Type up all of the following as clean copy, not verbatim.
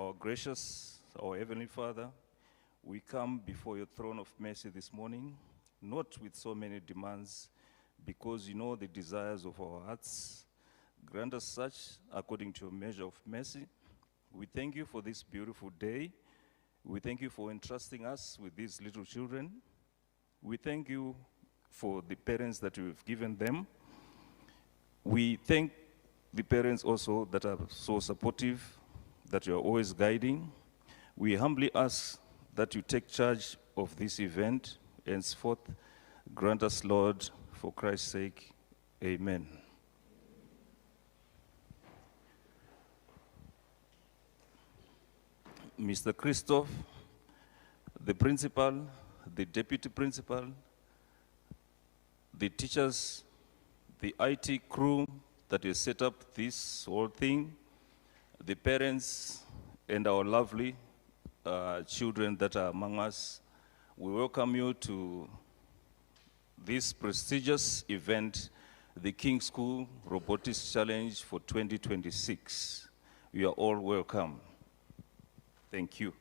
Our gracious, our Heavenly Father, we come before your throne of mercy this morning, not with so many demands, because you know the desires of our hearts. Grant us such according to your measure of mercy. We thank you for this beautiful day. We thank you for entrusting us with these little children. We thank you for the parents that you have given them. We thank the parents also that are so supportive, that you are always guiding. We humbly ask that you take charge of this event. Henceforth, grant us, Lord, for Christ's sake. Amen. Mr. Christoph, the principal, the deputy principal, the teachers, the IT crew that has set up this whole thing, the parents, and our lovely children that are among us, we welcome you to this prestigious event, the King School Robotics Challenge for 2026. You are all welcome. Thank you.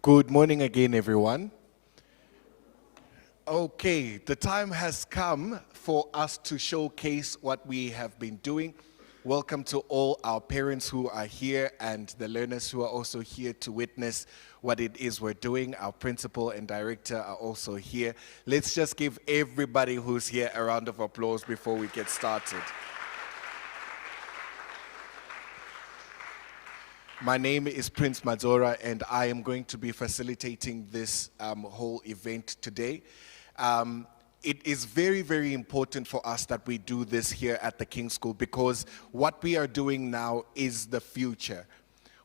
Good morning again, everyone. Okay, the time has come for us to showcase what we have been doing. Welcome to all our parents who are here and the learners who are also here to witness what it is we're doing. Our principal and director are also here. Let's just give everybody who's here a round of applause before we get started. My name is Prince Madzora, and I am going to be facilitating this whole event today. It is very, very important for us that we do this here at the King School, because what we are doing now is the future.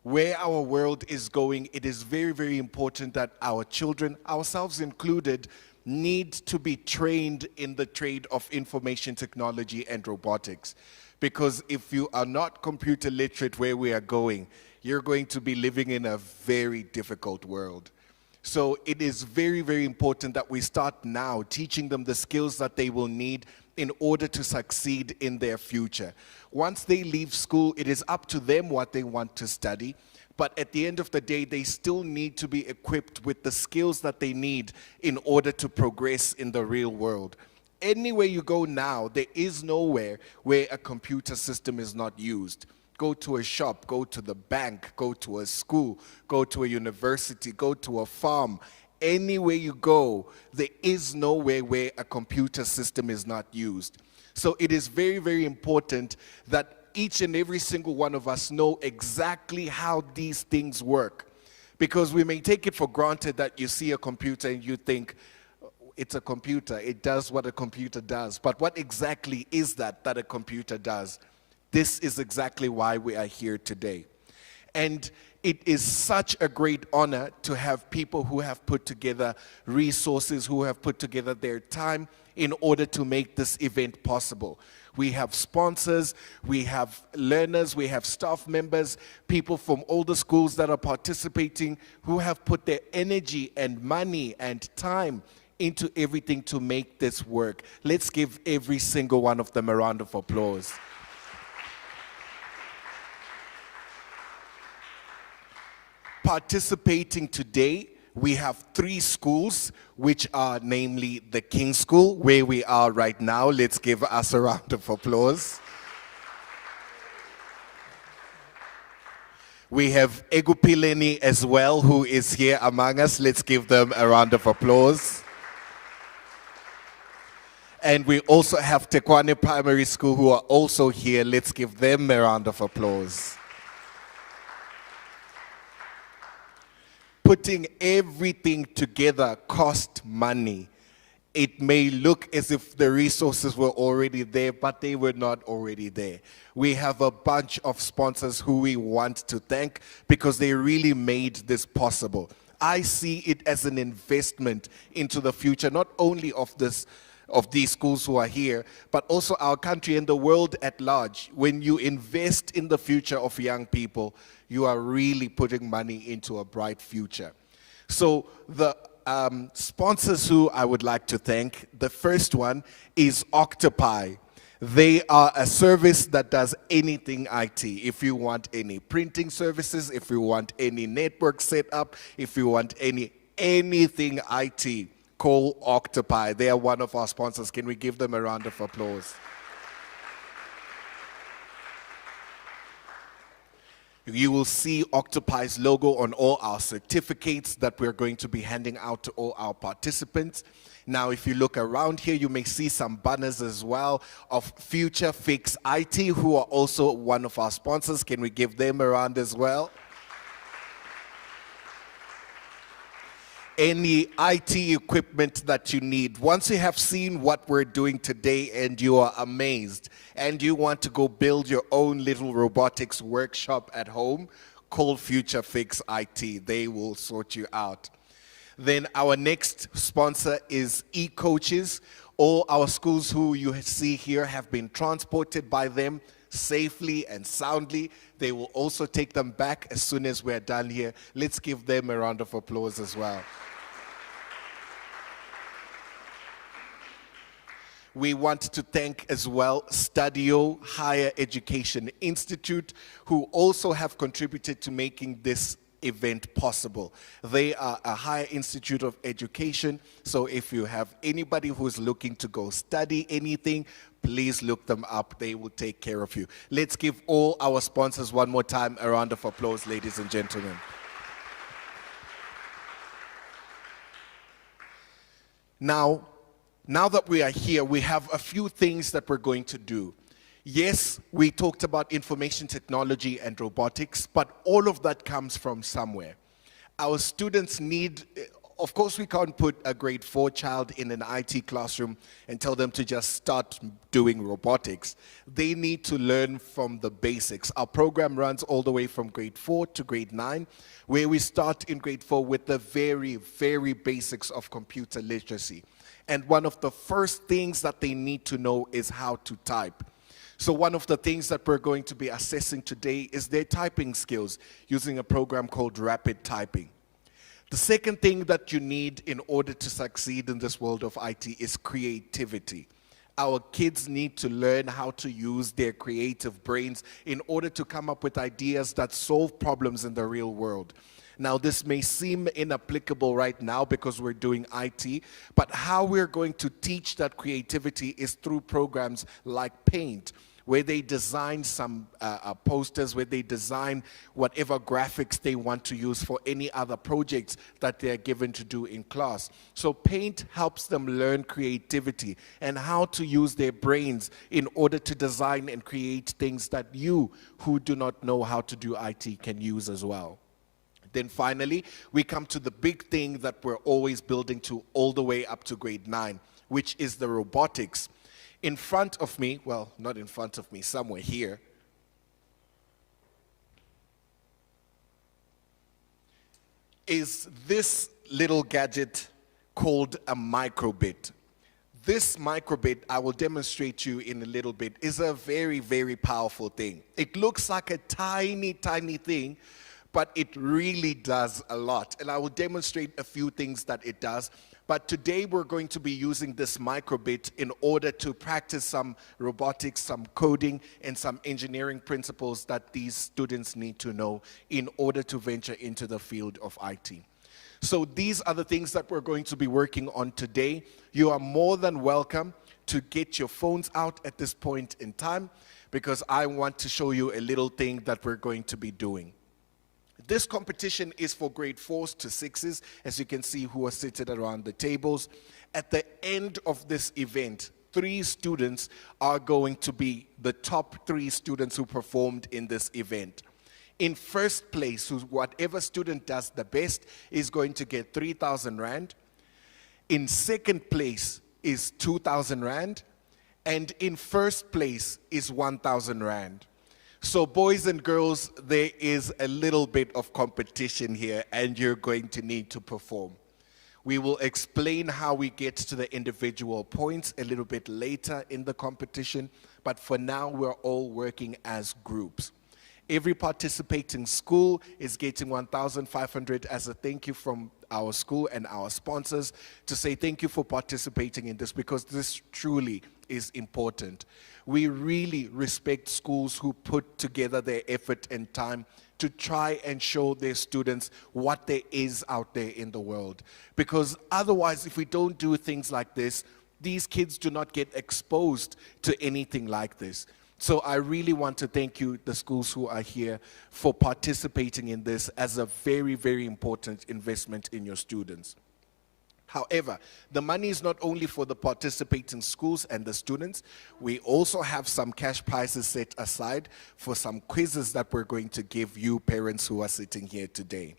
Where our world is going, it is very, very important that our children, ourselves included, need to be trained in the trade of information technology and robotics. Because if you are not computer literate where we are going, you're going to be living in a very difficult world. So it is very, very important that we start now teaching them the skills that they will need in order to succeed in their future. Once they leave school, it is up to them what they want to study. But at the end of the day, they still need to be equipped with the skills that they need in order to progress in the real world. Anywhere you go now, there is nowhere where a computer system is not used. Go to a shop, go to the bank, go to a school, go to a university, go to a farm. Anywhere you go, there is nowhere where a computer system is not used. So it is very, very important that each and every single one of us know exactly how these things work. Because we may take it for granted that you see a computer and you think, it's a computer, it does what a computer does. But what exactly is that a computer does? This is exactly why we are here today. And it is such a great honor to have people who have put together resources, who have put together their time in order to make this event possible. We have sponsors, we have learners, we have staff members, people from all the schools that are participating who have put their energy and money and time into everything to make this work. Let's give every single one of them a round of applause. Participating today, we have 3 schools, which are namely the King School, where we are right now. Let's give us a round of applause. We have Egupileni as well, who is here among us. Let's give them a round of applause. And we also have Tekwane Primary School, who are also here. Let's give them a round of applause. Putting everything together costs money. It may look as if the resources were already there, but they were not already there. We have a bunch of sponsors who we want to thank because they really made this possible. I see it as an investment into the future, not only of these schools who are here, but also our country and the world at large. When you invest in the future of young people, you are really putting money into a bright future. So the sponsors who I would like to thank. The first one is Octopi. They are a service that does anything IT. If you want any printing services, if you want any network setup, if you want anything IT, call Octopi. They are one of our sponsors. Can we give them a round of applause? You will see Octopi's logo on all our certificates that we're going to be handing out to all our participants. Now, if you look around here, you may see some banners as well of Future Fix IT, who are also one of our sponsors. Can we give them a round as well? Any IT equipment that you need. Once you have seen what we're doing today and you are amazed and you want to go build your own little robotics workshop at home, call Future Fix IT. They will sort you out. Then our next sponsor is eCoaches. All our schools who you see here have been transported by them safely and soundly. They will also take them back as soon as we're done here. Let's give them a round of applause as well. We want to thank as well Stadio Higher Education Institute, who also have contributed to making this event possible. They are a higher institute of education, so if you have anybody who's looking to go study anything, please look them up. They will take care of you. Let's give all our sponsors one more time a round of applause, ladies and gentlemen. Now that we are here, we have a few things that we're going to do. Yes, we talked about information technology and robotics, but all of that comes from somewhere. Our students need, of course, we can't put a grade 4 child in an IT classroom and tell them to just start doing robotics. They need to learn from the basics. Our program runs all the way from grade 4 to grade 9, where we start in grade 4 with the very, very basics of computer literacy. And one of the first things that they need to know is how to type. So one of the things that we're going to be assessing today is their typing skills using a program called Rapid Typing. The second thing that you need in order to succeed in this world of IT is creativity. Our kids need to learn how to use their creative brains in order to come up with ideas that solve problems in the real world. Now, this may seem inapplicable right now because we're doing IT, but how we're going to teach that creativity is through programs like Paint, where they design some posters, where they design whatever graphics they want to use for any other projects that they're given to do in class. So Paint helps them learn creativity and how to use their brains in order to design and create things that you, who do not know how to do IT, can use as well. Then finally, we come to the big thing that we're always building to all the way up to grade 9, which is the robotics. In front of me, well, not in front of me, somewhere here, is this little gadget called a microbit. This microbit, I will demonstrate to you in a little bit, is a very, very powerful thing. It looks like a tiny, tiny thing, but it really does a lot. And I will demonstrate a few things that it does. But today we're going to be using this microbit in order to practice some robotics, some coding, and some engineering principles that these students need to know in order to venture into the field of IT. So these are the things that we're going to be working on today. You are more than welcome to get your phones out at this point in time, because I want to show you a little thing that we're going to be doing. This competition is for grade 4s to 6s, as you can see, who are seated around the tables. At the end of this event, 3 students are going to be the top 3 students who performed in this event. In first place, whatever student does the best is going to get 3,000 Rand. In second place is 2,000 Rand. And in first place is 1,000 Rand. So boys and girls, there is a little bit of competition here, and you're going to need to perform. We will explain how we get to the individual points a little bit later in the competition, but for now we're all working as groups. Every participating school is getting 1,500 as a thank you from our school and our sponsors to say thank you for participating in this, because this truly is important. We really respect schools who put together their effort and time to try and show their students what there is out there in the world. Because otherwise, if we don't do things like this, these kids do not get exposed to anything like this. So I really want to thank you, the schools who are here, for participating in this as a very, very important investment in your students. However, the money is not only for the participating schools and the students. We also have some cash prizes set aside for some quizzes that we're going to give you parents who are sitting here today.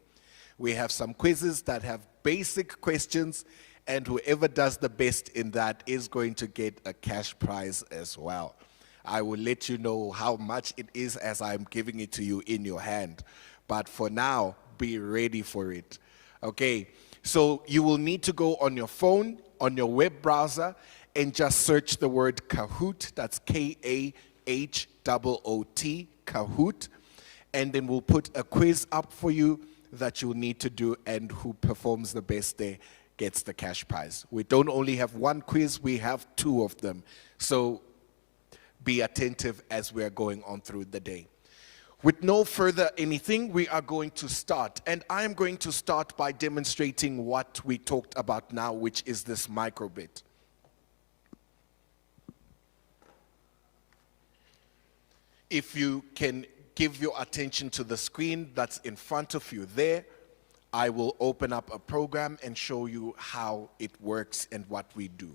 We have some quizzes that have basic questions, and whoever does the best in that is going to get a cash prize as well. I will let you know how much it is as I'm giving it to you in your hand. But for now, be ready for it. Okay, so you will need to go on your phone, on your web browser, and just search the word Kahoot. That's Kahoot, Kahoot. And then we'll put a quiz up for you that you'll need to do, and who performs the best there gets the cash prize. We don't only have one quiz, we have two of them. So be attentive as we are going on through the day. With no further anything, we are going to start. And I am going to start by demonstrating what we talked about now, which is this microbit. If you can give your attention to the screen that's in front of you there, I will open up a program and show you how it works and what we do.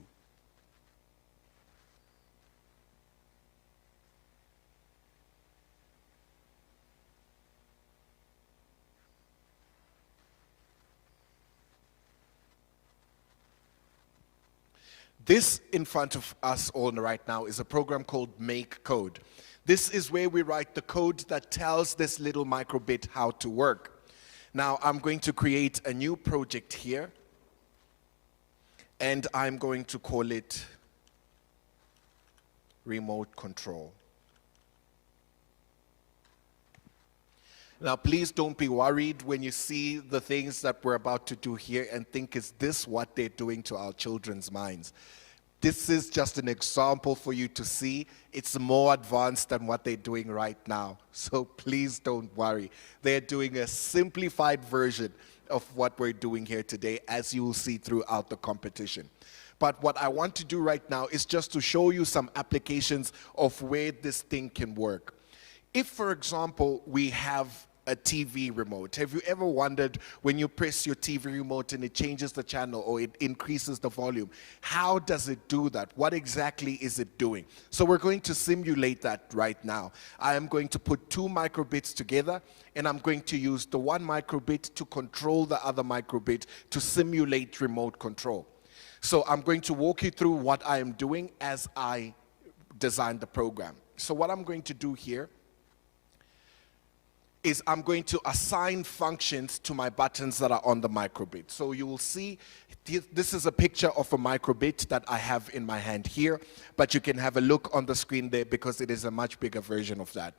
This in front of us all right now is a program called Make Code. This is where we write the code that tells this little microbit how to work. Now I'm going to create a new project here, and I'm going to call it Remote Control. Now, please don't be worried when you see the things that we're about to do here and think, is this what they're doing to our children's minds? This is just an example for you to see. It's more advanced than what they're doing right now. So please don't worry. They're doing a simplified version of what we're doing here today, as you will see throughout the competition. But what I want to do right now is just to show you some applications of where this thing can work. If, for example, we have a TV remote, have you ever wondered when you press your TV remote and it changes the channel or it increases the volume, how does it do that? What exactly is it doing? So we're going to simulate that right now. I am going to put two microbits together, and I'm going to use the one microbit to control the other microbit to simulate remote control. So I'm going to walk you through what I am doing as I design the program. So what I'm going to do here is I'm going to assign functions to my buttons that are on the microbit. So you will see this is a picture of a microbit that I have in my hand here, but you can have a look on the screen there because it is a much bigger version of that.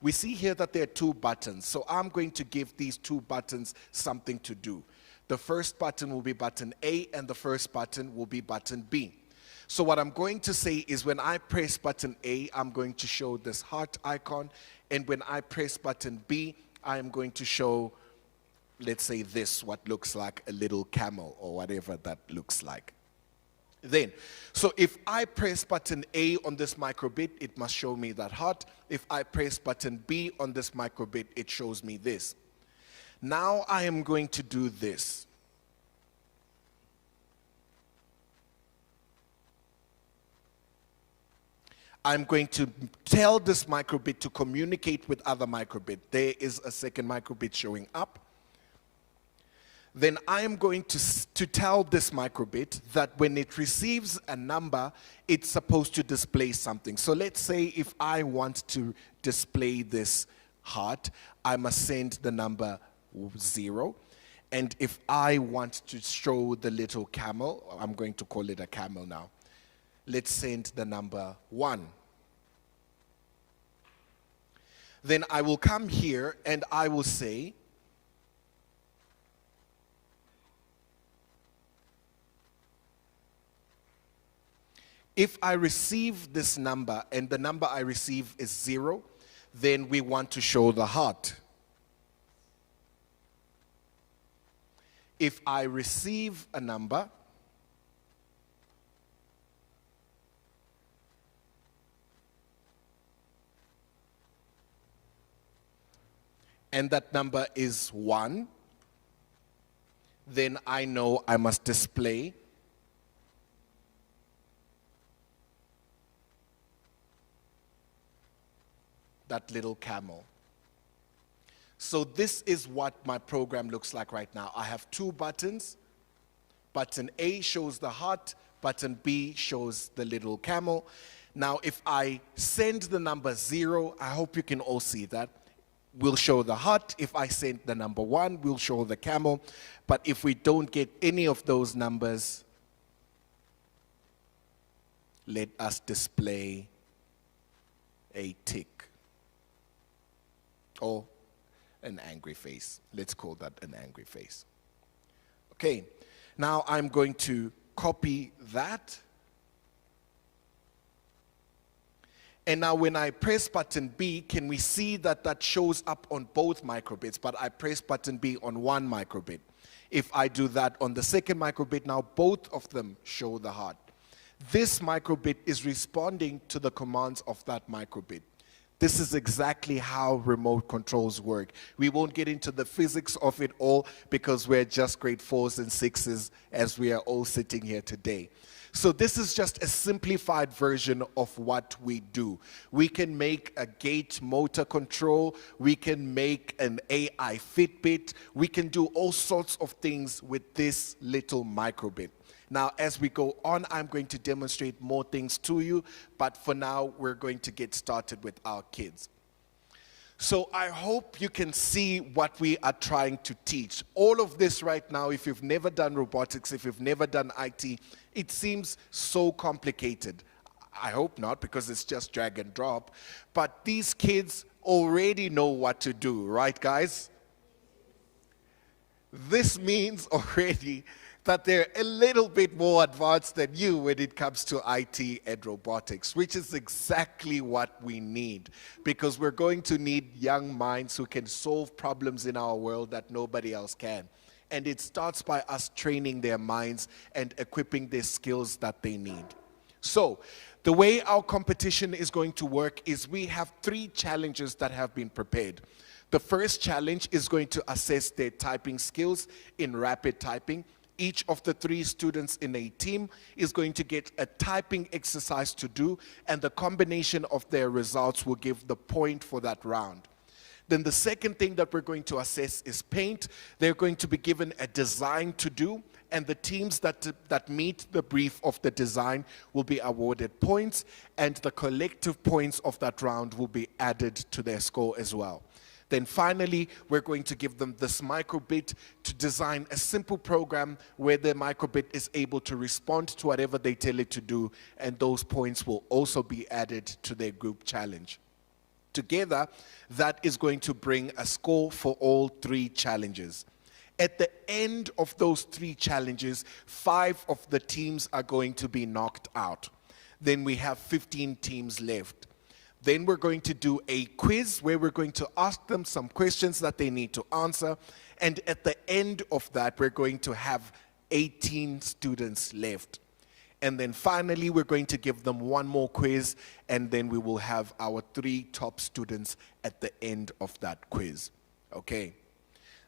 We see here that there are two buttons, so I'm going to give these two buttons something to do. The first button will be button A, and the first button will be button B. So what I'm going to say is when I press button A, I'm going to show this heart icon, and when I press button B, I am going to show, let's say this, what looks like a little camel or whatever that looks like. Then, so if I press button A on this microbit, it must show me that heart. If I press button B on this microbit, it shows me this. Now I am going to do this. I'm going to tell this microbit to communicate with other microbit. There is a second microbit showing up. Then I am going to tell this microbit that when it receives a number, it's supposed to display something. So let's say if I want to display this heart, I must send the number 0. And if I want to show the little camel, I'm going to call it a camel now. Let's send the number 1. Then I will come here and I will say, if I receive this number and the number I receive is 0, then we want to show the heart. If I receive a number and that number is 1, then I know I must display that little camel. So this is what my program looks like right now. I have 2 buttons. Button A shows the heart, button B shows the little camel. Now if I send the number 0, I hope you can all see that, we'll show the heart. If I send the number 1, we'll show the camel. But if we don't get any of those numbers, let us display a tick or an angry face. Let's call that an angry face. Okay, now I'm going to copy that. And now when I press button B, can we see that that shows up on both microbits, but I press button B on 1 microbit. If I do that on the second microbit, now both of them show the heart. This microbit is responding to the commands of that microbit. This is exactly how remote controls work. We won't get into the physics of it all because we're just grade 4s and 6s as we are all sitting here today. So this is just a simplified version of what we do. We can make a gate motor control. We can make an AI Fitbit. We can do all sorts of things with this little microbit. Now, as we go on, I'm going to demonstrate more things to you, but for now, we're going to get started with our kids. So I hope you can see what we are trying to teach. All of this right now, if you've never done robotics, if you've never done IT, it seems so complicated. I hope not, because it's just drag and drop. But these kids already know what to do, right, guys? This means already that they're a little bit more advanced than you when it comes to IT and robotics, which is exactly what we need, because we're going to need young minds who can solve problems in our world that nobody else can. And it starts by us training their minds and equipping their skills that they need. So, the way our competition is going to work is we have 3 challenges that have been prepared. The first challenge is going to assess their typing skills in rapid typing. Each of the 3 students in a team is going to get a typing exercise to do, and the combination of their results will give the point for that round. Then the second thing that we're going to assess is paint. They're going to be given a design to do, and the teams that meet the brief of the design will be awarded points, and the collective points of that round will be added to their score as well. Then finally, we're going to give them this microbit to design a simple program where the microbit is able to respond to whatever they tell it to do, and those points will also be added to their group challenge. Together, that is going to bring a score for all 3 challenges. At the end of those 3 challenges, 5 of the teams are going to be knocked out. Then we have 15 teams left. Then we're going to do a quiz where we're going to ask them some questions that they need to answer. And at the end of that, we're going to have 18 students left. And then finally, we're going to give them one more quiz, and then we will have our 3 top students at the end of that quiz. Okay.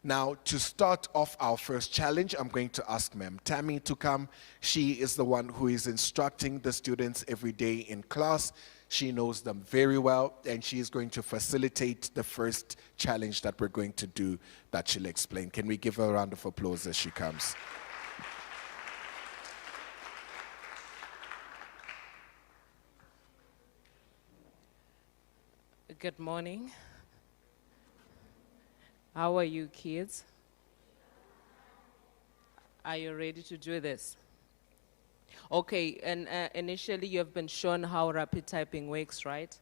Now, to start off our first challenge, I'm going to ask Ma'am Tammy to come. She is the one who is instructing the students every day in class. She knows them very well, and she is going to facilitate the first challenge that we're going to do that she'll explain. Can we give her a round of applause as she comes? Good morning. How are you, kids? Are you ready to do this? Okay, and initially you have been shown how rapid typing works, right?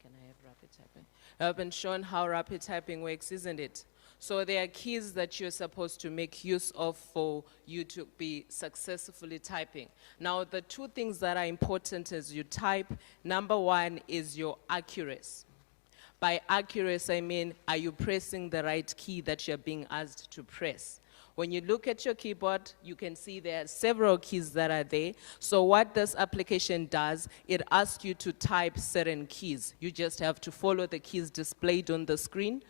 Can I have rapid typing. I've been shown how rapid typing works, isn't it? So there are keys that you're supposed to make use of for you to be successfully typing. Now, the two things that are important as you type, number one is your accuracy. By accuracy, I mean, are you pressing the right key that you're being asked to press? When you look at your keyboard, you can see there are several keys that are there. So what this application does, it asks you to type certain keys. You just have to follow the keys displayed on the screen.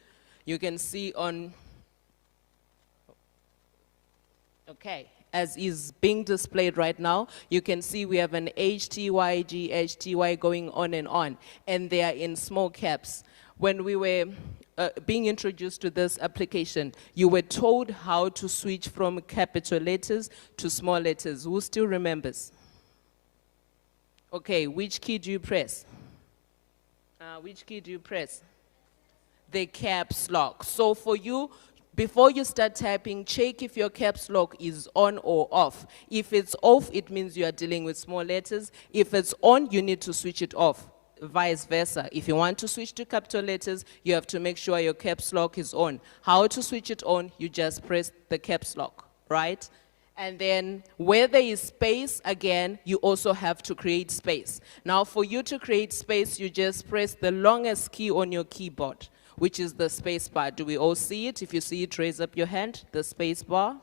You can see on, okay, as is being displayed right now, you can see we have an HTY, GHTY going on, and they are in small caps. When we were being introduced to this application, you were told how to switch from capital letters to small letters. Who still remembers? Okay, which key do you press? Which key do you press? The caps lock. So for you, before you start typing, check if your caps lock is on or off. If it's off, it means you are dealing with small letters. If it's on, you need to switch it off. Vice versa. If you want to switch to capital letters, you have to make sure your caps lock is on. How to switch it on? You just press the caps lock, right? And then where there is space, again, you also have to create space. Now, for you to create space, you just press the longest key on your keyboard, which is the space bar. Do we all see it? If you see it, raise up your hand, the space bar.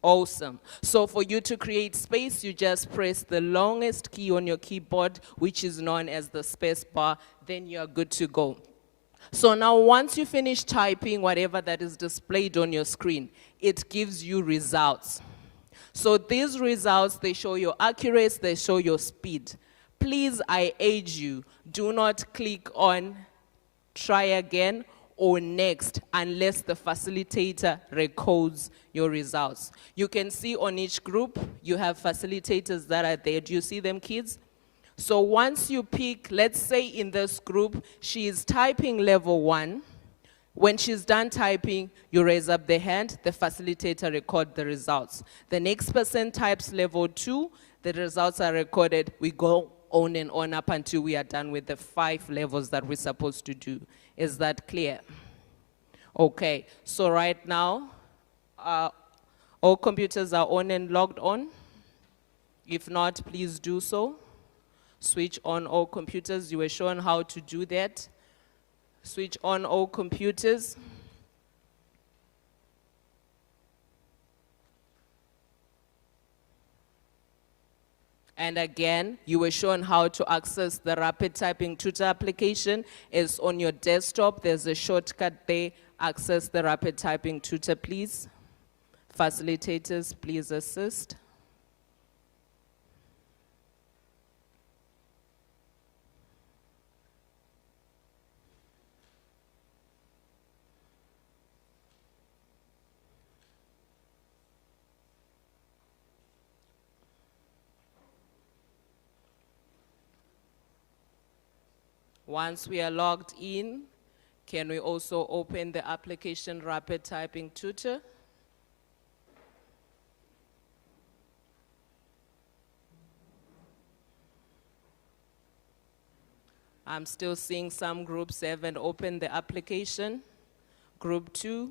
Awesome. So for you to create space, you just press the longest key on your keyboard, which is known as the space bar, then you're good to go. So now once you finish typing whatever that is displayed on your screen, it gives you results. So these results, they show your accuracy, they show your speed. Please, I urge you, do not click on try again or next unless the facilitator records your results. You can see on each group, you have facilitators that are there. Do you see them, kids? So once you pick, let's say in this group, she is typing level 1. When she's done typing, you raise up the hand, the facilitator record the results. The next person types level 2, the results are recorded. We go on and on up until we are done with the 5 levels that we're supposed to do. Is that clear? Okay, so right now, all computers are on and logged on. If not, please do so. Switch on all computers. You were shown how to do that. Switch on all computers. And again, you were shown how to access the Rapid Typing Tutor application. It's on your desktop. There's a shortcut there. Access the Rapid Typing Tutor, please. Facilitators, please assist. Once we are logged in, can we also open the application Rapid Typing Tutor? I'm still seeing some groups haven't opened the application. Group 2.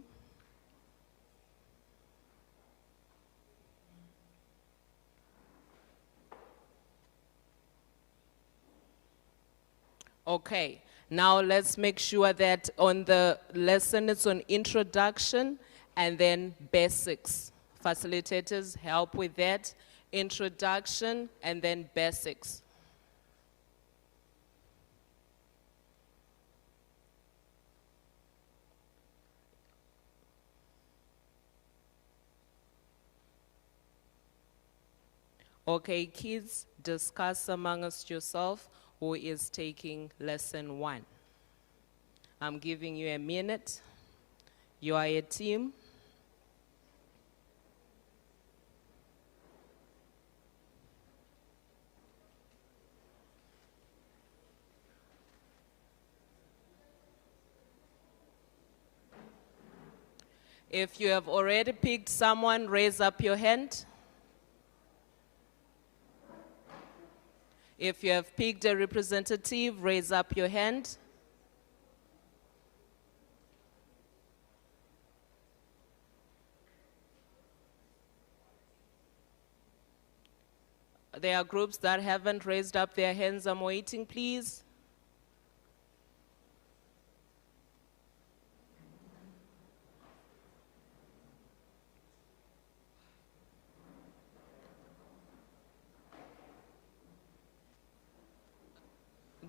Okay, now let's make sure that on the lesson it's on introduction and then basics. Facilitators help with that. Introduction and then basics. Okay, kids, discuss amongst yourself who is taking lesson 1. I'm giving you a minute. You are a team. If you have already picked someone, raise up your hand. If you have picked a representative, raise up your hand. There are groups that haven't raised up their hands. I'm waiting, please.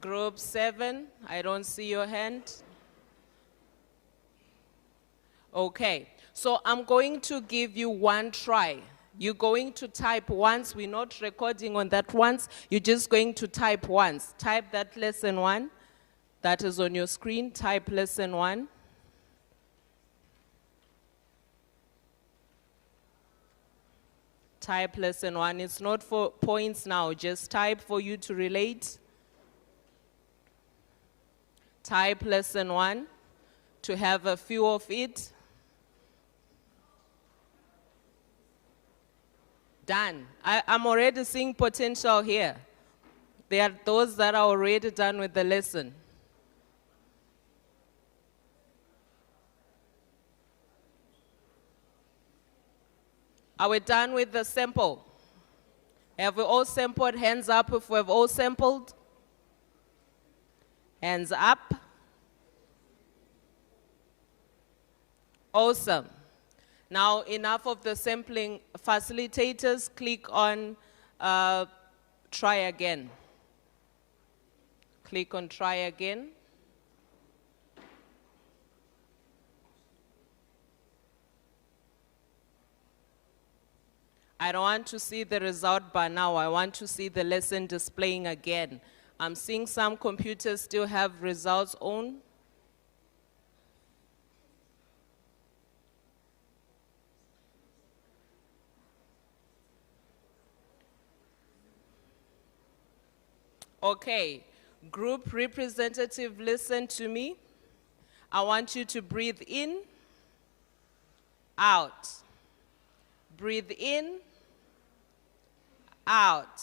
Group 7, I don't see your hand. Okay, so I'm going to give you one try. You're going to type once. We're not recording on that once. You're just going to type once. Type that lesson 1. That is on your screen. Type lesson 1. Type lesson 1. It's not for points now. Just type for you to relate. Type lesson 1 to have a feel of it. Done. I'm already seeing potential here. There are those that are already done with the lesson. Are we done with the sample? Have we all sampled? Hands up if we have all sampled. Hands up. Awesome. Now, enough of the sampling. Facilitators, click on try again. Click on try again. I don't want to see the result by now. I want to see the lesson displaying again. I'm seeing some computers still have results on. Okay, group representative, listen to me. I want you to breathe in, out. Breathe in, out.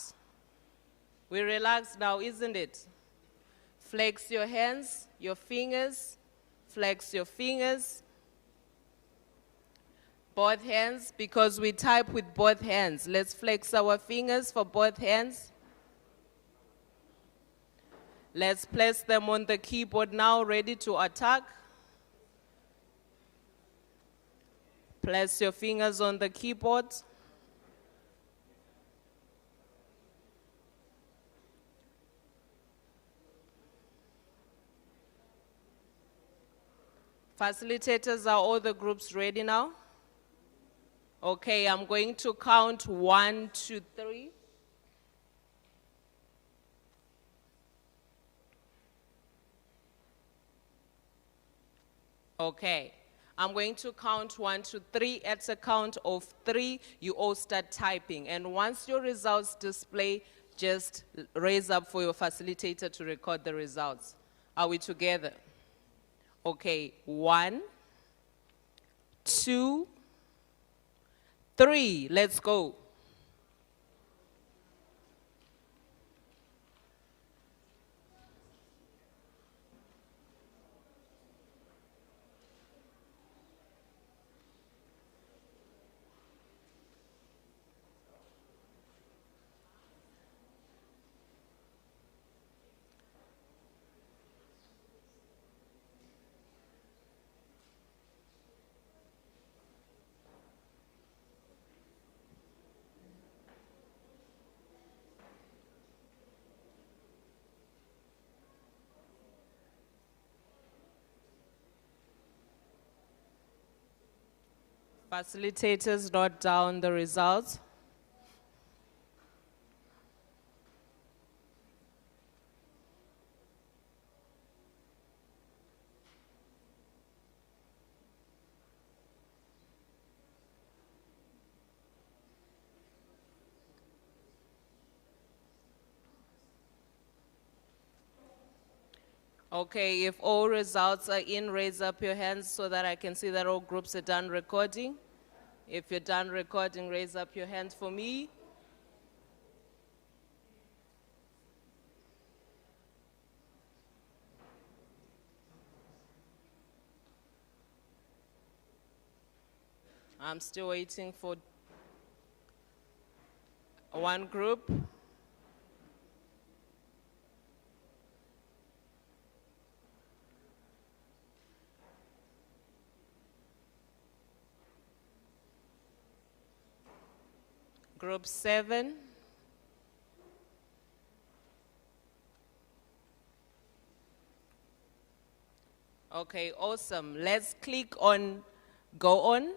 We relax now, isn't it? Flex your hands, your fingers, flex your fingers. Both hands, because we type with both hands. Let's flex our fingers for both hands. Let's place them on the keyboard now, ready to attack. Place your fingers on the keyboard. Facilitators, are all the groups ready now? Okay, I'm going to count 1, 2, 3. Okay, I'm going to count 1, 2, 3. At a count of 3, you all start typing. And once your results display, just raise up for your facilitator to record the results. Are we together? Okay, 1, 2, 3. Let's go. Facilitators, note down the results. Okay, if all results are in, raise up your hands so that I can see that all groups are done recording. If you're done recording, raise up your hands for me. I'm still waiting for one group. Group 7. Okay, awesome. Let's click on go on.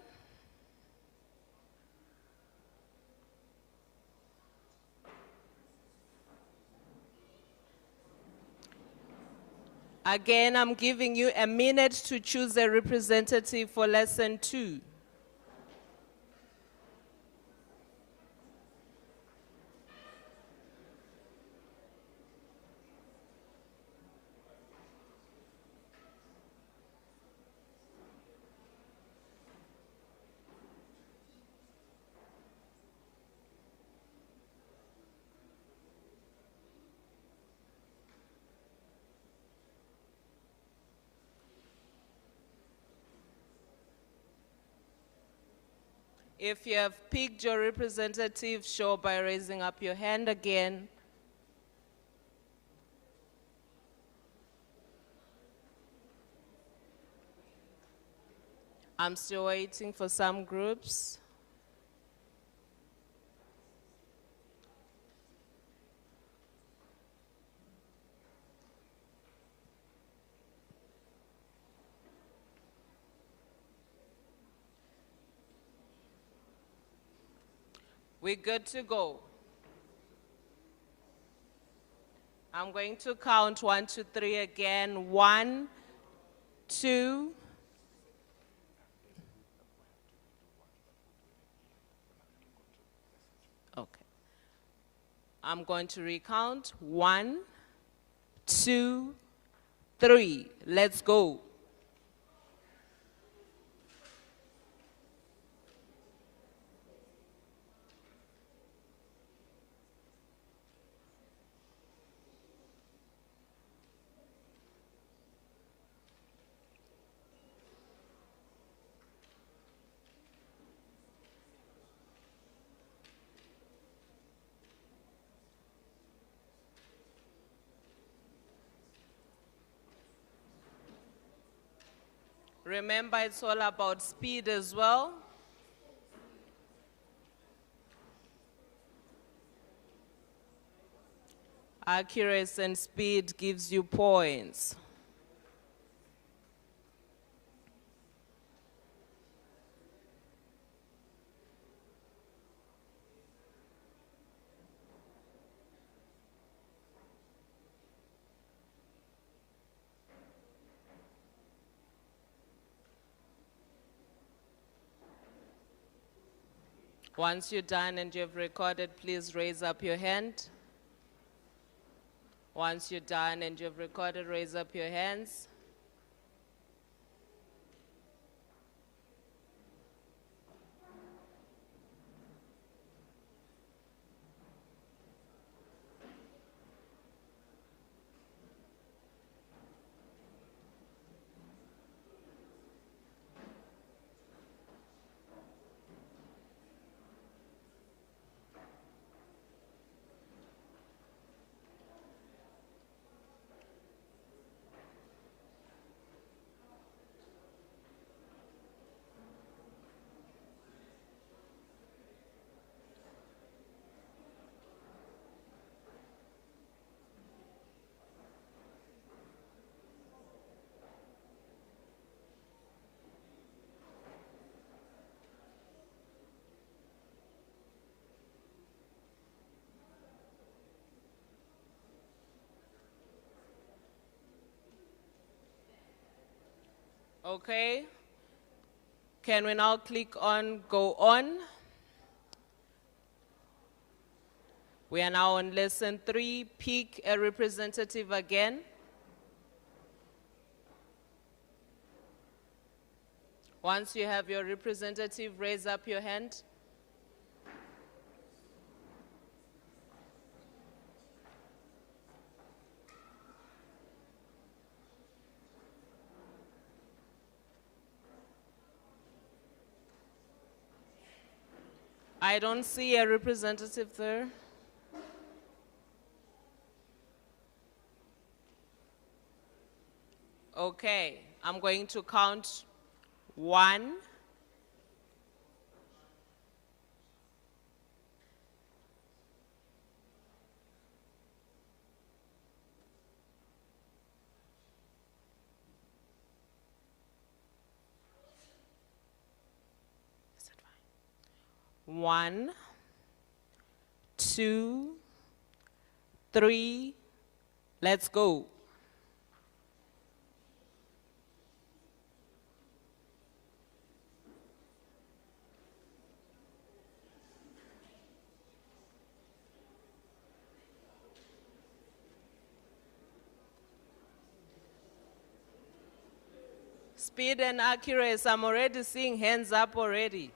Again, I'm giving you a minute to choose a representative for lesson 2. If you have picked your representative, show by raising up your hand again. I'm still waiting for some groups. We're good to go. I'm going to count 1, 2, 3 again. 1, 2. Okay. I'm going to recount. 1, 2, 3. Let's go. Remember, it's all about speed as well. Accuracy and speed gives you points. Once you're done and you've recorded, please raise up your hand. Once you're done and you've recorded, raise up your hands. Okay. Can we now click on go on? We are now on lesson 3. Pick a representative again. Once you have your representative, raise up your hand. I don't see a representative there. Okay, I'm going to count 1, 1, 2, 3, let's go. Speed and accuracy, I'm already seeing hands up already.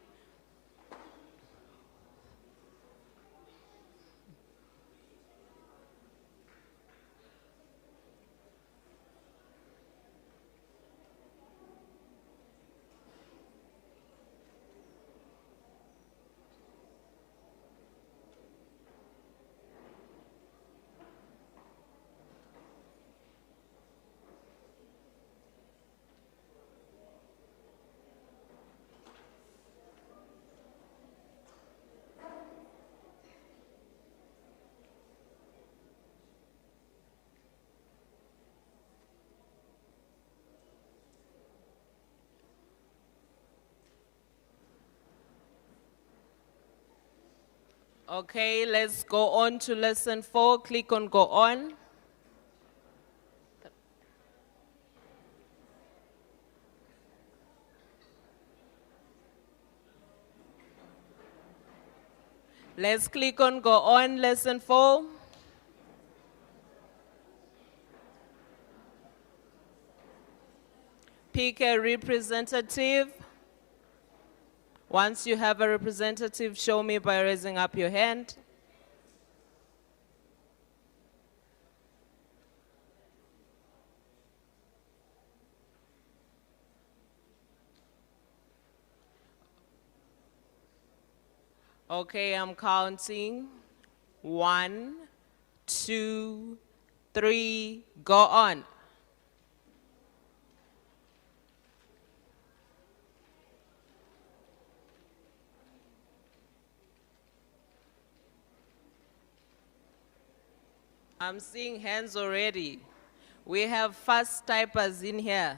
Okay, let's go on to lesson 4. Click on go on. Let's click on go on, lesson 4. Pick a representative. Once you have a representative, show me by raising up your hand. Okay, I'm counting. 1, 2, 3, go on. I'm seeing hands already. We have fast typers in here.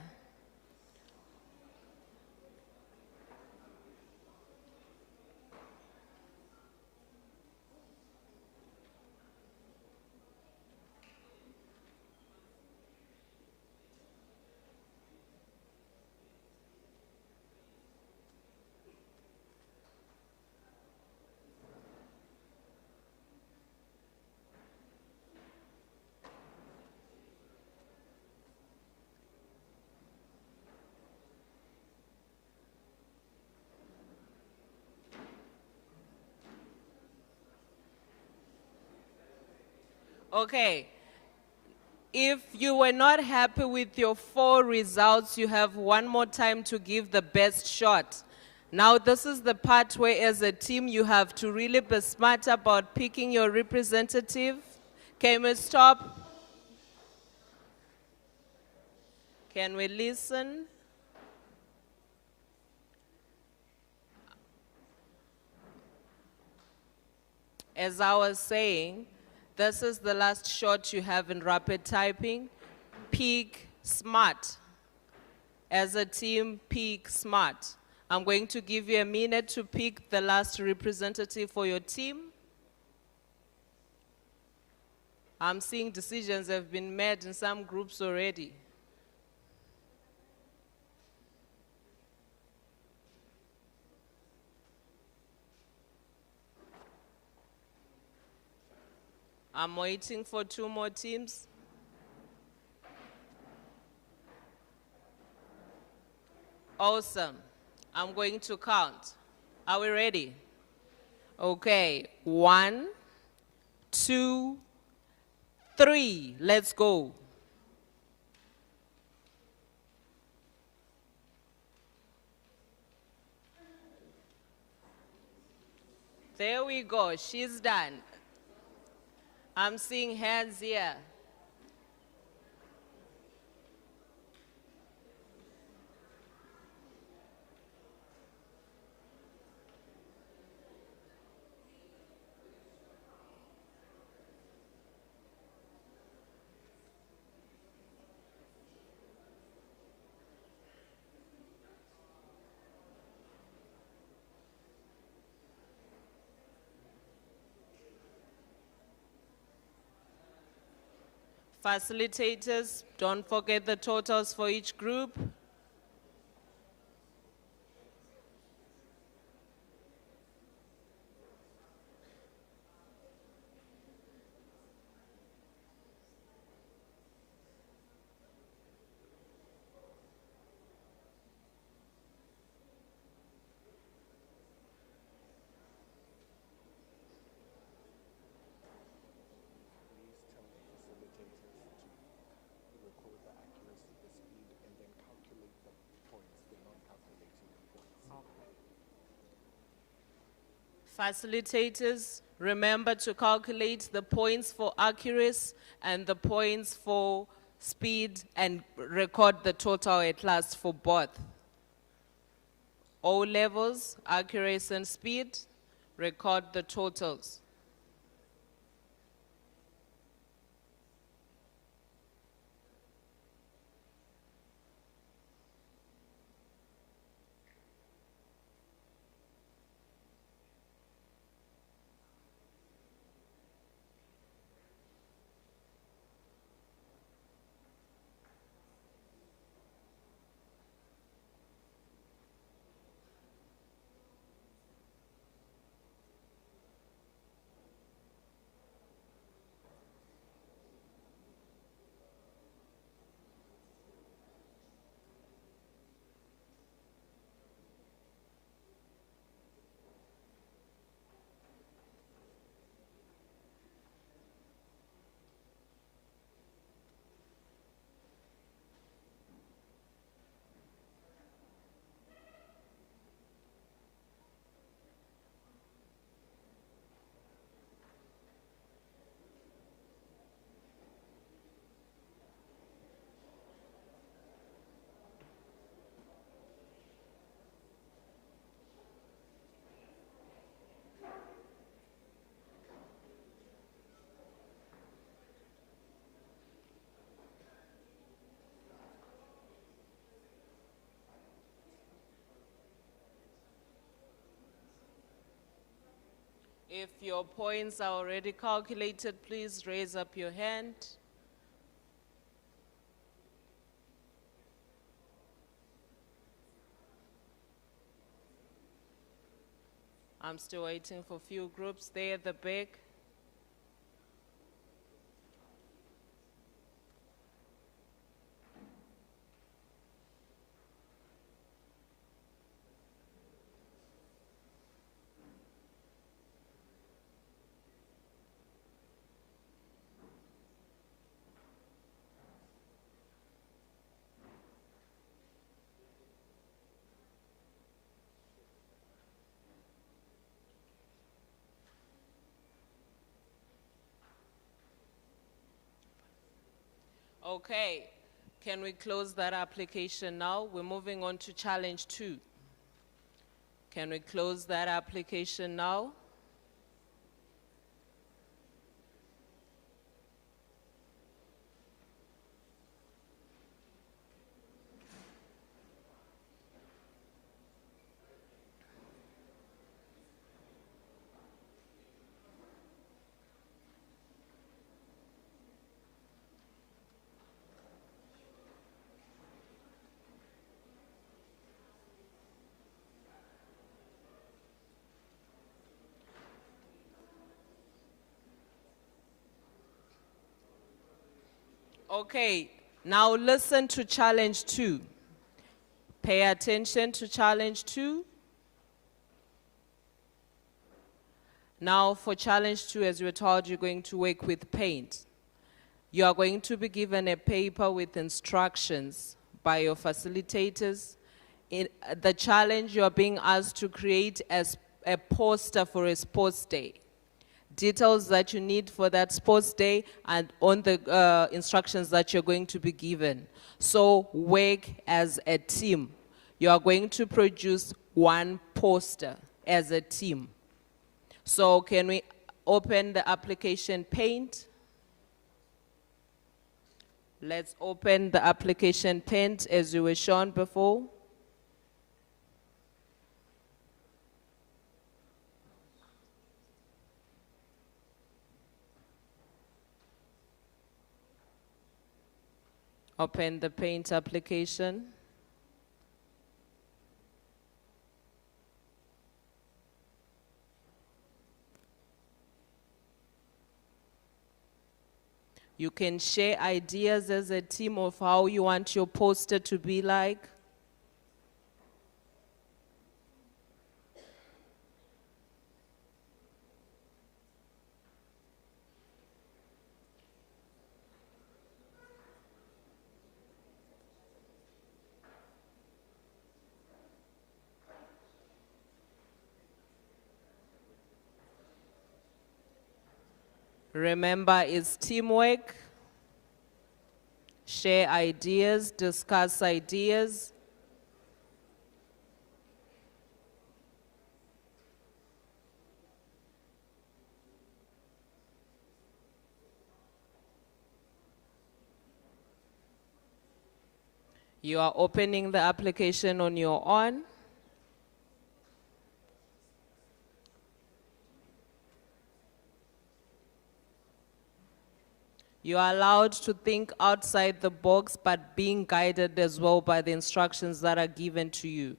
Okay. If you were not happy with your 4 results, you have one more time to give the best shot. Now, this is the part where, as a team, you have to really be smart about picking your representative. Can we stop? Can we listen? As I was saying, this is the last shot you have in rapid typing. Pick smart. As a team, pick smart. I'm going to give you a minute to pick the last representative for your team. I'm seeing decisions have been made in some groups already. I'm waiting for 2 more teams. Awesome. I'm going to count. Are we ready? Okay. 1, 2, 3. Let's go. There we go, she's done. I'm seeing hands here. Facilitators, don't forget the totals for each group. Facilitators, remember to calculate the points for accuracy and the points for speed and record the total at last for both. O levels, accuracy and speed, record the totals. If your points are already calculated, please raise up your hand. I'm still waiting for a few groups there at the back. Okay, can we close that application now? We're moving on to challenge 2. Can we close that application now? Okay, now listen to challenge 2. Pay attention to challenge 2. Now for challenge 2, as you were told, you're going to work with paint. You are going to be given a paper with instructions by your facilitators. In the challenge, you are being asked to create a poster for a sports day. Details that you need for that sports day and on the instructions that you're going to be given. So work as a team. You are going to produce one poster as a team. So can we open the application Paint? Let's open the application Paint as you were shown before. Open the Paint application. You can share ideas as a team of how you want your poster to be like. Remember, it's teamwork. Share ideas, discuss ideas. You are opening the application on your own. You are allowed to think outside the box, but being guided as well by the instructions that are given to you.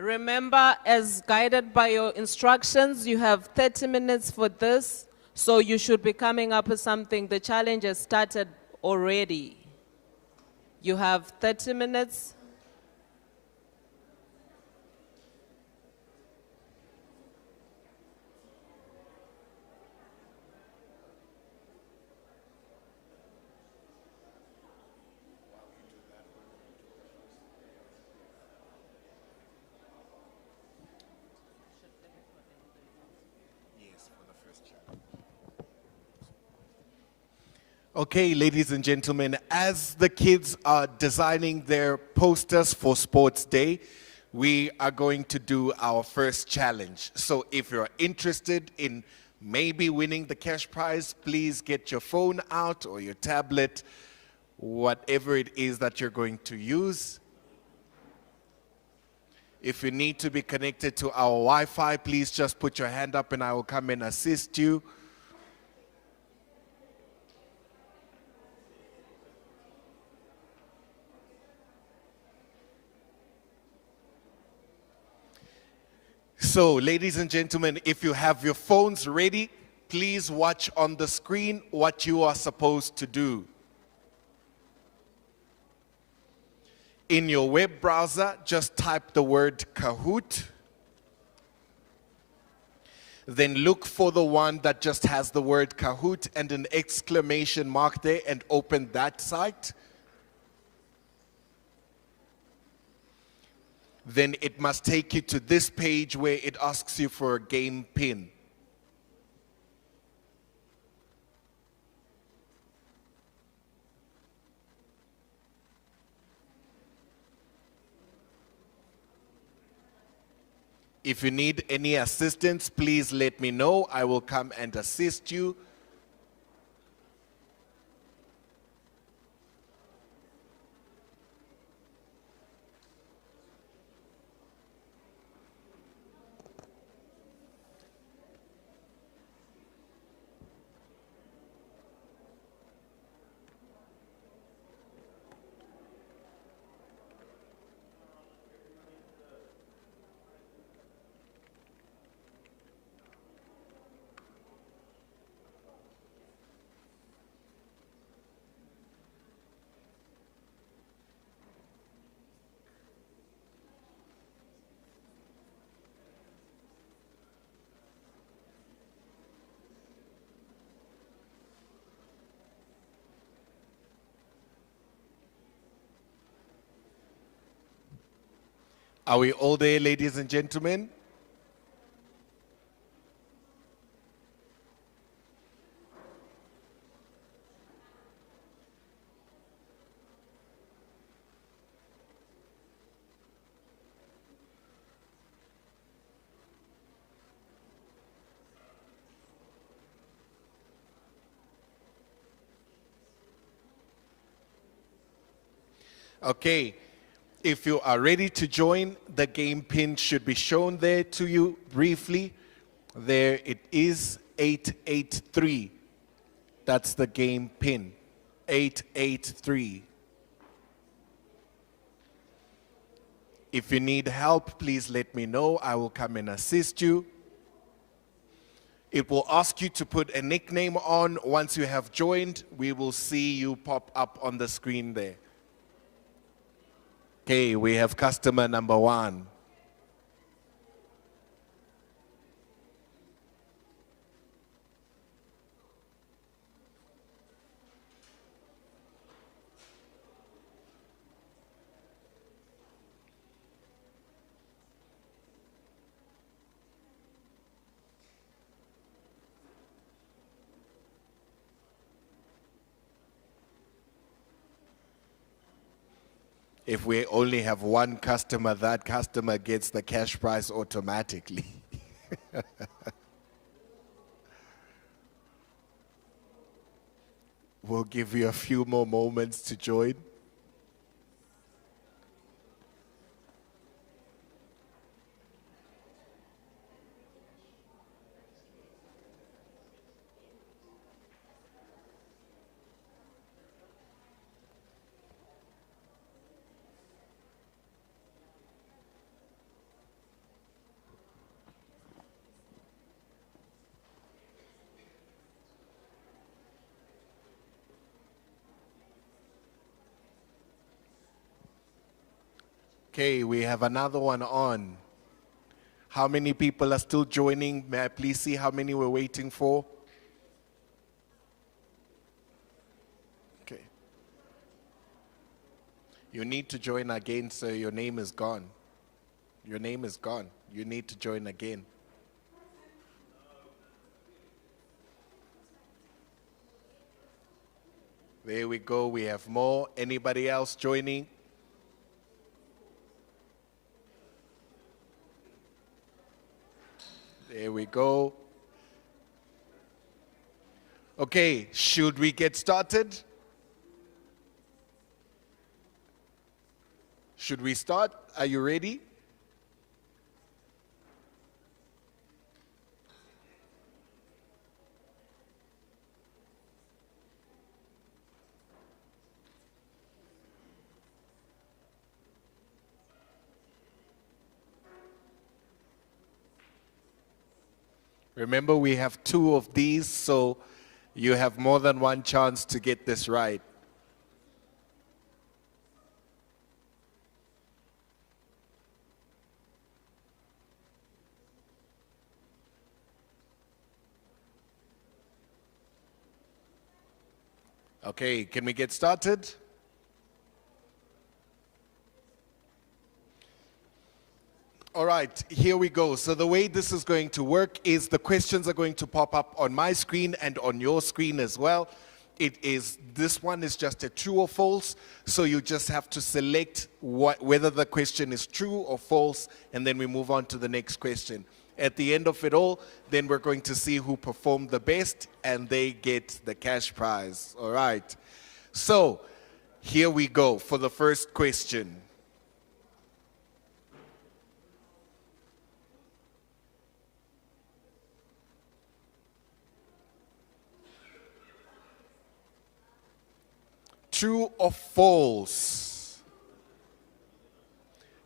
Remember, as guided by your instructions, you have 30 minutes for this, so you should be coming up with something. The challenge has started already. You have 30 minutes. Okay, ladies and gentlemen, as the kids are designing their posters for Sports Day, we are going to do our first challenge. So if you're interested in maybe winning the cash prize, please get your phone out or your tablet, whatever it is that you're going to use. If you need to be connected to our Wi-Fi, please just put your hand up and I will come and assist you. So, ladies and gentlemen, if you have your phones ready, please watch on the screen what you are supposed to do. In your web browser, just type the word Kahoot. Then look for the one that just has the word Kahoot and an exclamation mark there and open that site. Then it must take you to this page where it asks you for a game pin. If you need any assistance, please let me know. I will come and assist you. Are we all there, ladies and gentlemen? Okay. If you are ready to join, the game pin should be shown there to you briefly. There it is, 883. That's the game pin, 883. If you need help, please let me know. I will come and assist you. It will ask you to put a nickname on. Once you have joined, we will see you pop up on the screen there. Okay, we have customer number 1. If we only have one customer, that customer gets the cash prize automatically. We'll give you a few more moments to join. Okay, we have another one on. How many people are still joining? May I please see how many we're waiting for? Okay. You need to join again, sir. Your name is gone. Your name is gone. You need to join again. There we go. We have more. Anybody else joining? There we go. Okay, should we get started? Should we start? Are you ready? Remember, we have 2 of these, so you have more than one chance to get this right. Okay, can we get started? All right, here we go. So the way this is going to work is the questions are going to pop up on my screen and on your screen as well. This one is just a true or false, so you just have to select whether the question is true or false, and then we move on to the next question. At the end of it all, then we're going to see who performed the best, and they get the cash prize. All right. So here we go for the first question. True or false?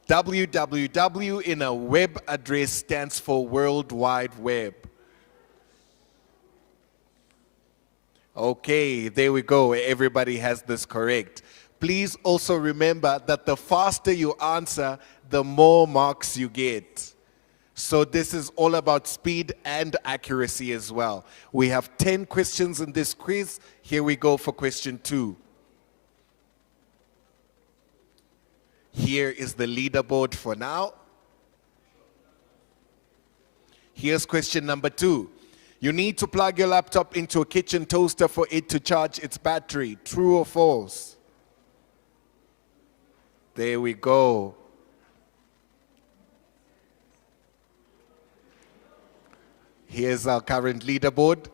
www in a web address stands for World Wide Web. Okay, there we go. Everybody has this correct. Please also remember that the faster you answer, the more marks you get. So this is all about speed and accuracy as well. We have 10 questions in this quiz. Here we go for question 2. Here is the leaderboard for now. Here's question number 2. You need to plug your laptop into a kitchen toaster for it to charge its battery. True or false? There we go. Here's our current leaderboard.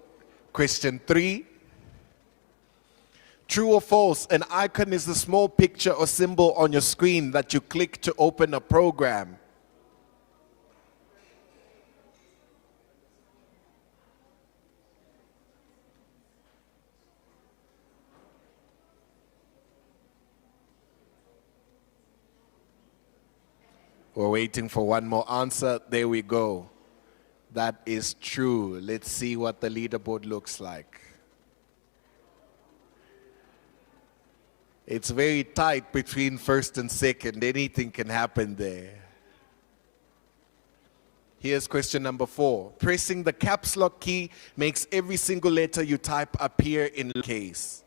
Question 3. True or false? An icon is a small picture or symbol on your screen that you click to open a program. We're waiting for one more answer. There we go. That is true. Let's see what the leaderboard looks like. It's very tight between first and second. Anything can happen there. Here's question number 4. Pressing the caps lock key makes every single letter you type appear in lowercase.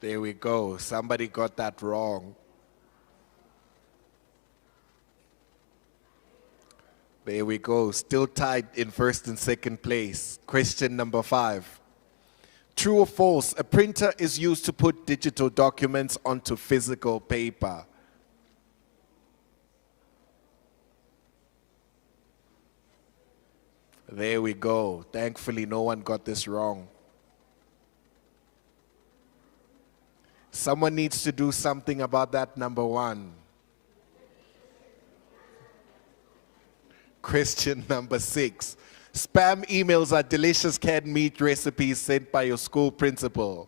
There we go. Somebody got that wrong. There we go. Still tied in first and second place. Question number 5. True or false? A printer is used to put digital documents onto physical paper. There we go. Thankfully, no one got this wrong. Someone needs to do something about that, number 1. Question number 6. Spam emails are delicious canned meat recipes sent by your school principal.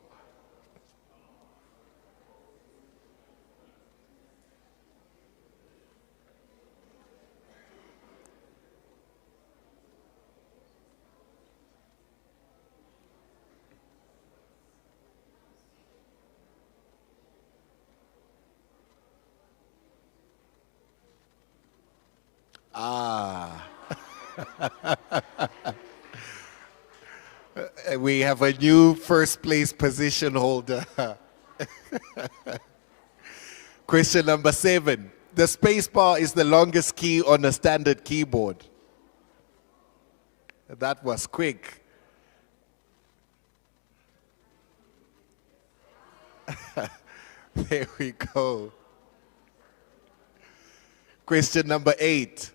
We have a new first place position holder. Question number 7. The space bar is the longest key on a standard keyboard. That was quick. There we go. Question number 8.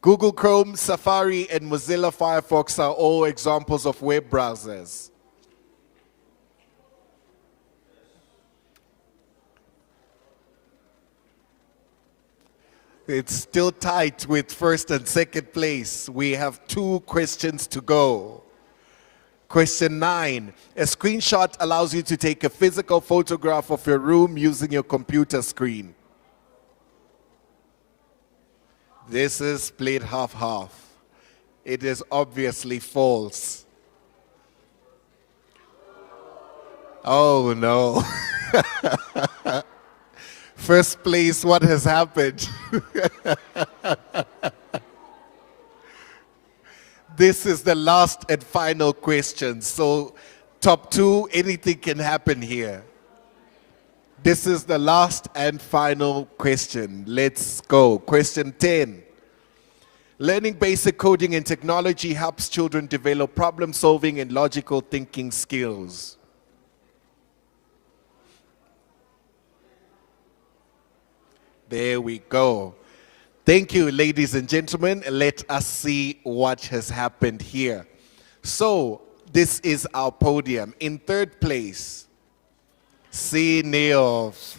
Google Chrome, Safari, and Mozilla Firefox are all examples of web browsers. It's still tight with first and second place. We have 2 questions to go. Question 9. A screenshot allows you to take a physical photograph of your room using your computer screen. This is split half-half. It is obviously false. Oh no. First place, what has happened? This is the last and final question. So top 2, anything can happen here. This is the last and final question. Let's go. Question 10. Learning basic coding and technology helps children develop problem solving and logical thinking skills. There we go. Thank you, ladies and gentlemen. Let us see what has happened here. So, this is our podium. In third place, C. Neof.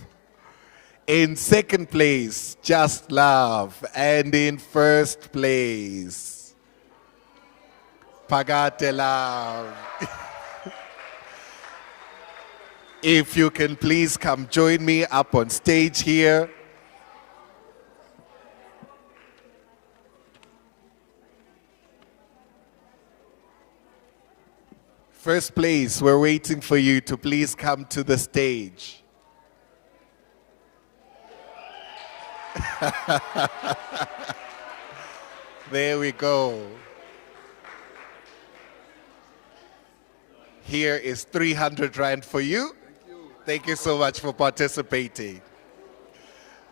In second place, Just Love. And in first place, Pagate Love. If you can please come join me up on stage here. First place, we're waiting for you to please come to the stage. There we go. Here is 300 Rand for you. Thank you so much for participating.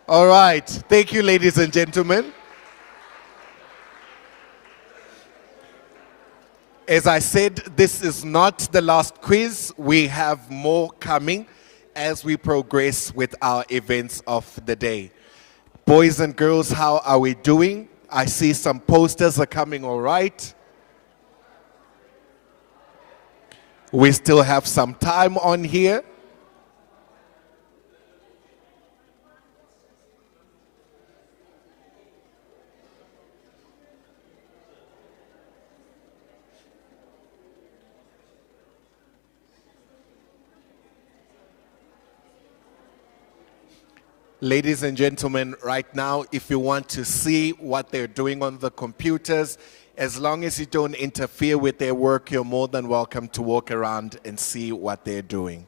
All right. Thank you, ladies and gentlemen. As I said, this is not the last quiz. We have more coming as we progress with our events of the day. Boys and girls, how are we doing? I see some posters are coming all right. We still have some time on here. Ladies and gentlemen, right now, if you want to see what they're doing on the computers, as long as you don't interfere with their work, you're more than welcome to walk around and see what they're doing.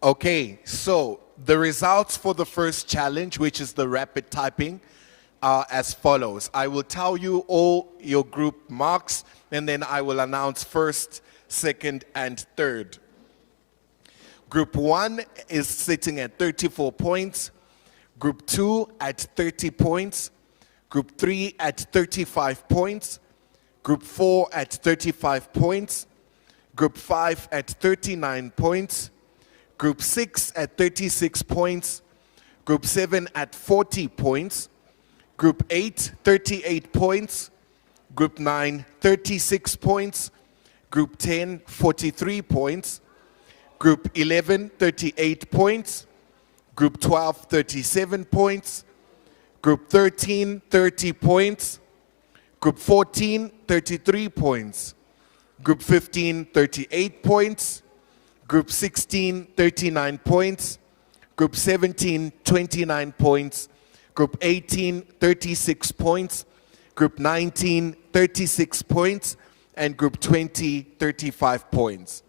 Okay, so the results for the first challenge, which is the rapid typing, are as follows. I will tell you all your group marks, and then I will announce first, second, and third. Group 1 is sitting at 34 points. Group 2 at 30 points. Group 3 at 35 points. Group 4 at 35 points. Group 5 at 39 points. Group 6 at 36 points. Group 7 at 40 points. Group 8, 38 points. Group 9, 36 points. Group 10, 43 points. Group 11, 38 points. Group 12, 37 points. Group 13, 30 points. Group 14, 33 points. Group 15, 38 points. Group 16, 39 points. Group 17, 29 points. Group 18, 36 points. Group 19, 36 points. And Group 20, 35 points.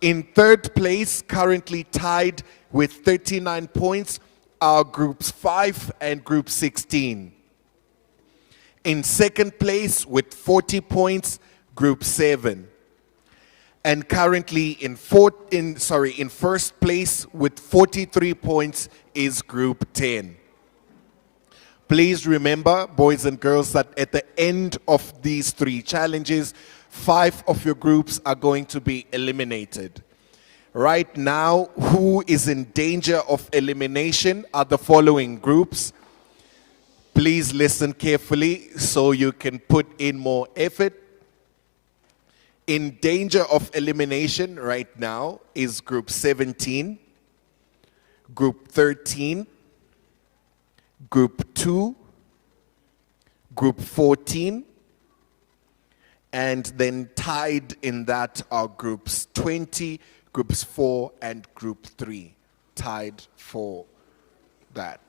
In third place, currently tied with 39 points, are Groups 5 and Group 16. In second place with 40 points, Group 7. And currently in first place with 43 points is Group 10. Please remember, boys and girls, that at the end of these 3 challenges, 5 of your groups are going to be eliminated. Right now, who is in danger of elimination are the following groups. Please listen carefully so you can put in more effort. In danger of elimination right now is Group 17, Group 13, Group 2, Group 14, and then tied in that are Groups 20, Groups 4, and Group 3, tied for that.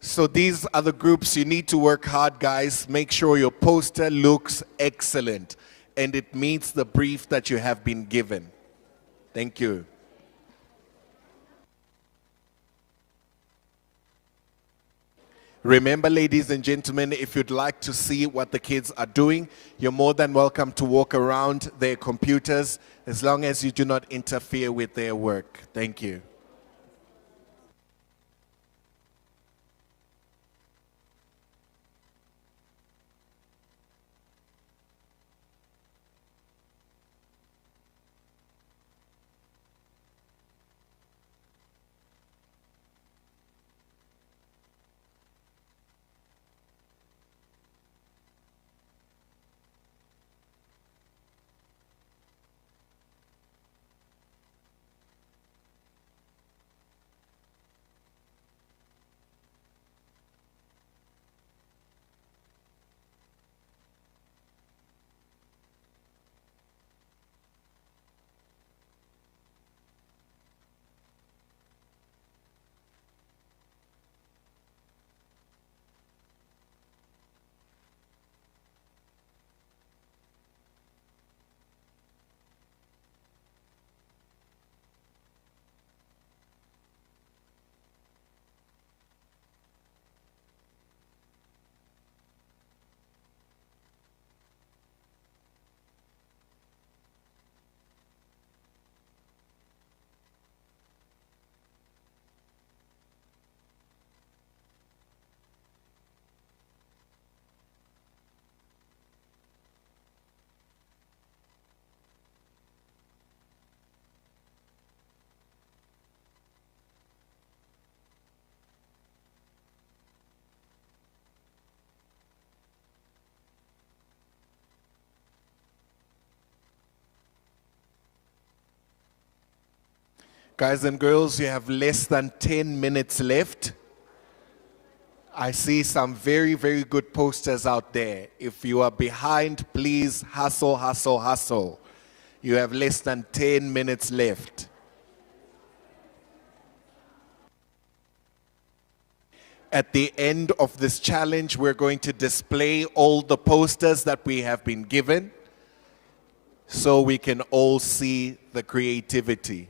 So these are the groups. You need to work hard, guys. Make sure your poster looks excellent and it meets the brief that you have been given. Thank you. Remember, ladies and gentlemen, if you'd like to see what the kids are doing, you're more than welcome to walk around their computers as long as you do not interfere with their work. Thank you. Guys and girls, you have less than 10 minutes left. I see some very, very good posters out there. If you are behind, please hustle, hustle, hustle. You have less than 10 minutes left. At the end of this challenge, we're going to display all the posters that we have been given so we can all see the creativity.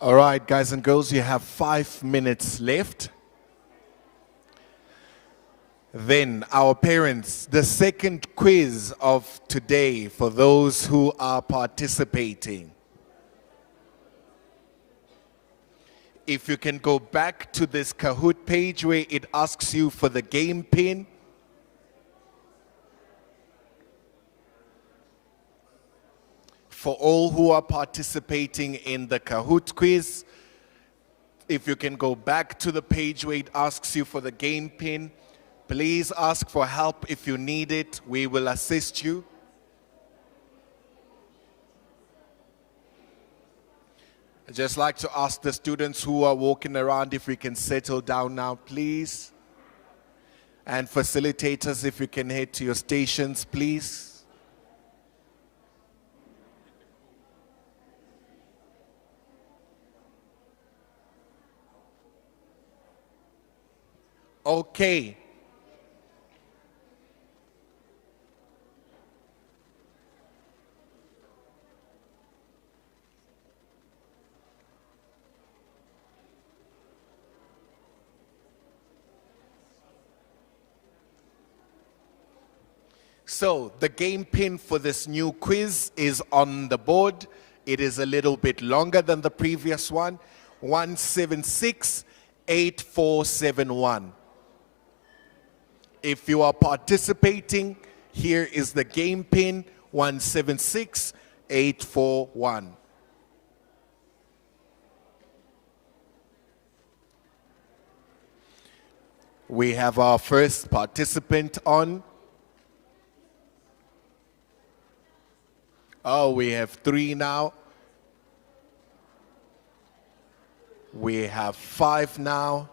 All right, guys and girls, you have 5 minutes left. Then, our parents, the second quiz of today for those who are participating. If you can go back to this Kahoot page where it asks you for the game pin. For all who are participating in the Kahoot quiz, if you can go back to the page where it asks you for the game pin, please ask for help if you need it. We will assist you. I'd just like to ask the students who are walking around if we can settle down now, please. And facilitators, if you can head to your stations, please. Okay. So the game pin for this new quiz is on the board. It is a little bit longer than the previous one. 1768471. If you are participating, here is the game pin, 176841. We have our first participant on. Oh, we have 3 now. We have 5 now.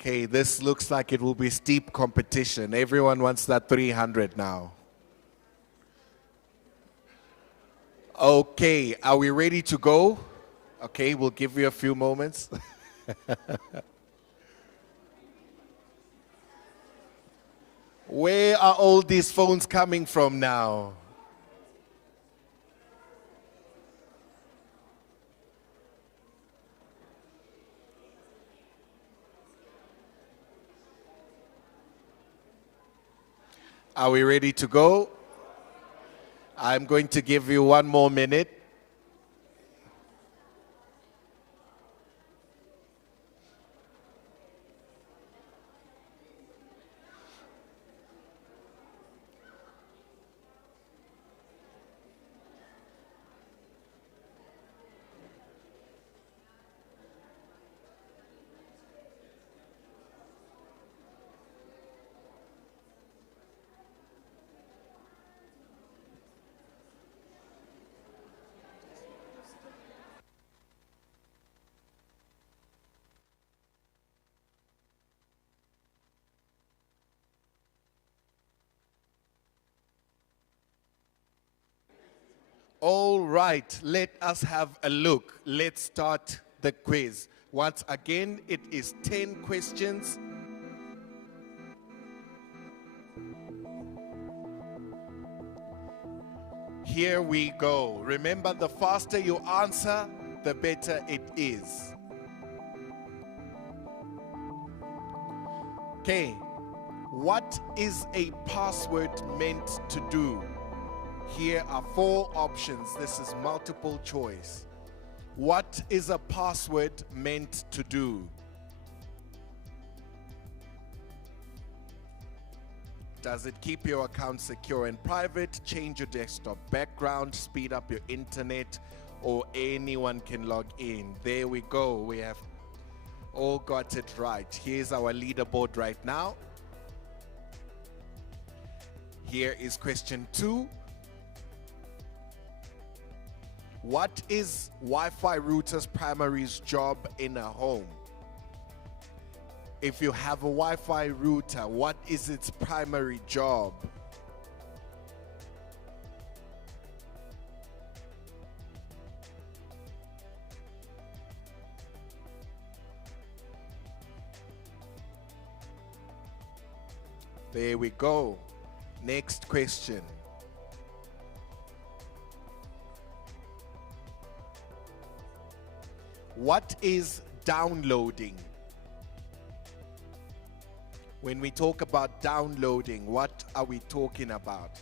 Okay, this looks like it will be steep competition. Everyone wants that 300 now. Okay, are we ready to go? Okay, we'll give you a few moments. Where are all these phones coming from now? Are we ready to go? I'm going to give you 1 more minute. All right, let us have a look. Let's start the quiz. Once again, it is 10 questions. Here we go. Remember, the faster you answer, the better it is. Okay, what is a password meant to do? Here are 4 options. This is multiple choice. What is a password meant to do? Does it keep your account secure and private, change your desktop background, speed up your internet, or anyone can log in? There we go. We have all got it right. Here's our leaderboard right now. Here is question 2. What is Wi-Fi router's primary job in a home? If you have a Wi-Fi router, what is its primary job? There we go. Next question. What is downloading? When we talk about downloading, what are we talking about?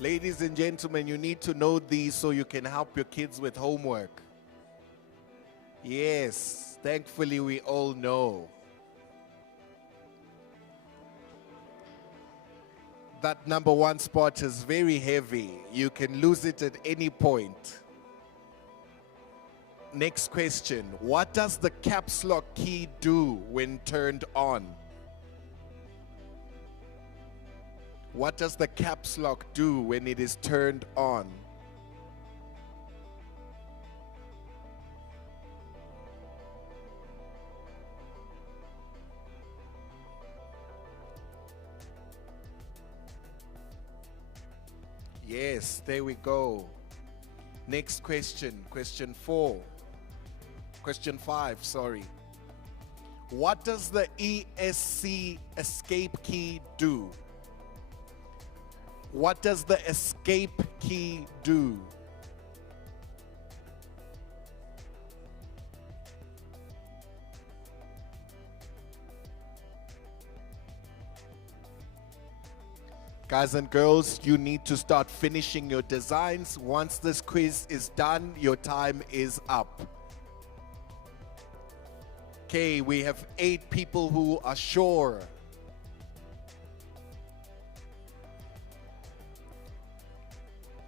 Ladies and gentlemen, you need to know these so you can help your kids with homework. Yes, thankfully we all know. That number one spot is very heavy. You can lose it at any point. Next question. What does the caps lock key do when turned on? What does the caps lock do when it is turned on? Yes, there we go. Next question, question 5, sorry. What does the ESC escape key do? What does the escape key do? Guys and girls, you need to start finishing your designs. Once this quiz is done, your time is up. Okay, we have 8 people who are sure.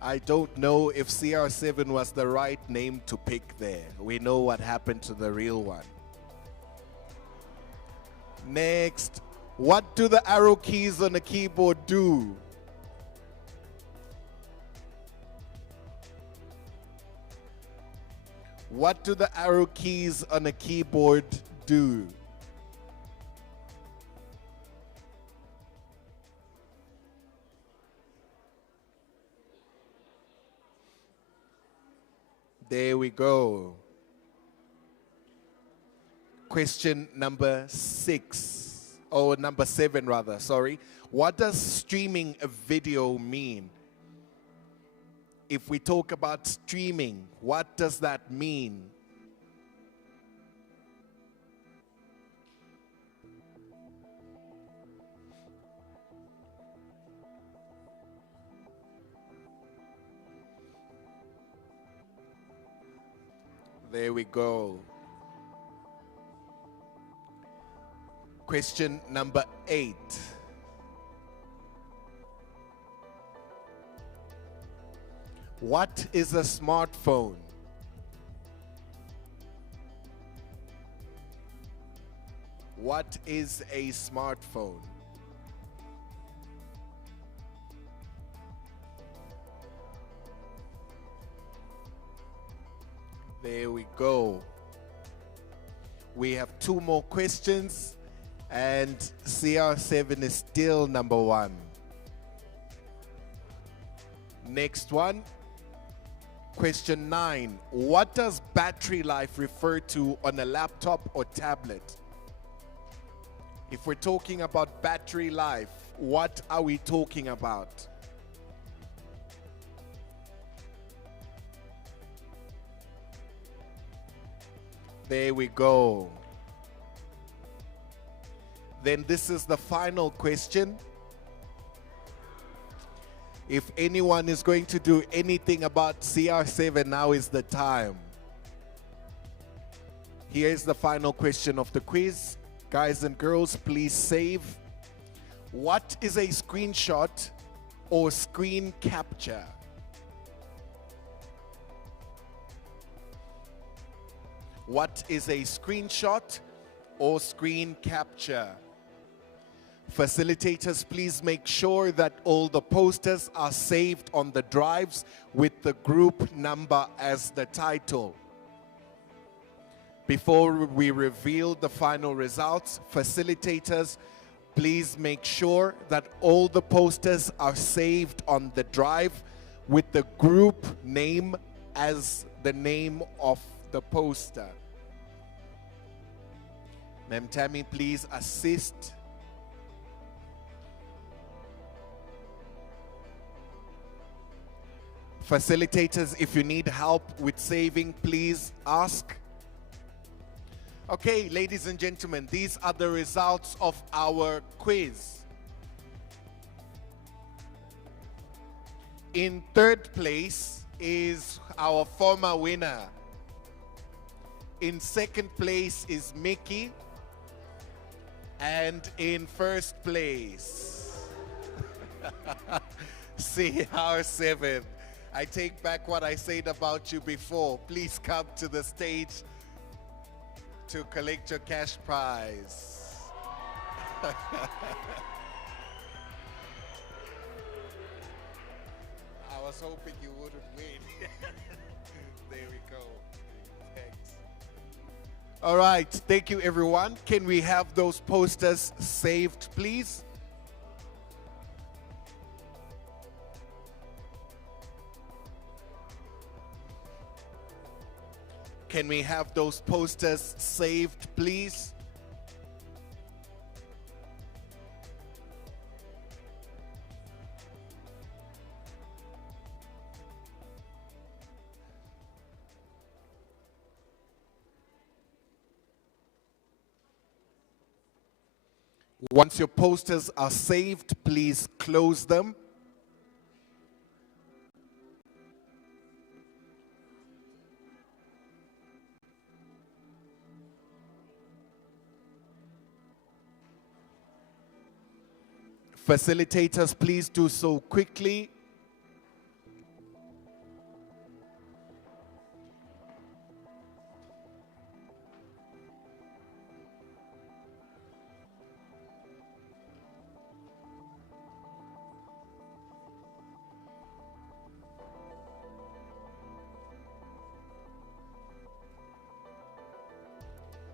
I don't know if CR7 was the right name to pick there. We know what happened to the real one. Next. What do the arrow keys on the keyboard do? What do the arrow keys on the keyboard do? There we go. Question number 6. Or number 7 rather, sorry. What does streaming a video mean? If we talk about streaming, what does that mean? There we go. Question number 8. What is a smartphone? What is a smartphone? There we go. We have 2 more questions. And CR7 is still number 1. Next one. Question 9. What does battery life refer to on a laptop or tablet? If we're talking about battery life, what are we talking about? There we go. Then this is the final question. If anyone is going to do anything about CR7, now is the time. Here is the final question of the quiz. Guys and girls, please save. What is a screenshot or screen capture? What is a screenshot or screen capture? Facilitators, please make sure that all the posters are saved on the drives with the group number as the title. Before we reveal the final results, facilitators, please make sure that all the posters are saved on the drive with the group name as the name of the poster. Ma'am Tammy, please assist. Facilitators, if you need help with saving, please ask. Okay, ladies and gentlemen, these are the results of our quiz. In third place is our former winner. In second place is Mickey. And in first place, CR7. I take back what I said about you before. Please come to the stage to collect your cash prize. I was hoping you wouldn't win. There we go. Thanks. All right, thank you everyone. Can we have those posters saved, please? Can we have those posters saved, please? Once your posters are saved, please close them. Facilitators, please do so quickly.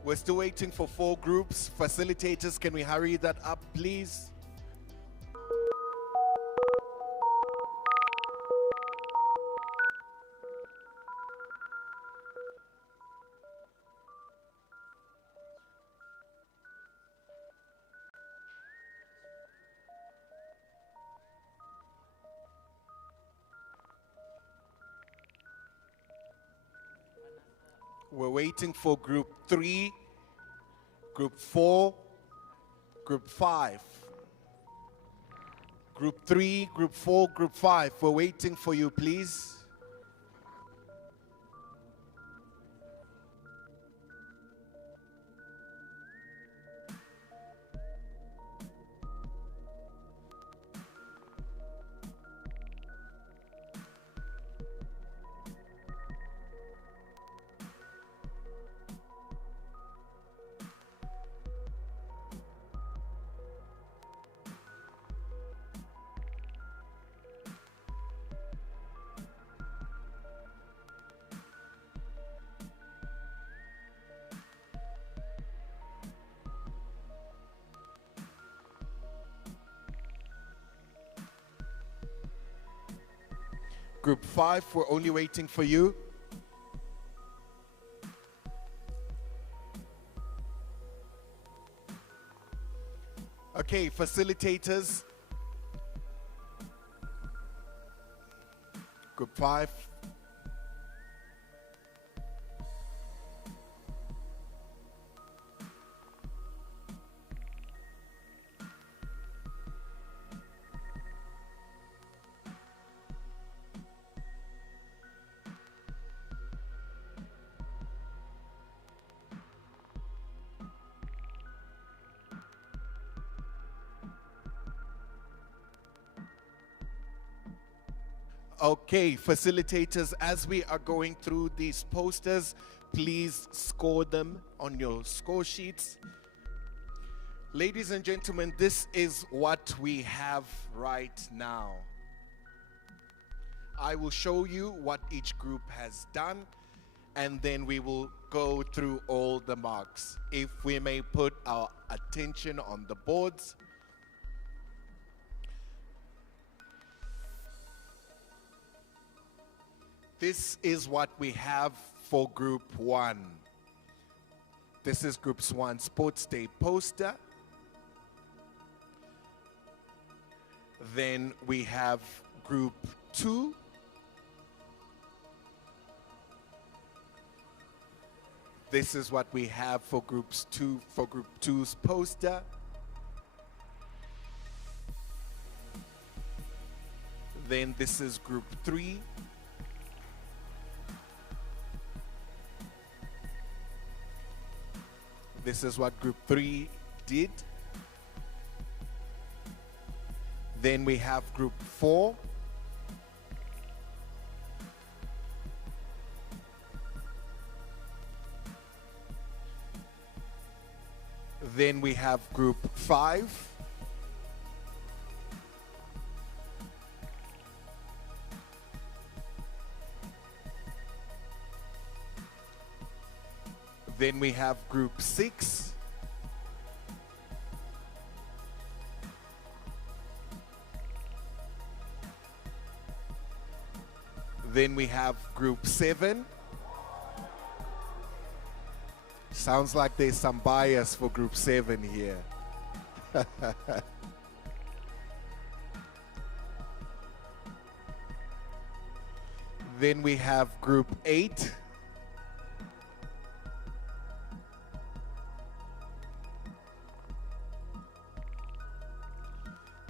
We're still waiting for 4 groups. Facilitators, can we hurry that up, please? We're waiting for group 3, group 4, group 5. Group 3, group 4, group 5. We're waiting for you, please. Group 5, we're only waiting for you. Okay, facilitators. Group 5. Okay, facilitators, as we are going through these posters, please score them on your score sheets. Ladies and gentlemen, this is what we have right now. I will show you what each group has done, and then we will go through all the marks. If we may put our attention on the boards. This is what we have for Group 1. This is Group 1 Sports Day poster. Then we have Group 2. This is what we have for group two's poster. Then this is group 3. This is what group 3 did. Then we have group 4. Then we have group 5. Then we have group 6. Then we have group 7. Sounds like there's some bias for group 7 here. Then we have group 8.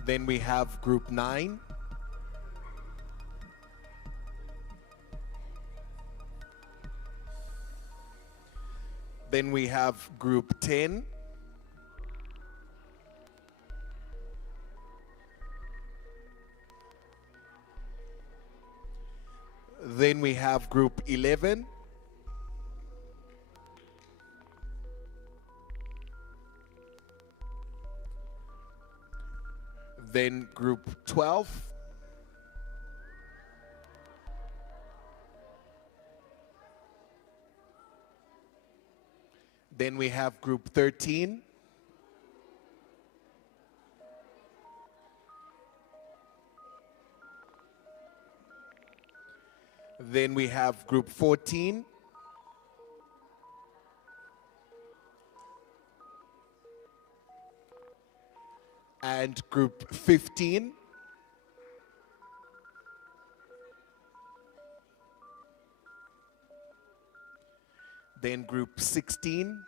Then we have group 9. Then we have group 10. Then we have group 11. Then group 12. Then we have group 13. Then we have group 14. And group 15. Then group 16.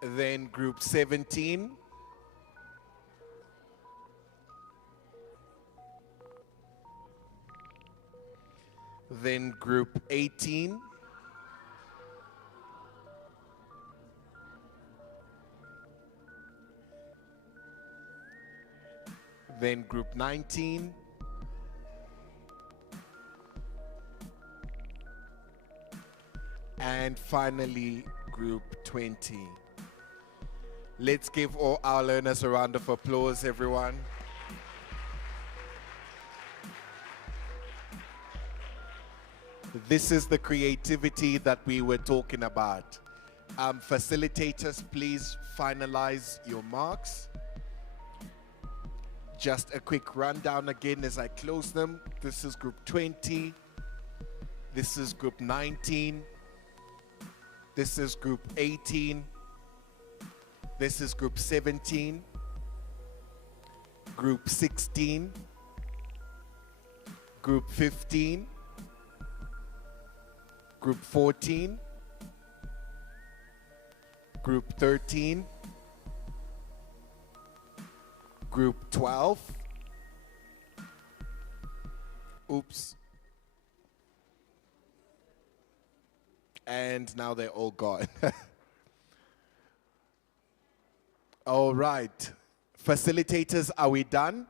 Then group 17. Then group 18. Then group 19. And finally, group 20. Let's give all our learners a round of applause, everyone. This is the creativity that we were talking about. Facilitators, please finalize your marks. Just a quick rundown again as I close them. This is group 20. This is group 19. This is group 18. This is group 17. Group 16. Group 15. Group 14. Group 13. Group 12. Oops. And now they're all gone. All right. Facilitators, are we done?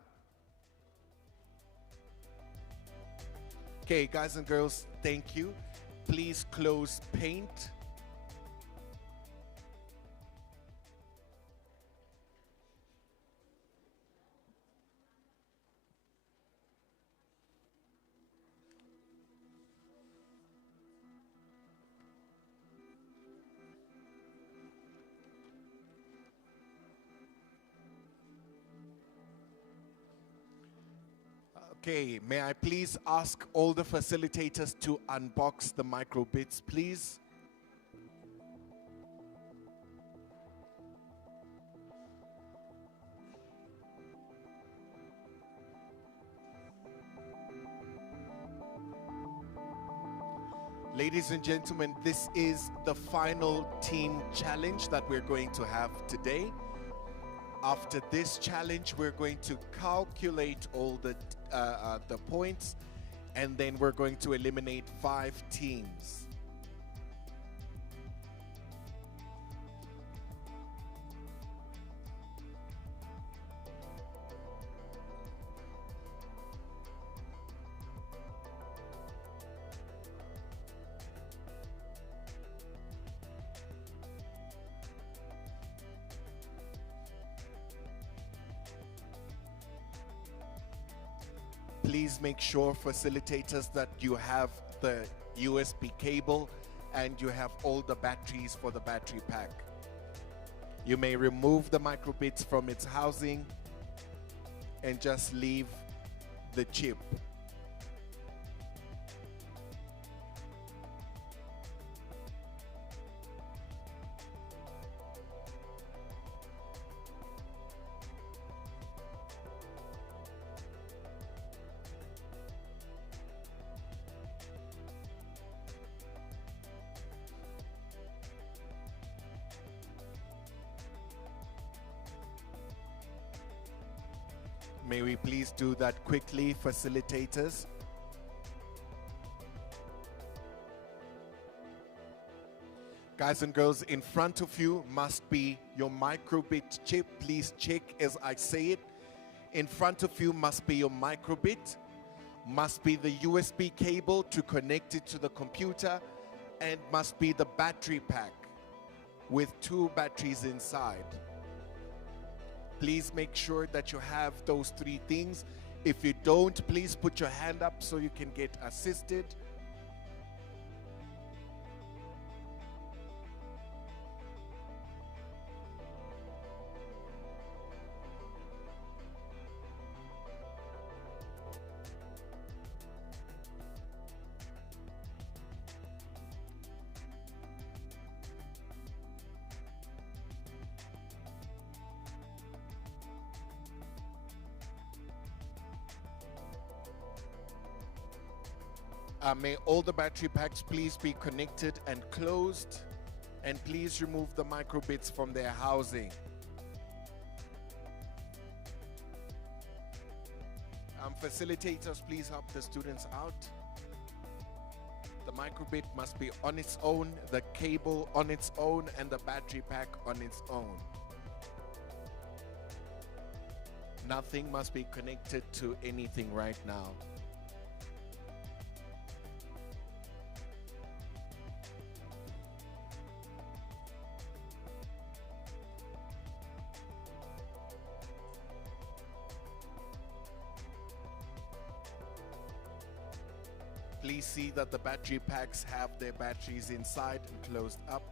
Okay, guys and girls, thank you. Please close paint. Okay, may I please ask all the facilitators to unbox the microbits, please? Ladies and gentlemen, this is the final team challenge that we're going to have today. After this challenge, we're going to calculate all the points, and then we're going to eliminate 5 teams. Please make sure, facilitators, that you have the USB cable and you have all the batteries for the battery pack. You may remove the microbits from its housing and just leave the chip. May we please do that quickly, facilitators? Guys and girls, in front of you must be your microbit chip. Please check as I say it. In front of you must be your microbit, must be the USB cable to connect it to the computer, and must be the battery pack with 2 batteries inside. Please make sure that you have those 3 things. If you don't, please put your hand up so you can get assisted. May all the battery packs please be connected and closed, and please remove the microbits from their housing. Facilitators, please help the students out. The microbit must be on its own, the cable on its own, and the battery pack on its own. Nothing must be connected to anything right now. Please see that the battery packs have their batteries inside and closed up.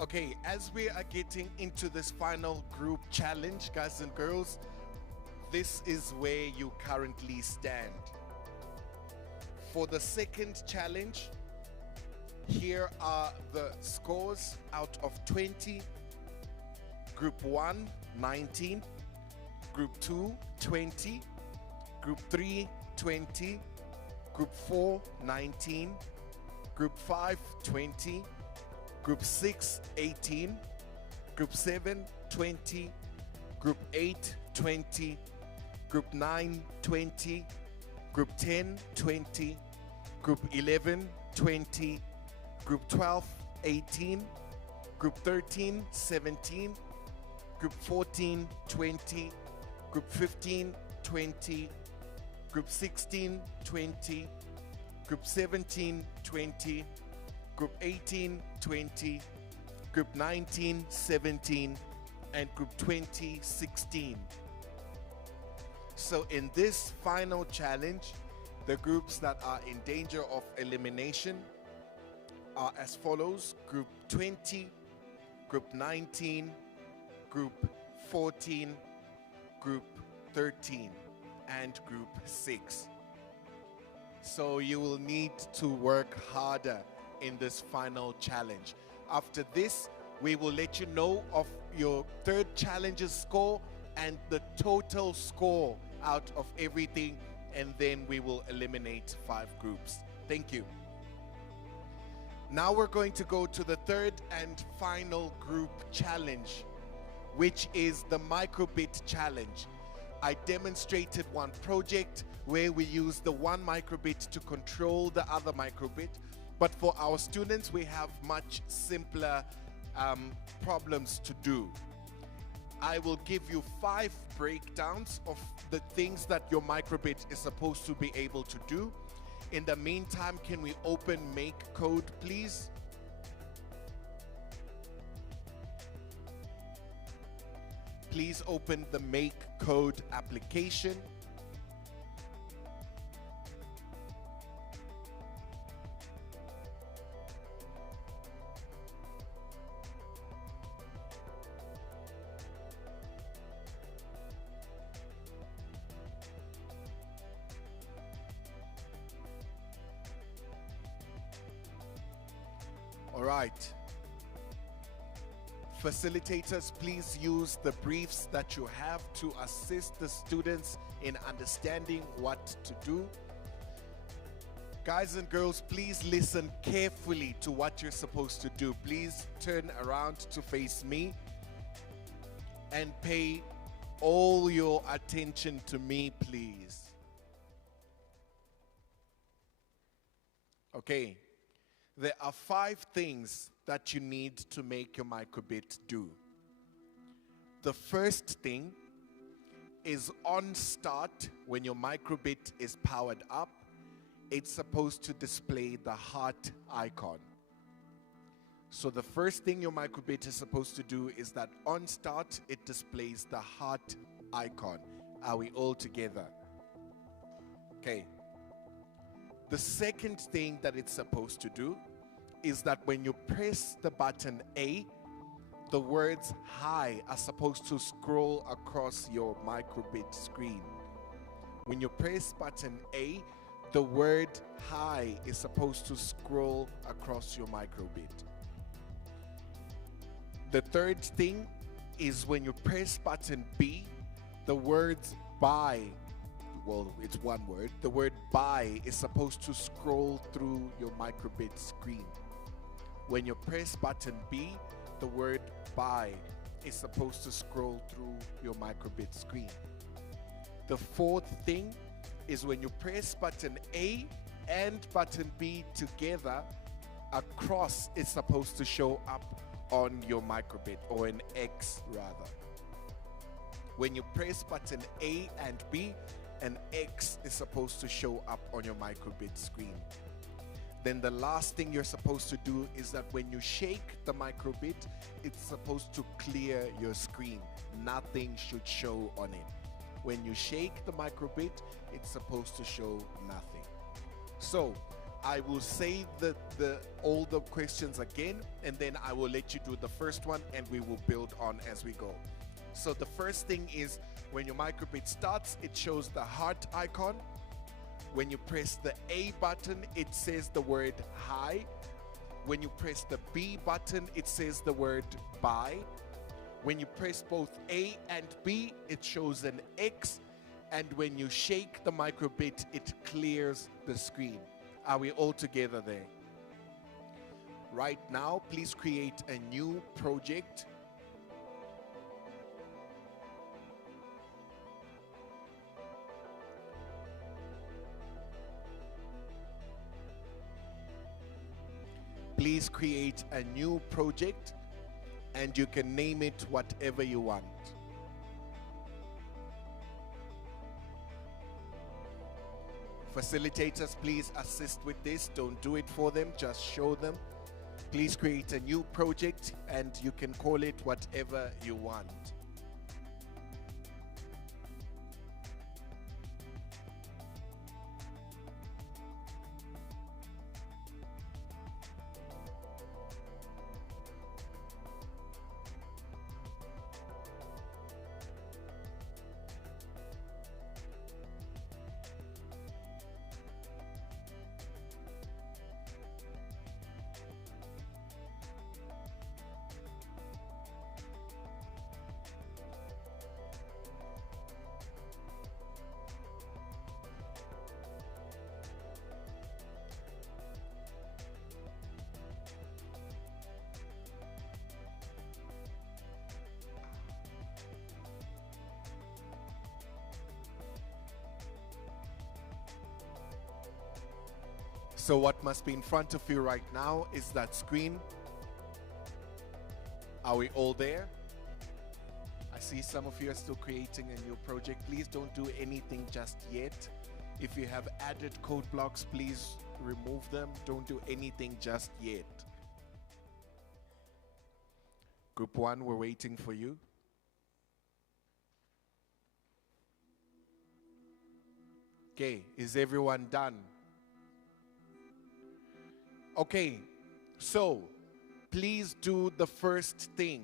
Okay, as we are getting into this final group challenge, guys and girls, this is where you currently stand. For the second challenge, here are the scores out of 20. Group 1, 19. Group 2, 20. Group 3, 20. Group 4, 19. Group 5, 20. Group 6, 18. Group 7, 20. Group 8, 20. Group 9, 20. Group 10, 20. Group 11, 20. Group 12, 18. Group 13, 17. Group 14, 20. Group 15, 20. Group 16, 20. Group 17, 20. Group 18, 20. Group 19, 17. And Group 20, 16. So in this final challenge, the groups that are in danger of elimination are as follows: Group 20, Group 19, Group 14, Group 13, and Group 6. So you will need to work harder in this final challenge. After this, we will let you know of your third challenge's score and the total score out of everything, and then we will eliminate 5 groups. Thank you. Now we're going to go to the third and final group challenge, which is the microbit challenge. I demonstrated one project where we use the one microbit to control the other microbit, but for our students we have much simpler problems to do. I will give you 5 breakdowns of the things that your microbit is supposed to be able to do. In the meantime, can we open Make Code, please? Please open the Make Code application. All right. Facilitators, please use the briefs that you have to assist the students in understanding what to do. Guys and girls, please listen carefully to what you're supposed to do. Please turn around to face me and pay all your attention to me, please. Okay. There are 5 things that you need to make your microbit do. The first thing is on start. When your microbit is powered up, it's supposed to display the heart icon. So the first thing your microbit is supposed to do is that on start, it displays the heart icon. Are we all together? Okay. The second thing that it's supposed to do is that when you press the button A, the words hi are supposed to scroll across your microbit screen. When you press button A, the word hi is supposed to scroll across your microbit. The third thing is when you press button B, the words bye, well, it's one word. The word bye is supposed to scroll through your microbit screen. When you press button B, the word bye is supposed to scroll through your microbit screen. The fourth thing is when you press button A and button B together, a cross is supposed to show up on your microbit, or an X rather. When you press button A and B, an X is supposed to show up on your microbit screen. Then the last thing you're supposed to do is that when you shake the microbit, it's supposed to clear your screen. Nothing should show on it. When you shake the microbit, it's supposed to show nothing. So I will say all the questions again, and then I will let you do the first one, and we will build on as we go. So the first thing is, when your microbit starts, it shows the heart icon. When you press the A button, it says the word hi. When you press the B button, it says the word bye. When you press both A and B, it shows an X. And when you shake the microbit, it clears the screen. Are we all together there? Right now, please create a new project. please create a new project and you can name it whatever you want. Facilitators, please assist with this. Don't do it for them, just show them. Please create a new project and you can call it whatever you want. So what must be in front of you right now is that screen. Are we all there? I see some of you are still creating a new project. Please don't do anything just yet. If you have added code blocks, please remove them. Don't do anything just yet. Group 1, we're waiting for you. Okay, is everyone done? Okay, so please do the first thing.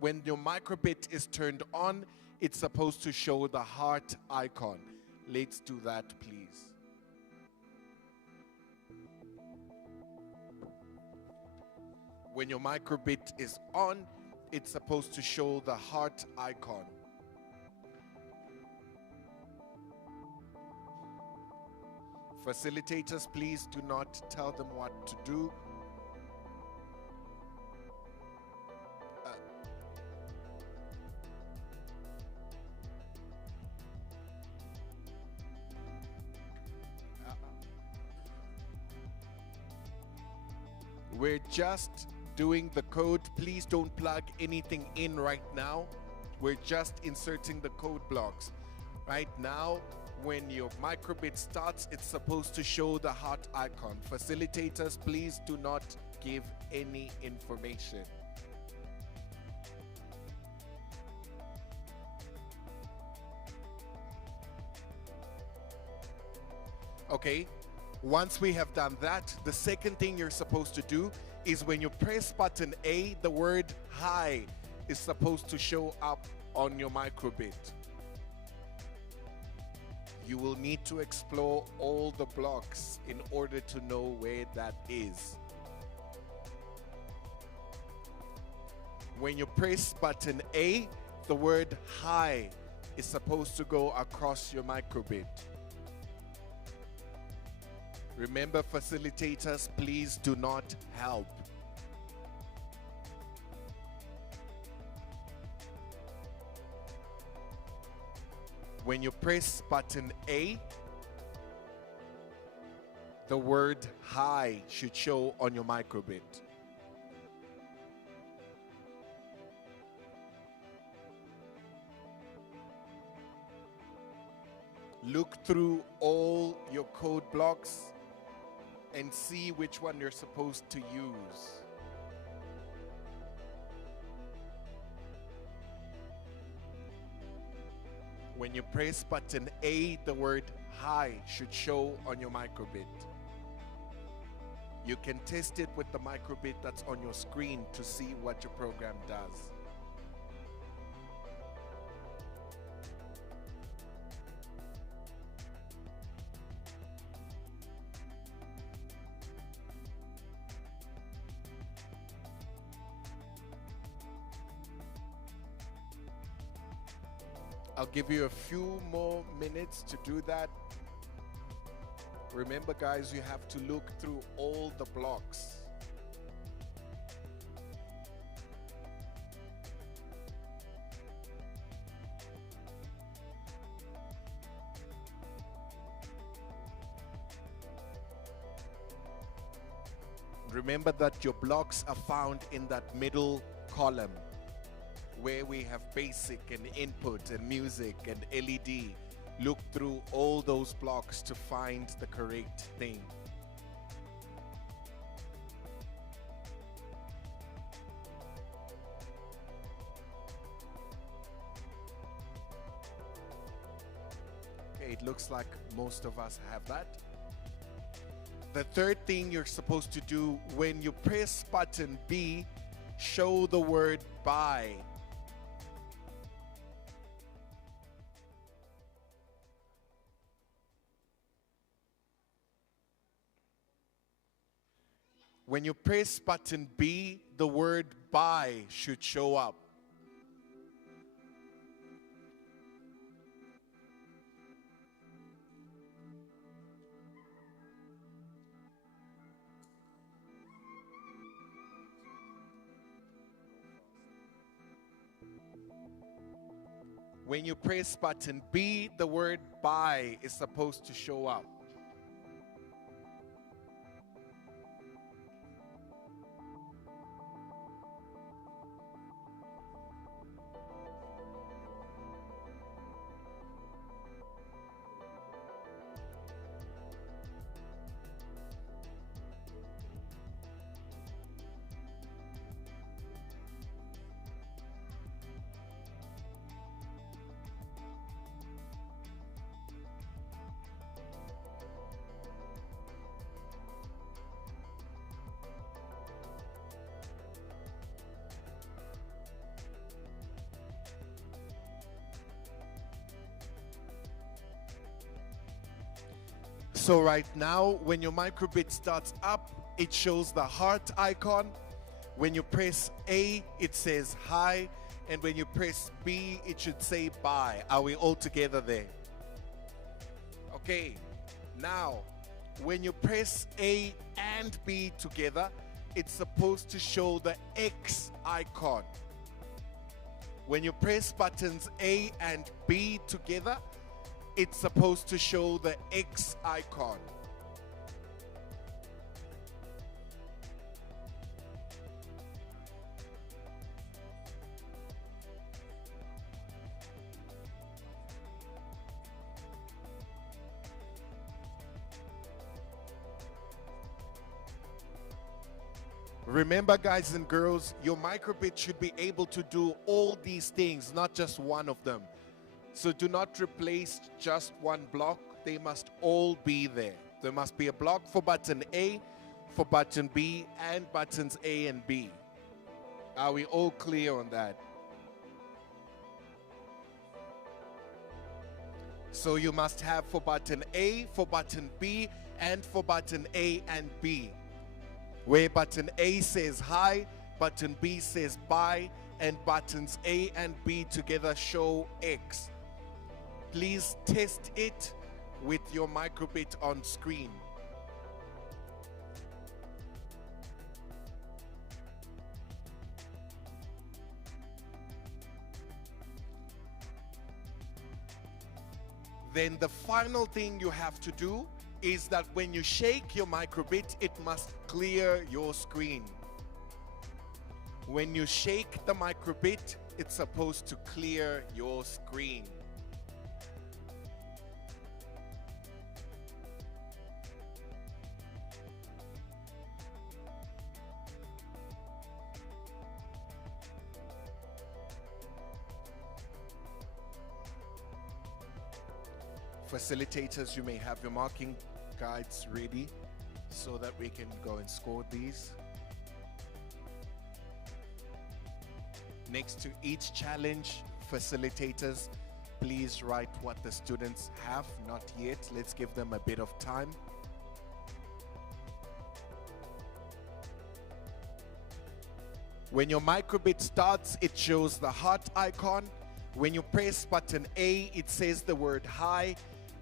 When your microbit is turned on, it's supposed to show the heart icon. Let's do that, please. When your microbit is on, it's supposed to show the heart icon. Facilitators, please do not tell them what to do. We're just doing the code. Please don't plug anything in right now. We're just inserting the code blocks. Right now, when your microbit starts, it's supposed to show the heart icon. Facilitators, please do not give any information. Okay, once we have done that, the second thing you're supposed to do is when you press button A, the word hi is supposed to show up on your microbit. You will need to explore all the blocks in order to know where that is. When you press button A, the word hi is supposed to go across your microbit. Remember, facilitators, please do not help. When you press button A, the word hi should show on your microbit. Look through all your code blocks and see which one you're supposed to use. When you press button A, the word hi should show on your microbit. You can test it with the microbit that's on your screen to see what your program does. I'll give you a few more minutes to do that. Remember, guys, you have to look through all the blocks. Remember that your blocks are found in that middle column where we have basic and input and music and LED. Look through all those blocks to find the correct thing. Okay, it looks like most of us have that. The third thing you're supposed to do when you press button B, show the word buy. When you press button B, the word buy should show up. When you press button B, the word buy is supposed to show up. So right now, when your microbit starts up, it shows the heart icon. When you press A, it says hi. And when you press B, it should say bye. Are we all together there? Okay, now, when you press A and B together, it's supposed to show the X icon. When you press buttons A and B together, it's supposed to show the X icon. Remember, guys and girls, your microbit should be able to do all these things, not just one of them. So do not replace just one block. They must all be there. There must be a block for button A, for button B, and buttons A and B. Are we all clear on that? So you must have for button A, for button B, and for button A and B. Where button A says hi, button B says bye, and buttons A and B together show X. Please test it with your microbit on screen. Then the final thing you have to do is that when you shake your microbit, it must clear your screen. When you shake the microbit, it's supposed to clear your screen. Facilitators, you may have your marking guides ready so that we can go and score these. Next to each challenge, facilitators, please write what the students have. Not yet. Let's give them a bit of time. When your microbit starts, it shows the heart icon. When you press button A, it says the word hi.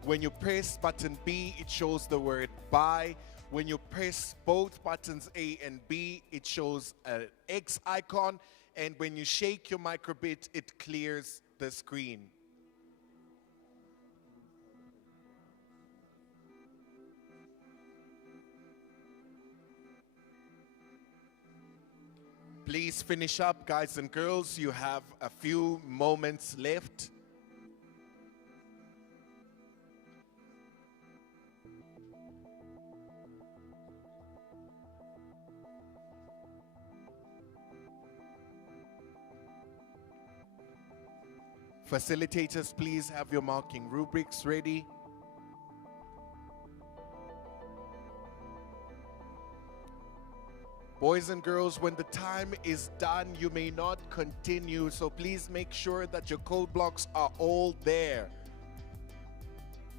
When you press button B, it shows the word bye. When you press both buttons A and B, it shows an X icon. And when you shake your microbit, it clears the screen. Please finish up, guys and girls. You have a few moments left. Facilitators, please have your marking rubrics ready. Boys and girls, when the time is done, you may not continue, so please make sure that your code blocks are all there.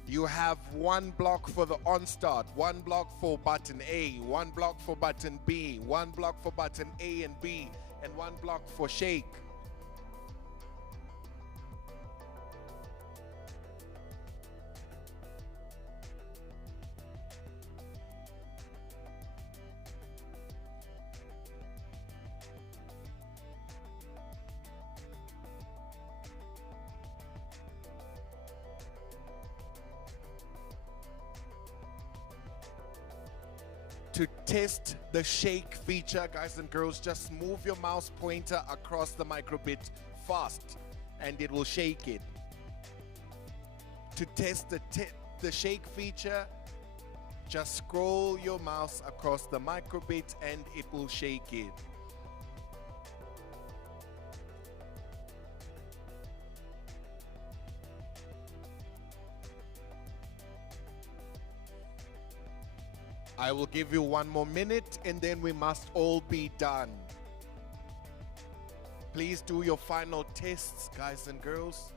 You have one block for the on-start, one block for button A, one block for button B, one block for button A and B, and one block for shake. To test the shake feature, guys and girls, just move your mouse pointer across the microbit fast and it will shake it. To test the shake feature, just scroll your mouse across the microbit and it will shake it. I will give you one more minute and then we must all be done. Please do your final tests, guys and girls.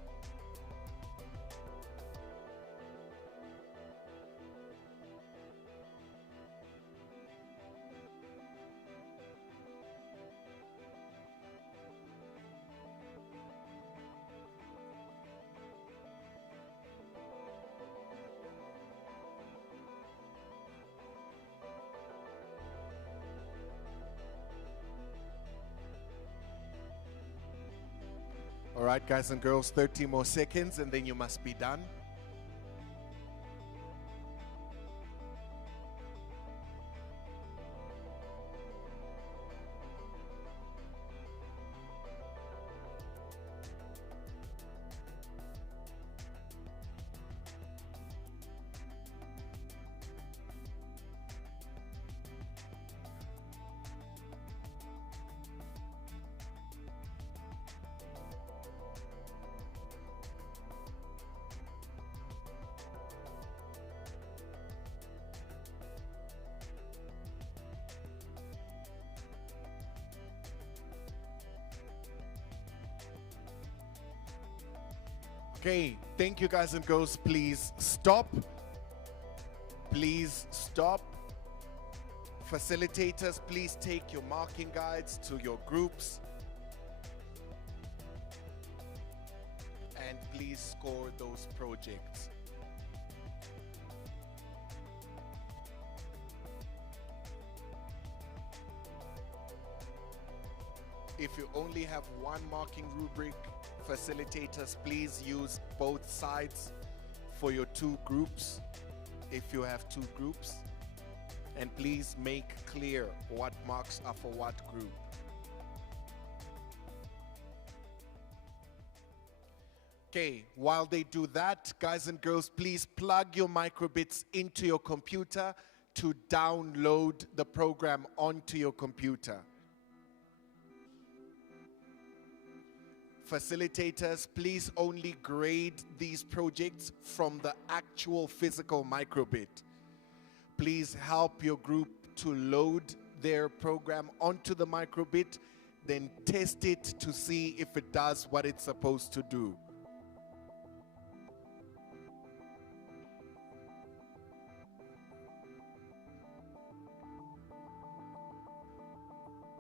All right, guys and girls, 30 more seconds and then you must be done. Okay, thank you, guys and girls. Please stop. Please stop. Facilitators, please take your marking guides to your groups. And please score those projects. If you only have one marking rubric, facilitators, please use both sides for your two groups, if you have two groups. And please make clear what marks are for what group. Okay, while they do that, guys and girls, please plug your microbits into your computer to download the program onto your computer. Facilitators, please only grade these projects from the actual physical microbit. Please help your group to load their program onto the microbit, then test it to see if it does what it's supposed to do.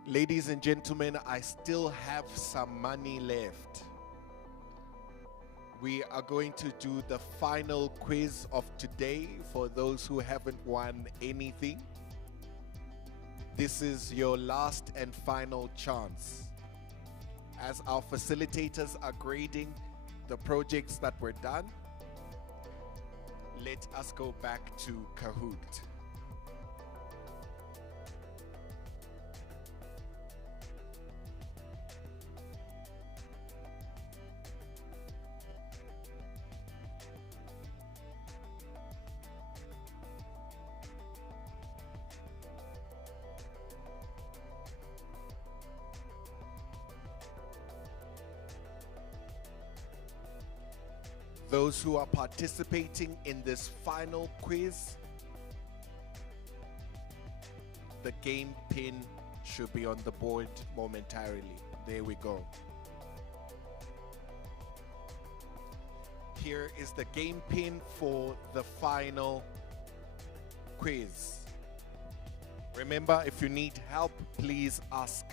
Ladies and gentlemen, I still have some money left. We are going to do the final quiz of today for those who haven't won anything. This is your last and final chance. As our facilitators are grading the projects that were done, let us go back to Kahoot. those who are participating in this final quiz, the game pin should be on the board momentarily. There we go. Here is the game pin for the final quiz. Remember, if you need help, please ask.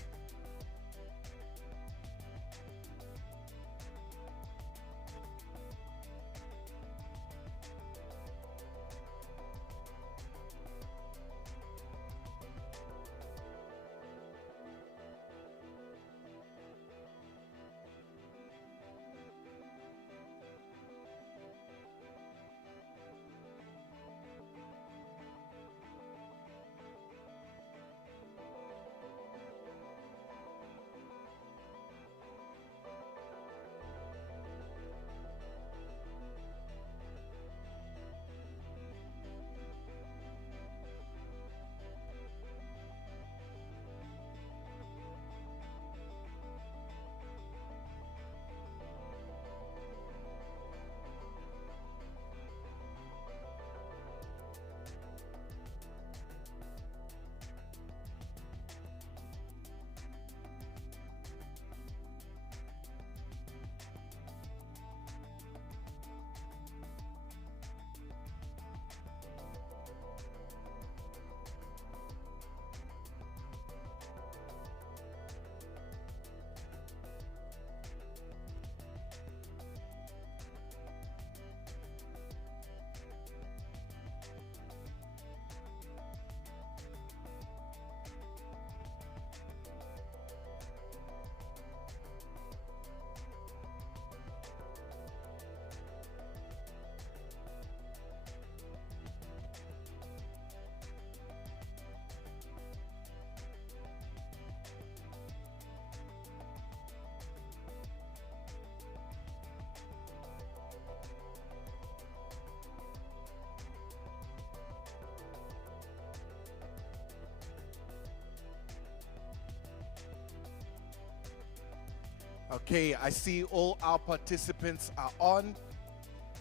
Okay, I see all our participants are on.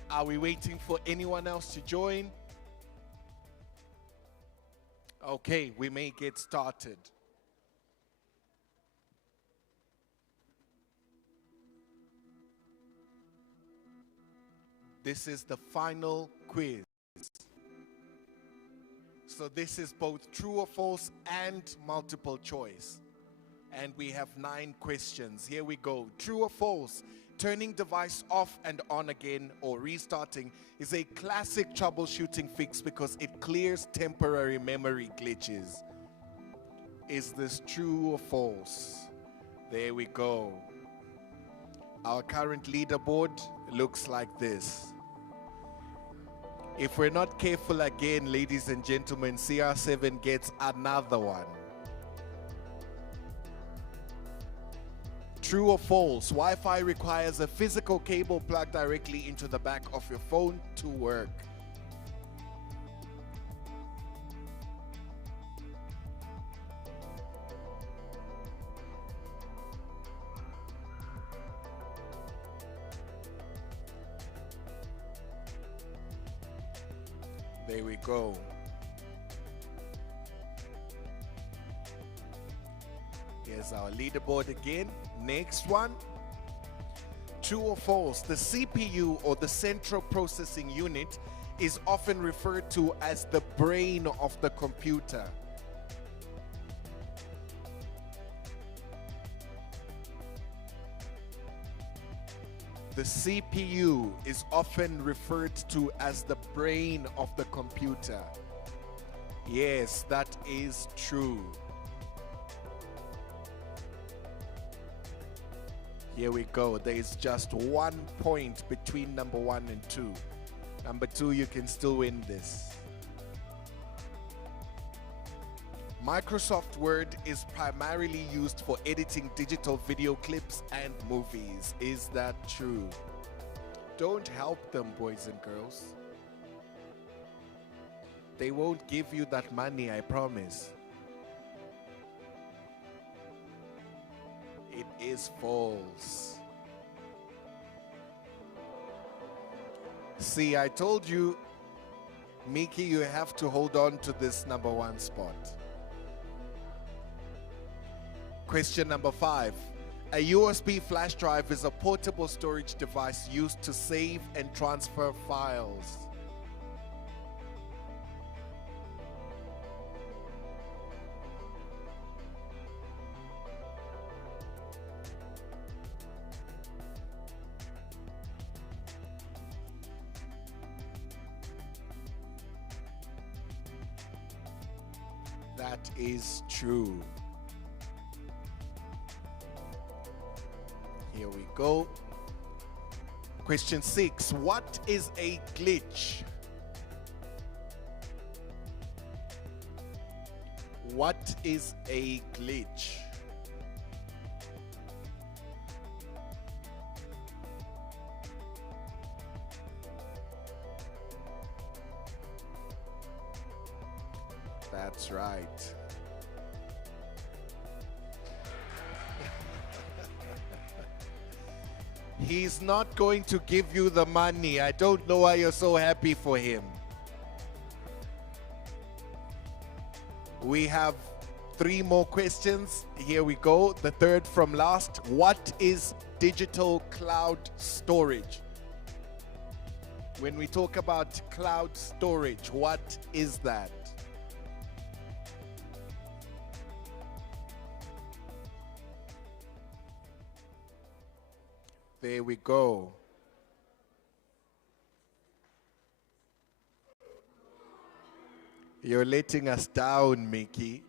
Are we waiting for anyone else to join? Okay, we may get started. This is the final quiz. So this is both true or false and multiple choice. And we have 9 questions. Here we go. True or false? Turning device off and on again or restarting is a classic troubleshooting fix because it clears temporary memory glitches. Is this true or false? There we go. Our current leaderboard looks like this. If we're not careful again, ladies and gentlemen, CR7 gets another one. True or false? Wi-Fi requires a physical cable plugged directly into the back of your phone to work. There we go. Here's our leaderboard again. Next one. True or false? The CPU or the central processing unit is often referred to as the brain of the computer. The CPU is often referred to as the brain of the computer. Yes, that is true. Here we go. There is just 1 point between number 1 and 2. Number 2, you can still win this. Microsoft Word is primarily used for editing digital video clips and movies. Is that true? Don't help them, boys and girls. They won't give you that money, I promise. It is false. See, I told you, Miki, you have to hold on to this number 1 spot. Question number 5. A USB flash drive is a portable storage device used to save and transfer files. That is true. Here we go. Question 6. What is a glitch? What is a glitch? That's right. He's not going to give you the money. I don't know why you're so happy for him. We have 3 more questions. Here we go. The third from last. What is digital cloud storage? When we talk about cloud storage, what is that? There we go. You're letting us down, Mickey.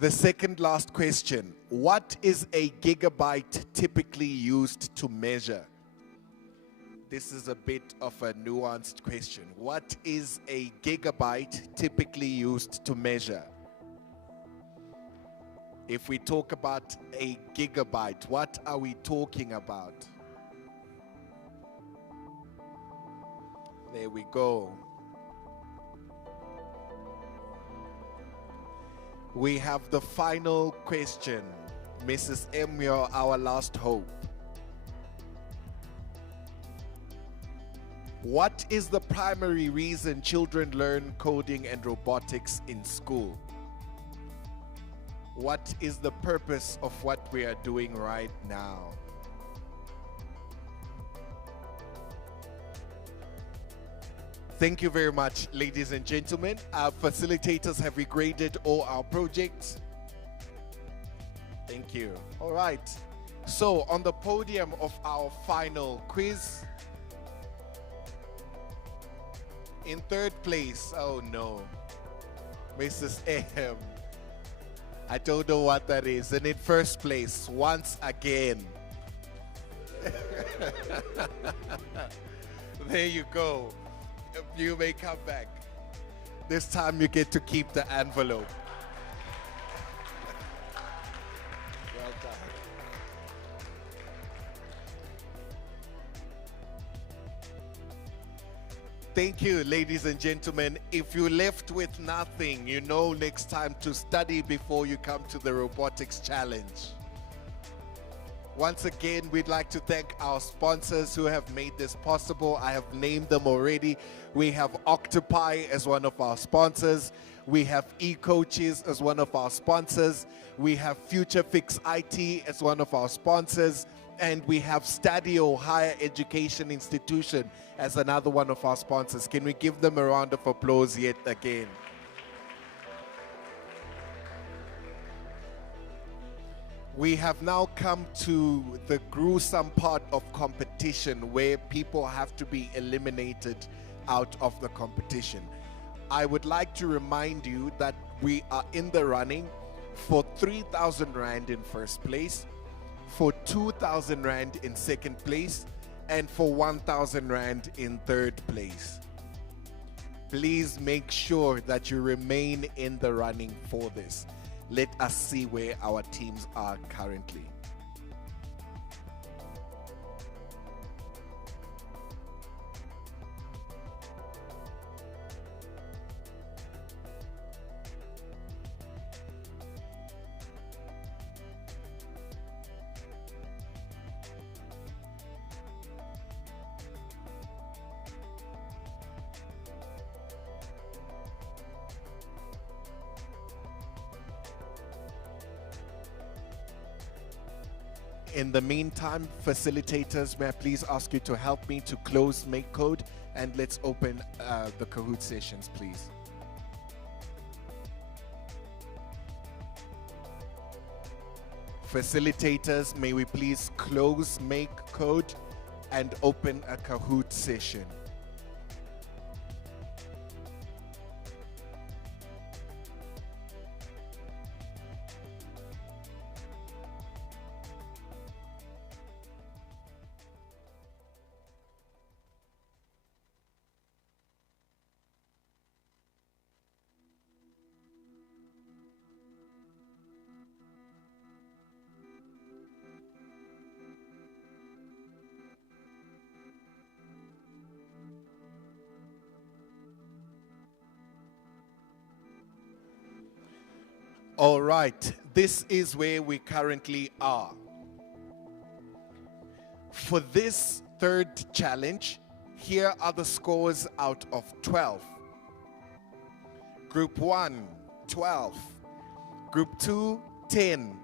The second last question. What is a gigabyte typically used to measure? This is a bit of a nuanced question. What is a gigabyte typically used to measure? If we talk about a gigabyte, what are we talking about? There we go. We have the final question. Mrs. M, you're our last hope. What is the primary reason children learn coding and robotics in school? What is the purpose of what we are doing right now? Thank you very much, ladies and gentlemen. Our facilitators have regraded all our projects. Thank you. All right. So on the podium of our final quiz, in third place, oh no, Mrs. M. I don't know what that is. And in first place, once again. There you go. You may come back. This time you get to keep the envelope. Well done. Thank you, ladies and gentlemen. If you left with nothing, you know next time to study before you come to the Robotics Challenge. Once again, we'd like to thank our sponsors who have made this possible. I have named them already. We have Octopi as one of our sponsors. We have eCoaches as one of our sponsors. We have Future Fix IT as one of our sponsors. And we have Stadio Higher Education Institution as another one of our sponsors. Can we give them a round of applause yet again? We have now come to the gruesome part of competition where people have to be eliminated out of the competition. I would like to remind you that we are in the running for 3,000 Rand in first place, for 2,000 Rand in second place, and for 1,000 Rand in third place. Please make sure that you remain in the running for this. Let us see where our teams are currently. In the meantime, facilitators, may I please ask you to help me to close Make Code, and let's open the Kahoot sessions, please. Facilitators, may we please close Make Code and open a Kahoot session. All right, this is where we currently are. For this third challenge, here are the scores out of 12. Group 1, 12. Group 2, 10.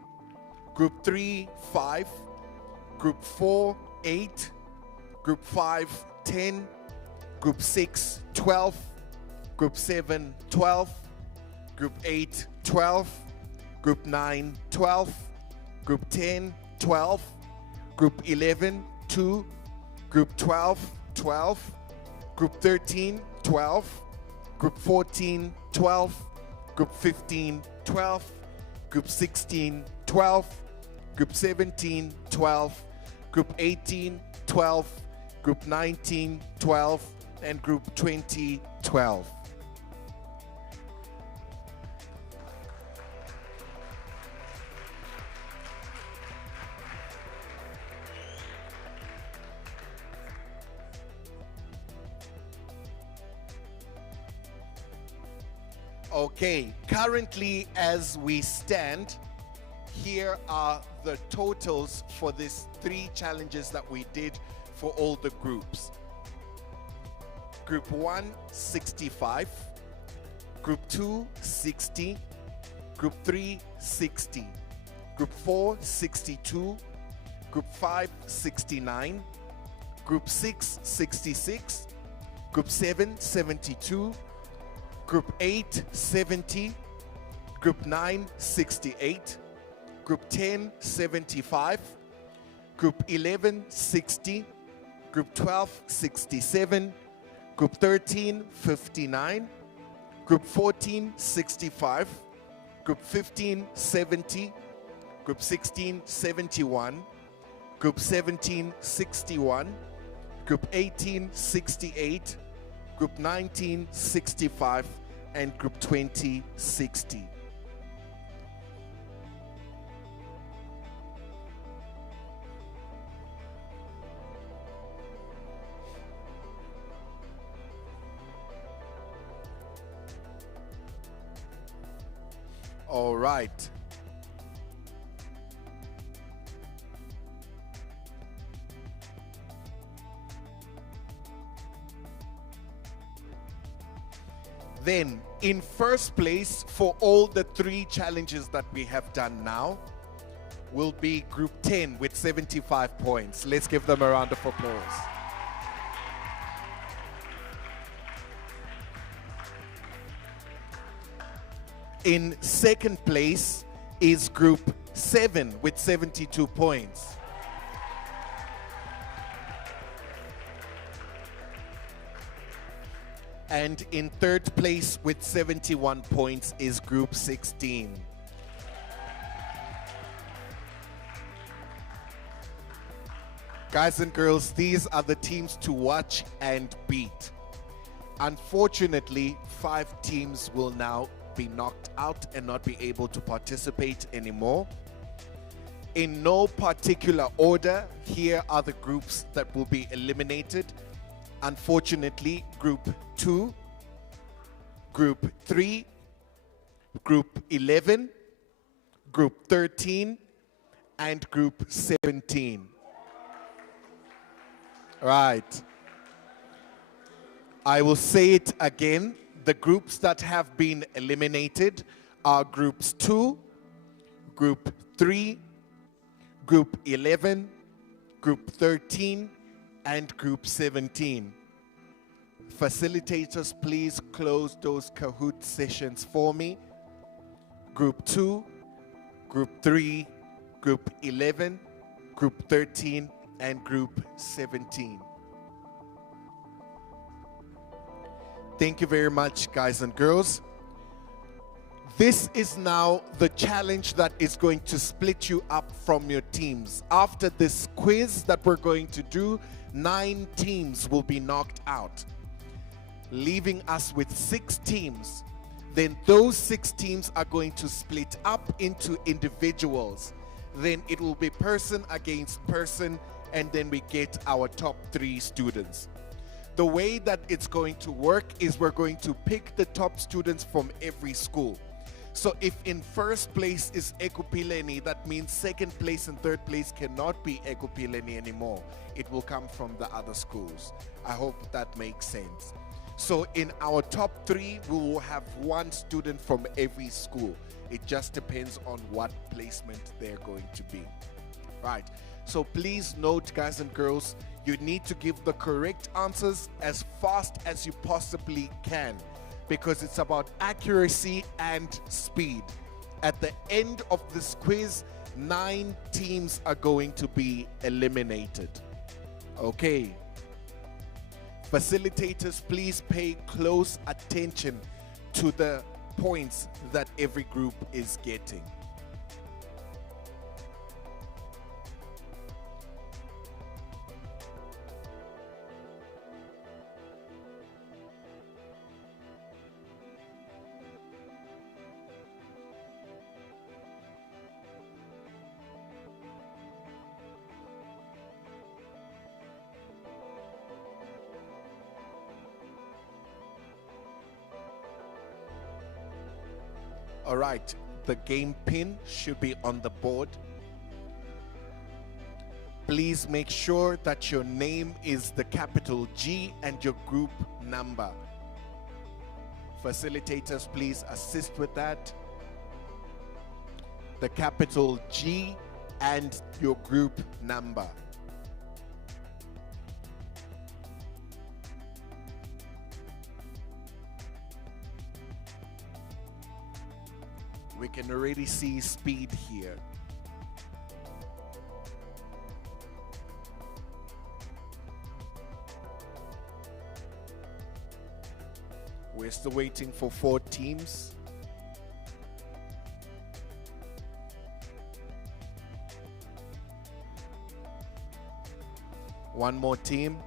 Group 3, 5. Group 4, 8. Group 5, 10. Group 6, 12. Group 7, 12. Group 8, 12. Group 9, 12. Group 10, 12. Group 11, 2. Group 12, 12. Group 13, 12. Group 14, 12. Group 15, 12. Group 16, 12. Group 17, 12. Group 18, 12. Group 19, 12. And Group 20, 12. Okay, currently as we stand, here are the totals for these 3 challenges that we did for all the groups. Group 1, 65. Group 2, 60. Group 3, 60. Group 4, 62. Group 5, 69. Group 6, 66. Group 7, 72. Group 8, 70. Group 9, 68. Group 10, 75. Group 11, 60. Group 12, 67. Group 13, 59. Group 14, 65. Group 15, 70. Group 16, 71. Group 17, 61. Group 18, 68. Group 19, 65. And Group 20, 60. All right. Then, in first place for all the 3 challenges that we have done now will be Group 10 with 75 points. Let's give them a round of applause. In second place is Group 7 with 72 points. And in third place with 71 points is Group 16. Guys and girls, these are the teams to watch and beat. Unfortunately, 5 teams will now be knocked out and not be able to participate anymore. In no particular order, here are the groups that will be eliminated. Unfortunately, Group 2, Group 3, Group 11, Group 13, and Group 17. Right. I will say it again. The groups that have been eliminated are Groups 2, Group 3, Group 11, Group 13, and Group 17. Facilitators, please close those Kahoot sessions for me. Group 2, Group 3, Group 11, Group 13, and Group 17. Thank you very much, guys and girls. This is now the challenge that is going to split you up from your teams. After this quiz that we're going to do, 9 teams will be knocked out, leaving us with 6 teams. Then those 6 teams are going to split up into individuals. Then it will be person against person, and then we get our top 3 students. The way that it's going to work is we're going to pick the top students from every school. So if in first place is Ekupileni, that means second place and third place cannot be Ekupileni anymore. It will come from the other schools. I hope that makes sense. So in our top 3, we will have 1 student from every school. It just depends on what placement they're going to be. Right. So please note, guys and girls, you need to give the correct answers as fast as you possibly can, because it's about accuracy and speed. At the end of this quiz, 9 teams are going to be eliminated. Okay. Facilitators, please pay close attention to the points that every group is getting. All right, the game pin should be on the board. Please make sure that your name is the capital G and your group number. Facilitators, please assist with that. The capital G and your group number. We can already see speed here. We're still waiting for 4 teams. One more team.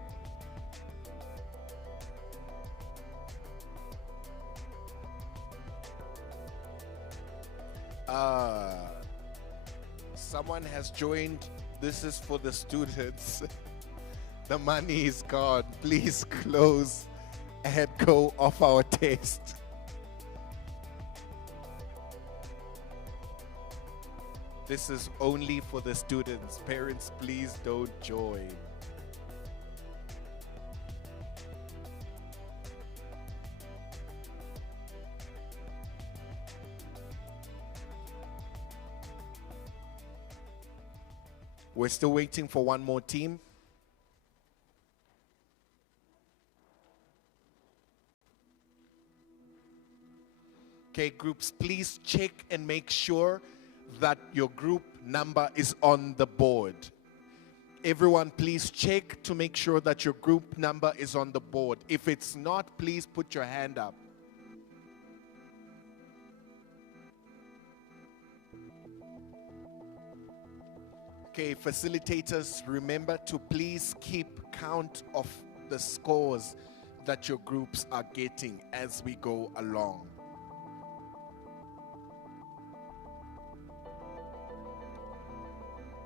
Someone has joined. This is for the students. The money is gone. Please close and go off our test. This is only for the students. Parents, please don't join. We're still waiting for one more team. Okay, groups, please check and make sure that your group number is on the board. Everyone, please check to make sure that your group number is on the board. If it's not, please put your hand up. Okay, facilitators, remember to please keep count of the scores that your groups are getting as we go along.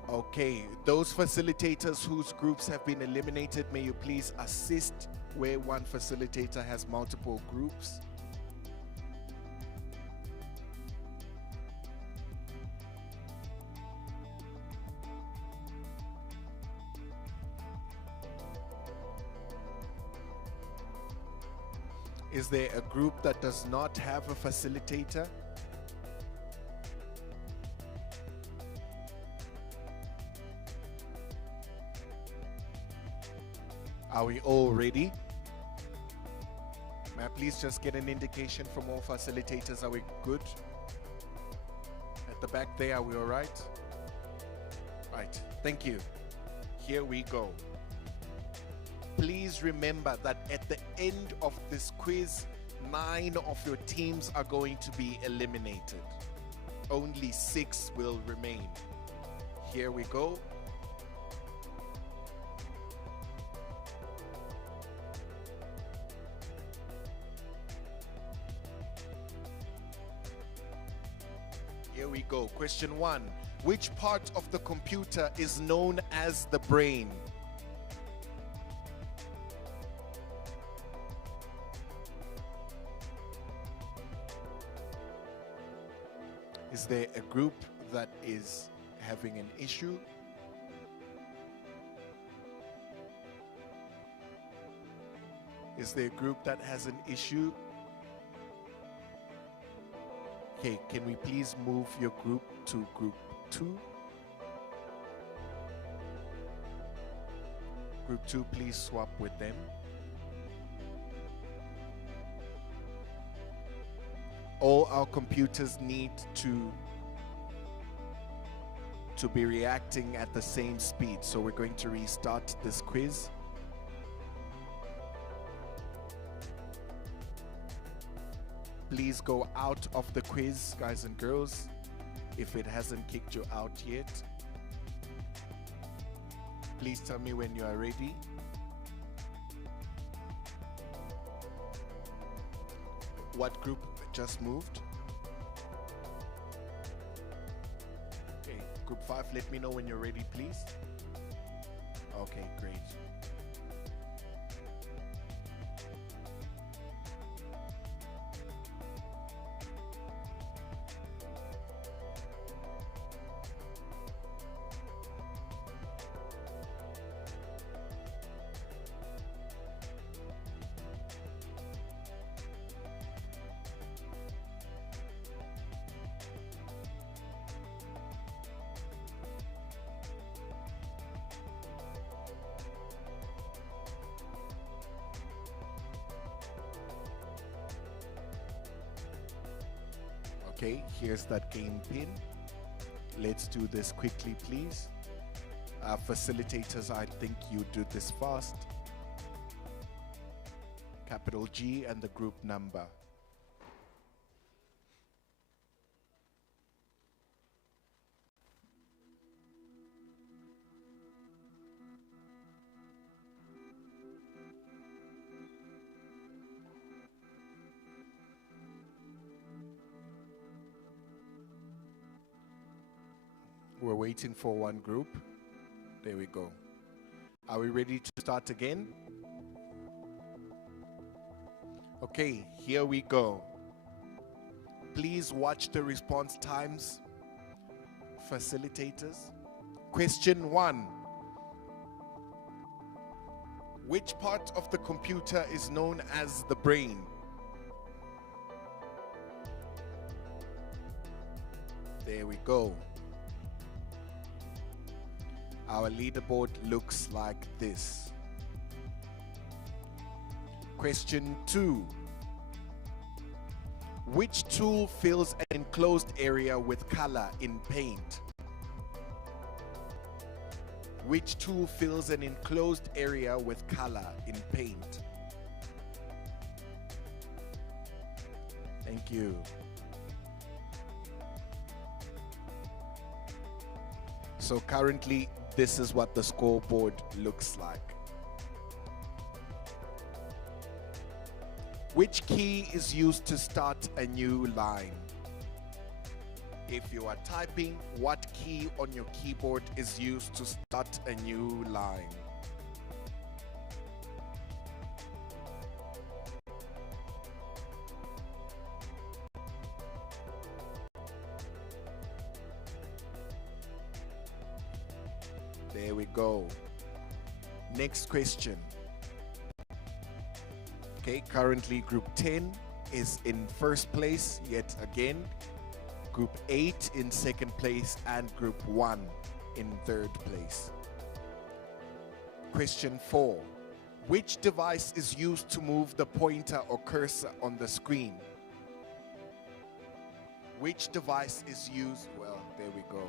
Okay, those facilitators whose groups have been eliminated, may you please assist where one facilitator has multiple groups. Is there a group that does not have a facilitator? Are we all ready? May I please just get an indication from all facilitators? Are we good? At the back there, are we all right? Right, thank you. Here we go. Please remember that at the end of this quiz, 9 of your teams are going to be eliminated. Only 6 will remain. Here we go. Here we go. Question 1. Which part of the computer is known as the brain? Is there a group that is having an issue? Is there a group that has an issue? Okay, can we please move your group to group 2? Group 2, please swap with them. All our computers need to be reacting at the same speed. So we're going to restart this quiz. Please go out of the quiz, guys and girls, if it hasn't kicked you out yet. Please tell me when you are ready. What group just moved? Okay, group 5, let me know when you're ready, please. Okay, great. Okay, here's that game pin. Let's do this quickly, please. Facilitators, I think you do this fast. Capital G and the group number. We're waiting for one group. There we go. Are we ready to start again? Okay, here we go. Please watch the response times, facilitators. Question 1. Which part of the computer is known as the brain? There we go. Our leaderboard looks like this. Question 2. Which tool fills an enclosed area with color in paint? Which tool fills an enclosed area with color in paint? Thank you. So currently, this is what the scoreboard looks like. Which key is used to start a new line? If you are typing, what key on your keyboard is used to start a new line? There we go. Next question. Okay, currently group 10 is in first place yet again. Group 8 in second place and group 1 in third place. Question 4. Which device is used to move the pointer or cursor on the screen? Which device is used? Well, there we go.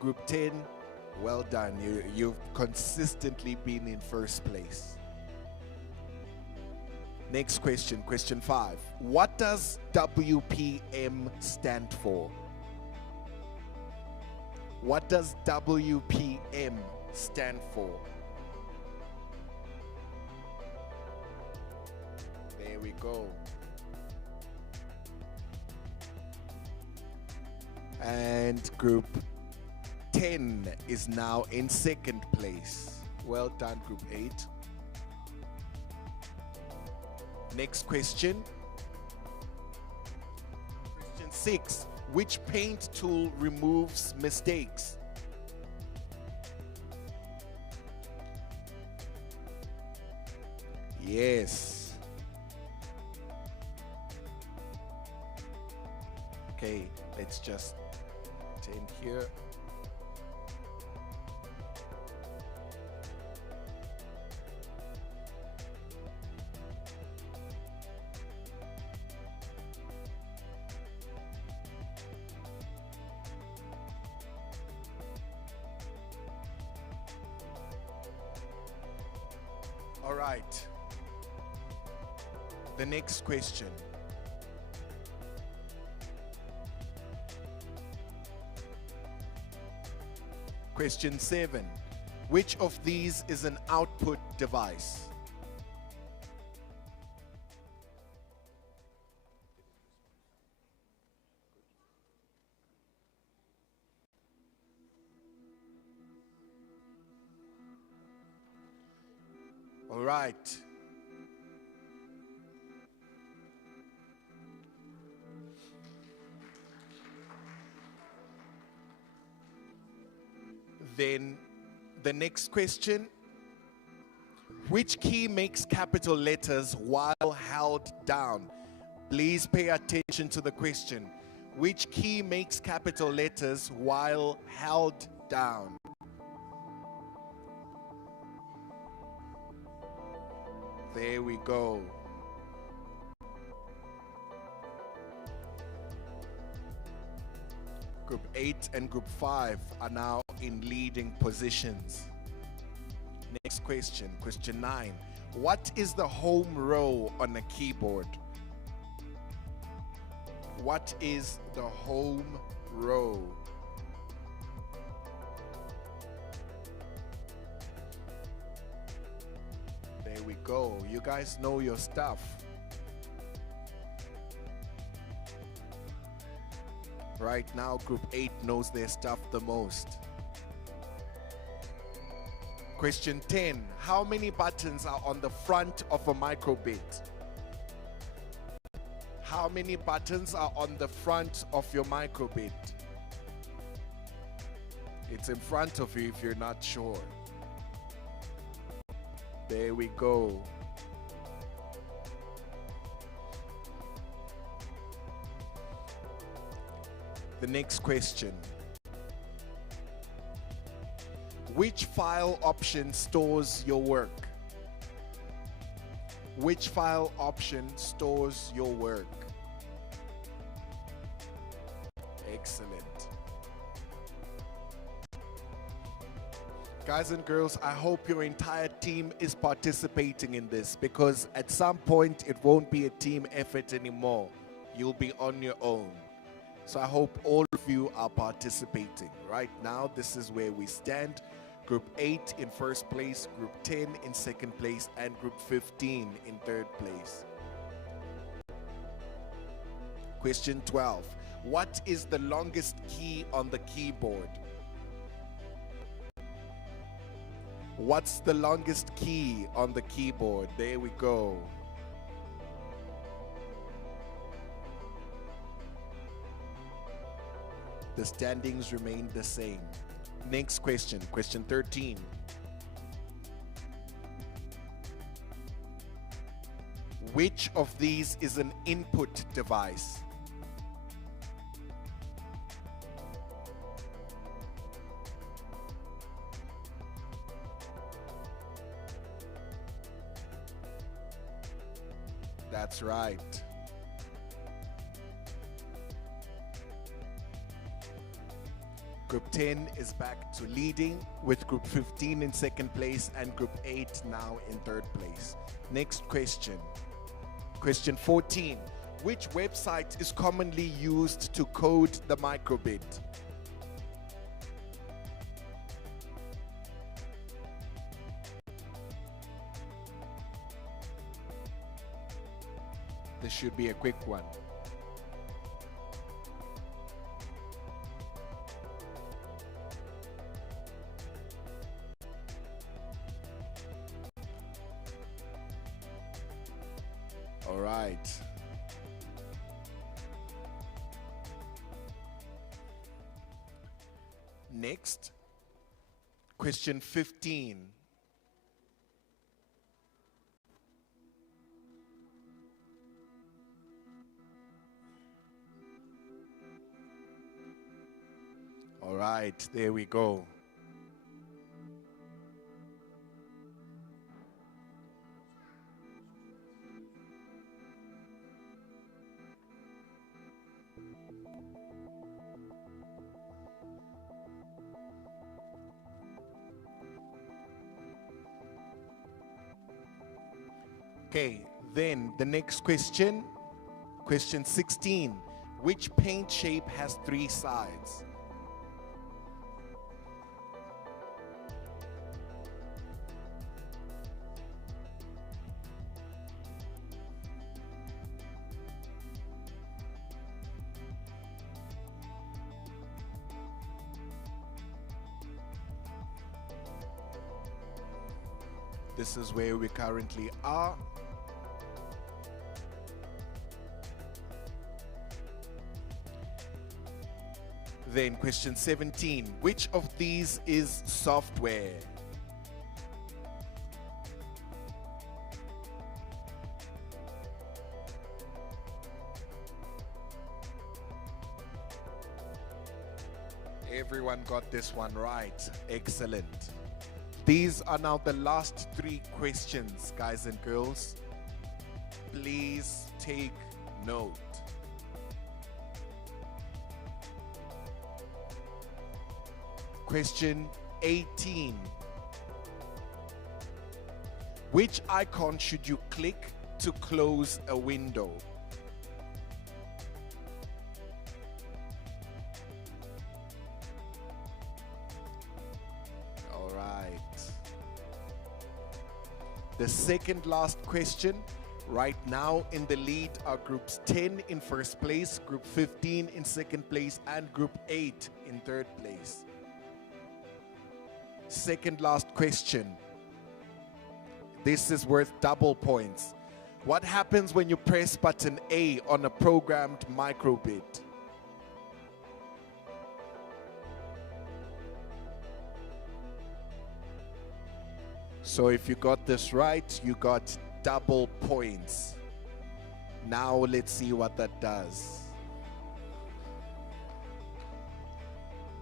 Group 10, well done. You've consistently been in first place. Next question, question 5. What does WPM stand for? What does WPM stand for? There we go. And group 10 is now in second place. Well done, group 8. Next question. Question 6. Which paint tool removes mistakes? Yes. Okay, let's just attend here. All right. The next question. Question 7. Which of these is an output device? All right. Then the next question. Which key makes capital letters while held down? Please pay attention to the question. Which key makes capital letters while held down? There we go. Group 8 and Group 5 are now in leading positions. Next question, question 9. What is the home row on a keyboard? What is the home row? There we go. You guys know your stuff. Right now, Group 8 knows their stuff the most. Question 10. How many buttons are on the front of a microbit? How many buttons are on the front of your microbit? It's in front of you if you're not sure. There we go. The next question. Which file option stores your work? Which file option stores your work? Excellent. Guys and girls, I hope your entire team is participating in this, because at some point it won't be a team effort anymore. You'll be on your own. So I hope all of you are participating. Right now, this is where we stand. Group 8 in first place, Group 10 in second place, and Group 15 in third place. Question 12. What is the longest key on the keyboard? What's the longest key on the keyboard? There we go. The standings remain the same. Next question, question 13. Which of these is an input device? That's right. Group 10 is back to leading with Group 15 in second place and Group 8 now in third place. Next question. Question 14. Which website is commonly used to code the microbit? This should be a quick one. All right. Next, question 15. All right, there we go. Okay, then the next question, question 16. Which paint shape has 3 sides? This is where we currently are. Then question 17, which of these is software? Everyone got this one right. Excellent. These are now the last 3 questions, guys and girls. Please take note. Question 18. Which icon should you click to close a window? All right. The second last question. Right now in the lead are groups 10 in first place, group 15 in second place, and group 8 in third place. Second last question. This is worth double points. What happens when you press button A on a programmed microbit? So if you got this right, you got double points. Now let's see what that does.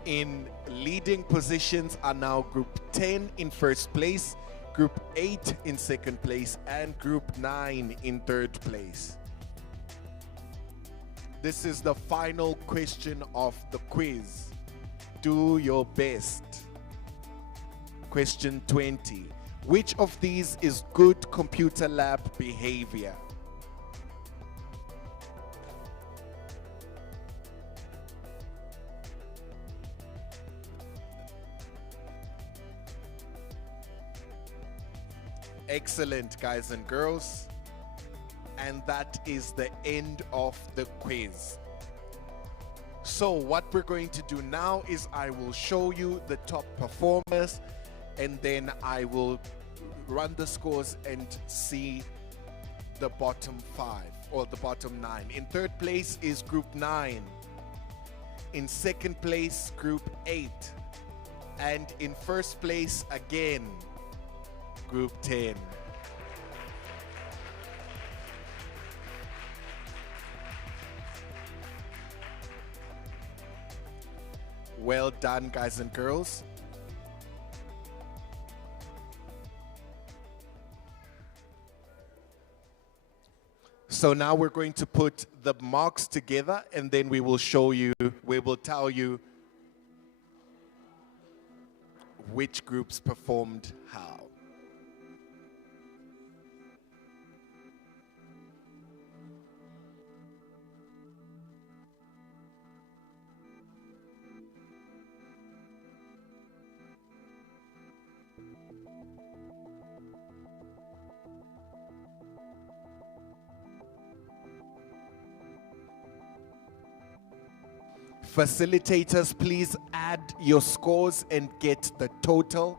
In leading positions are now group 10 in first place, group 8 in second place, and group 9 in third place. This is the final question of the quiz. Do your best. Question 20. Which of these is good computer lab behavior? Excellent, guys and girls. And that is the end of the quiz. So what we're going to do now is I will show you the top performers, and then I will run the scores and see the bottom 5 or the bottom 9. In third place is group 9. In second place, group 8. And in first place again, group 10. Well done, guys and girls. So now we're going to put the marks together, and then we will show you, we will tell you which groups performed how. Facilitators, please add your scores and get the total.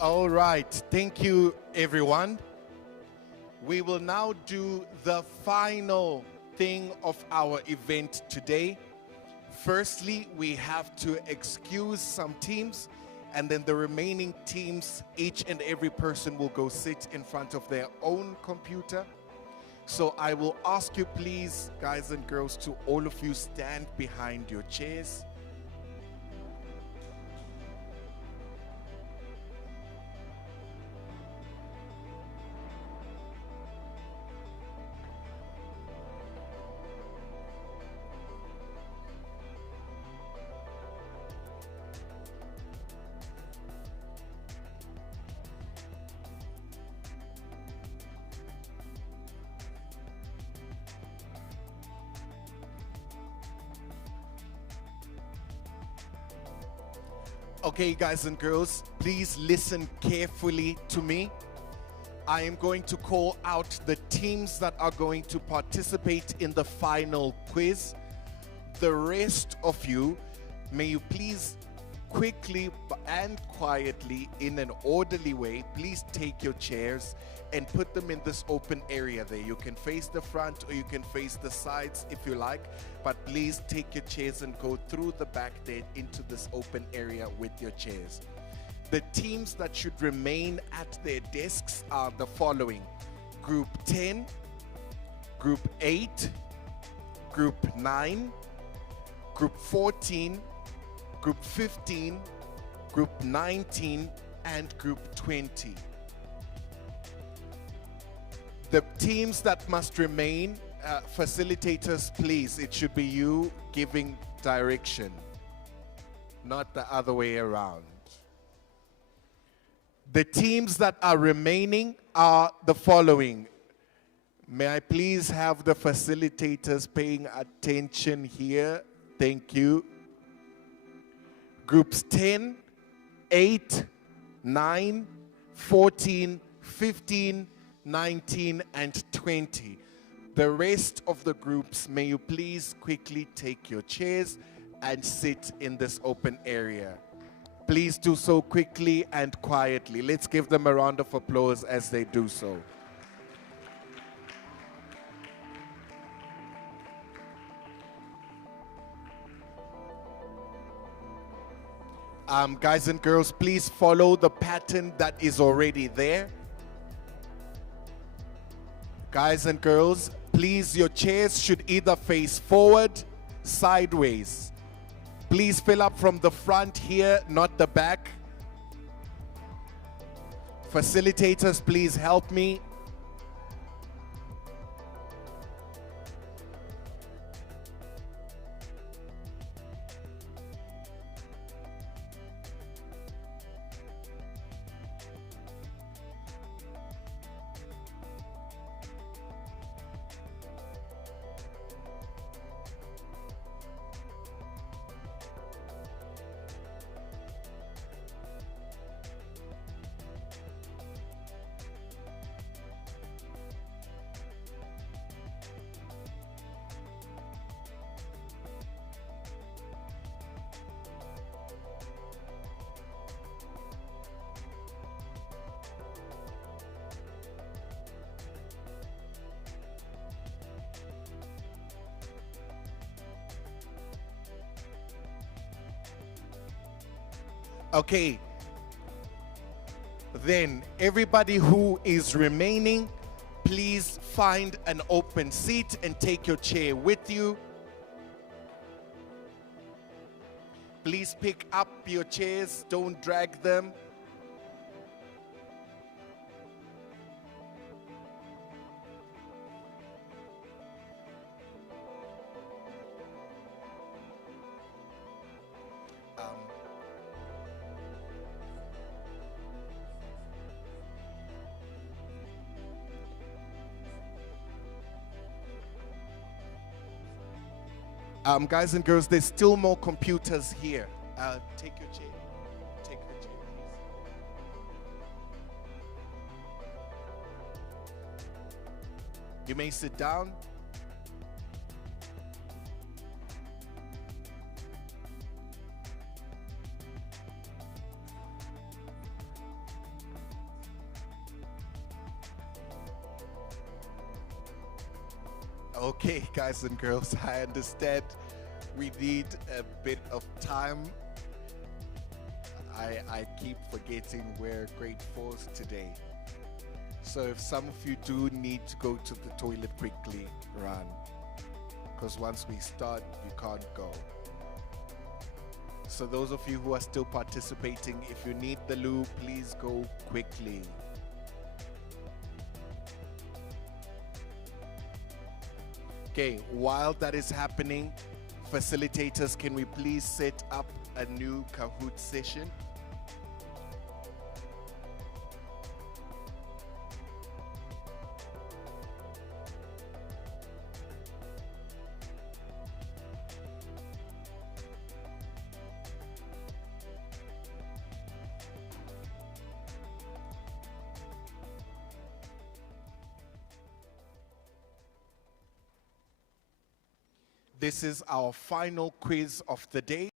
All right, thank you, everyone. We will now do the final thing of our event today. Firstly, we have to excuse some teams, and then the remaining teams, each and every person will go sit in front of their own computer. So I will ask you, please, guys and girls, to all of you stand behind your chairs. Okay, guys and girls, please listen carefully to me. I am going to call out the teams that are going to participate in the final quiz. The rest of you, may you please quickly and quietly, in an orderly way, please take your chairs and put them in this open area there. You can face the front or you can face the sides if you like, but please take your chairs and go through the back there into this open area with your chairs. The teams that should remain at their desks are the following: Group 10, Group 8, Group 9, Group 14, Group 15, Group 19, and Group 20. The teams that must remain, facilitators, please, it should be you giving direction, not the other way around. The teams that are remaining are the following. May I please have the facilitators paying attention here? Thank you. Groups 10, 8, 9, 14, 15, 19, and 20. The rest of the groups, may you please quickly take your chairs and sit in this open area. Please do so quickly and quietly. Let's give them a round of applause as they do so. Guys and girls, please follow the pattern that is already there. Guys and girls, please, your chairs should either face forward, sideways. Please fill up from the front here, not the back. Facilitators, please help me. Okay, then everybody who is remaining, please find an open seat and take your chair with you. Please pick up your chairs, don't drag them. Guys and girls, there's still more computers here. Take your chair. Take your chair, please. You may sit down. Okay, guys and girls, I understand we need a bit of time. I keep forgetting we're grade 4s today. So if some of you do need to go to the toilet quickly, run. Because once we start, you can't go. So those of you who are still participating, if you need the loo, please go quickly. Okay, while that is happening, facilitators, can we please set up a new Kahoot session? This is our final quiz of the day,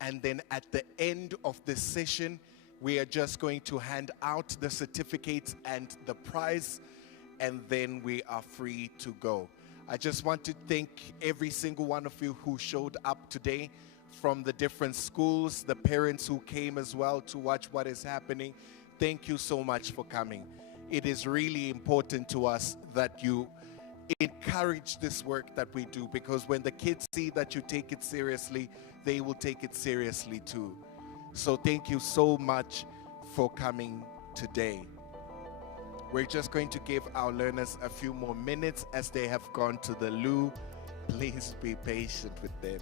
and then at the end of the session, we are just going to hand out the certificates and the prize, and then we are free to go. I just want to thank every single one of you who showed up today from the different schools, the parents who came as well to watch what is happening. Thank you so much for coming. It is really important to us that you encourage this work that we do, because when the kids see that you take it seriously, they will take it seriously too. So thank you so much for coming today. We're just going to give our learners a few more minutes as they have gone to the loo. Please be patient with them.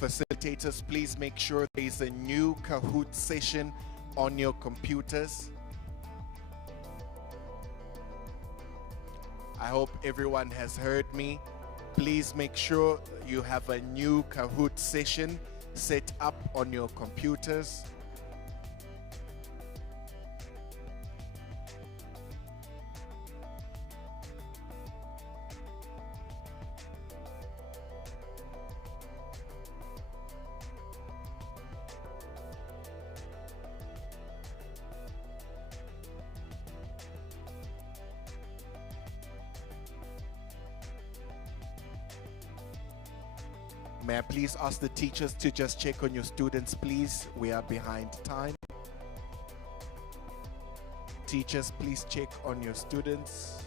Facilitators, please make sure there is a new Kahoot session on your computers. I hope everyone has heard me. Please make sure you have a new Kahoot session set up on your computers. May I please ask the teachers to just check on your students, please? We are behind time. Teachers, please check on your students.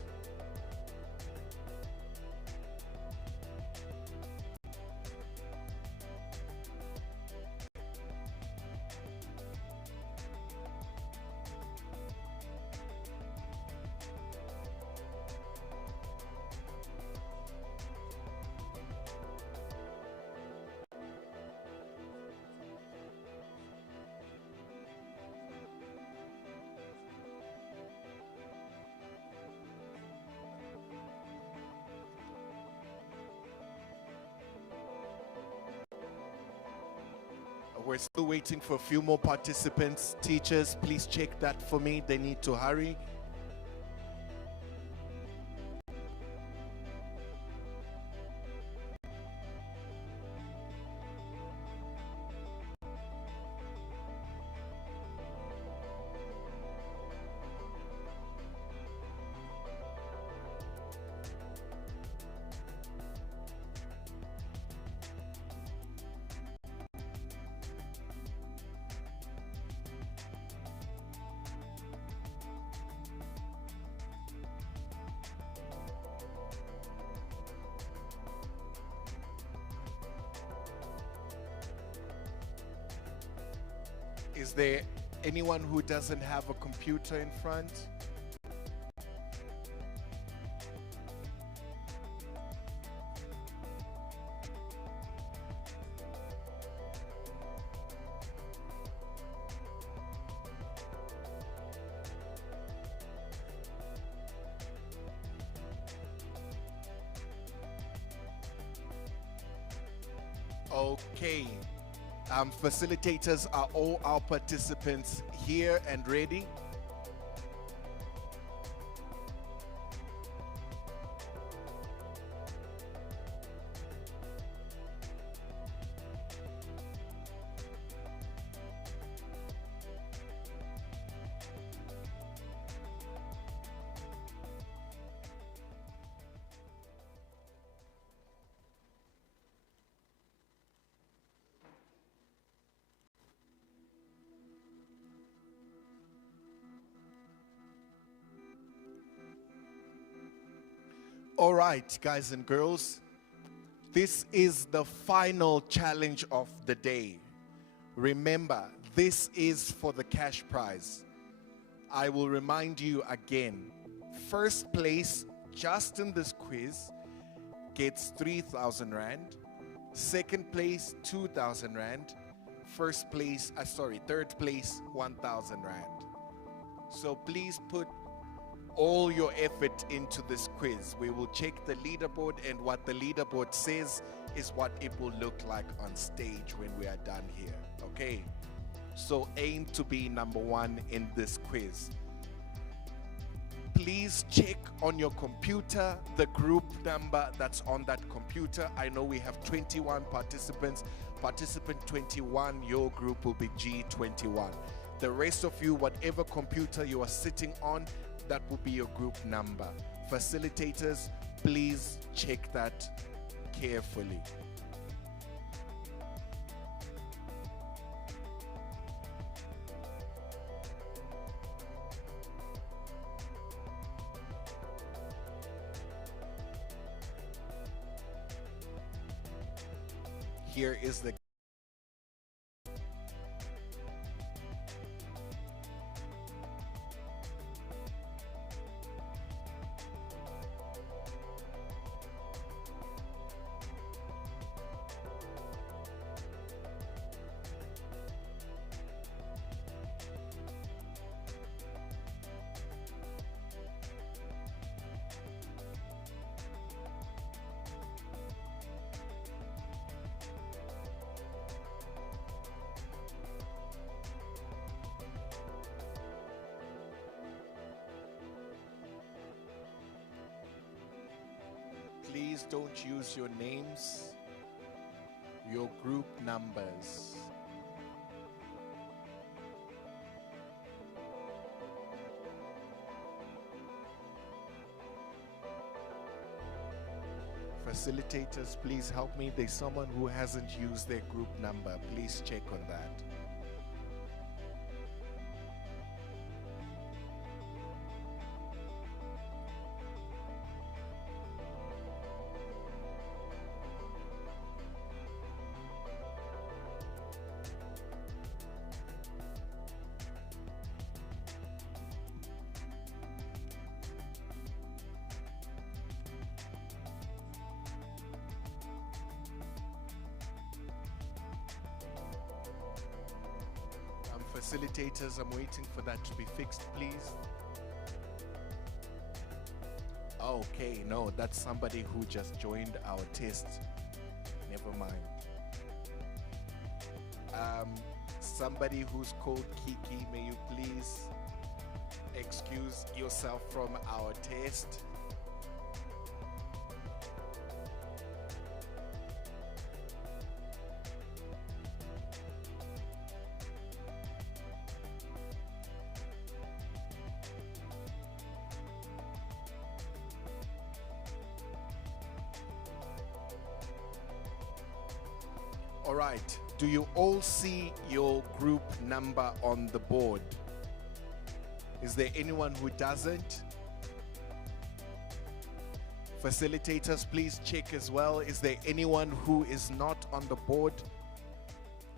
We're still waiting for a few more participants. Teachers, please check that for me. They need to hurry. Is there anyone who doesn't have a computer in front? Okay. Facilitators, are all our participants here and ready? All right, guys and girls, this is the final challenge of the day. Remember, this is for the cash prize. I will remind you again, first place just in this quiz gets 3,000 Rand. Second place, 2,000 Rand. Third place, 1,000 Rand. So please put all your effort into this quiz. We will check the leaderboard, and what the leaderboard says is what it will look like on stage when we are done here. Okay? So aim to be number one in this quiz. Please check on your computer the group number that's on that computer. I know we have 21 participants. Participant 21, your group will be G21. The rest of you, whatever computer you are sitting on, that will be your group number. Facilitators, please check that carefully. Here is the please don't use your names, your group numbers. Facilitators, please help me. There's someone who hasn't used their group number. Please check on that. Facilitators, I'm waiting for that to be fixed, please. Okay, no, that's somebody who just joined our test. Never mind. Somebody who's called Kiki, may you please excuse yourself from our test? All right, do you all see your group number on the board? Is there anyone who doesn't? Facilitators, please check as well. Is there anyone who is not on the board?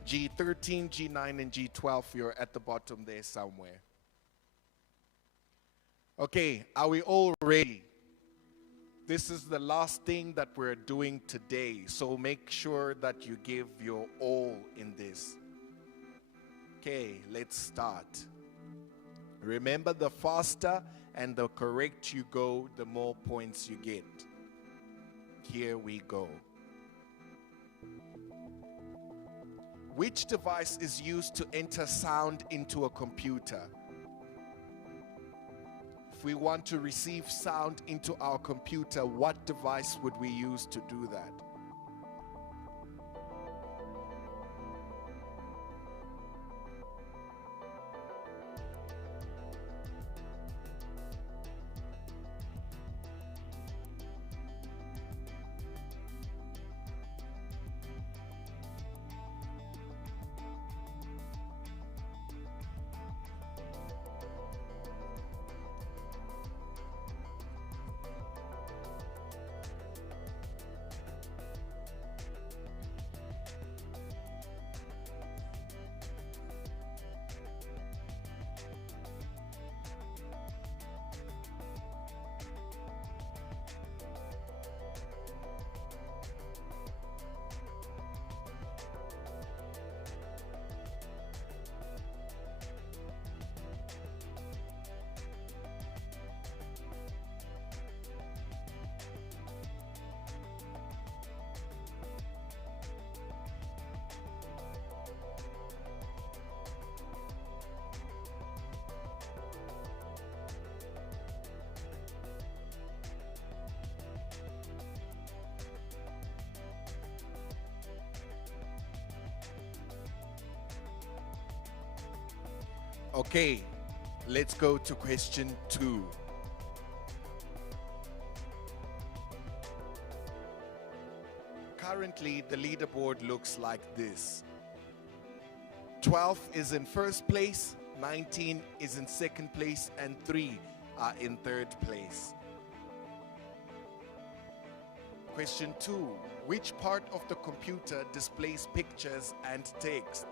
G13, G9, and G12, you're at the bottom there somewhere. Okay, are we all ready? This is the last thing that we're doing today, so make sure that you give your all in this. Okay, let's start. Remember, the faster and the correct you go, the more points you get. Here we go. Which device is used to enter sound into a computer? If we want to receive sound into our computer, what device would we use to do that? Okay, let's go to question 2. Currently, the leaderboard looks like this. 12 is in first place, 19 is in second place, and 3 are in third place. Question 2. Which part of the computer displays pictures and text?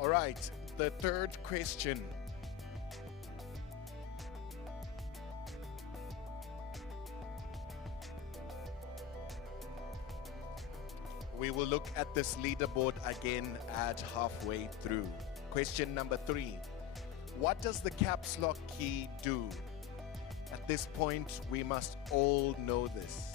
All right, the third question. We will look at this leaderboard again at halfway through. Question number 3. What does the caps lock key do? At this point, we must all know this.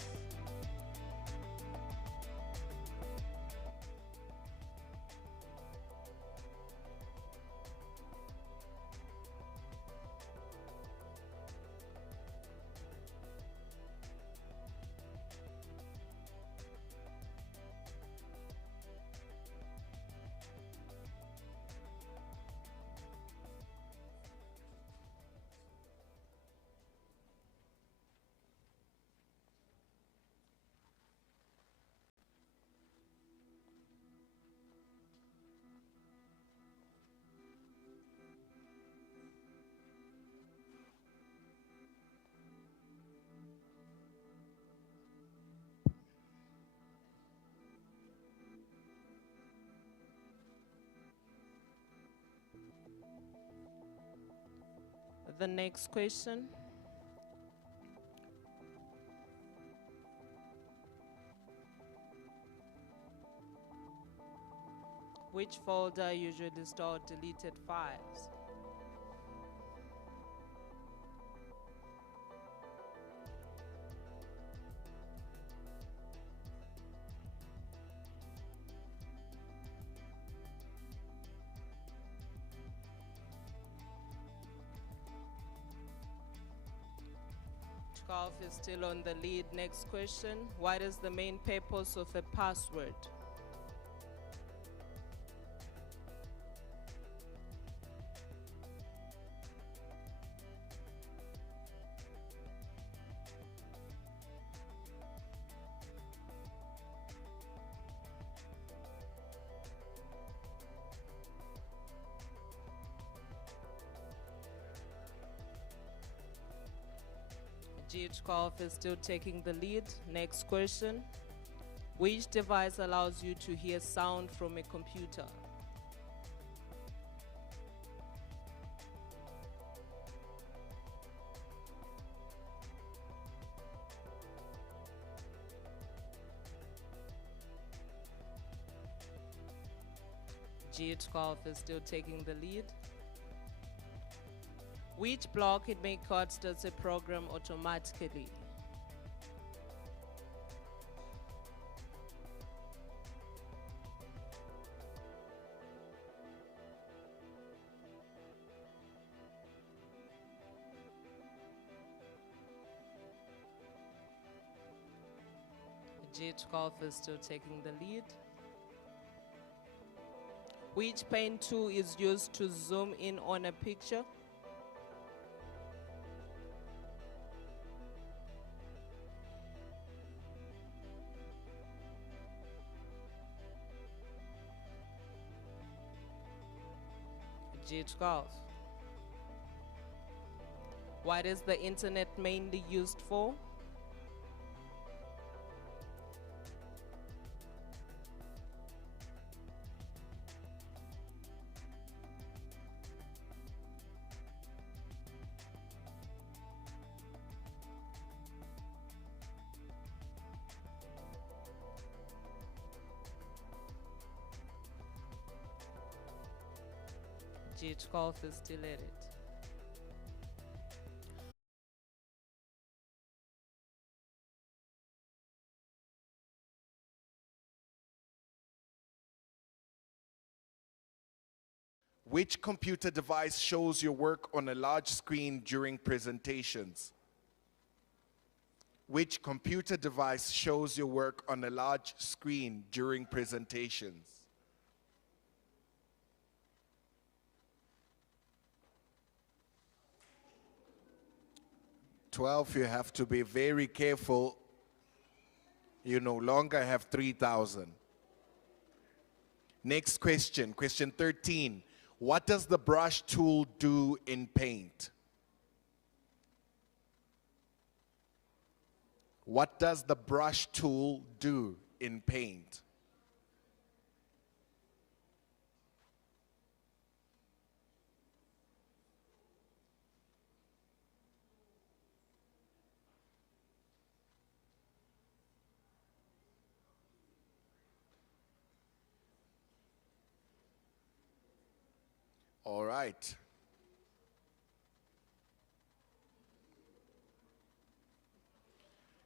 The next question. Which folder usually store deleted files? Golf is still on the lead. Next question. What is the main purpose of a password? GH is still taking the lead. Next question. Which device allows you to hear sound from a computer? GH is still taking the lead. Which block in MakeCards does a program automatically? GH is still taking the lead. Which pen tool is used to zoom in on a picture? GH. What is the internet mainly used for? G12 is still at it. Which computer device shows your work on a large screen during presentations? Which computer device shows your work on a large screen during presentations? $12, you have to be very careful. You no longer have 3,000. Next question, question 13. What does the brush tool do in paint? What does the brush tool do in paint? All right.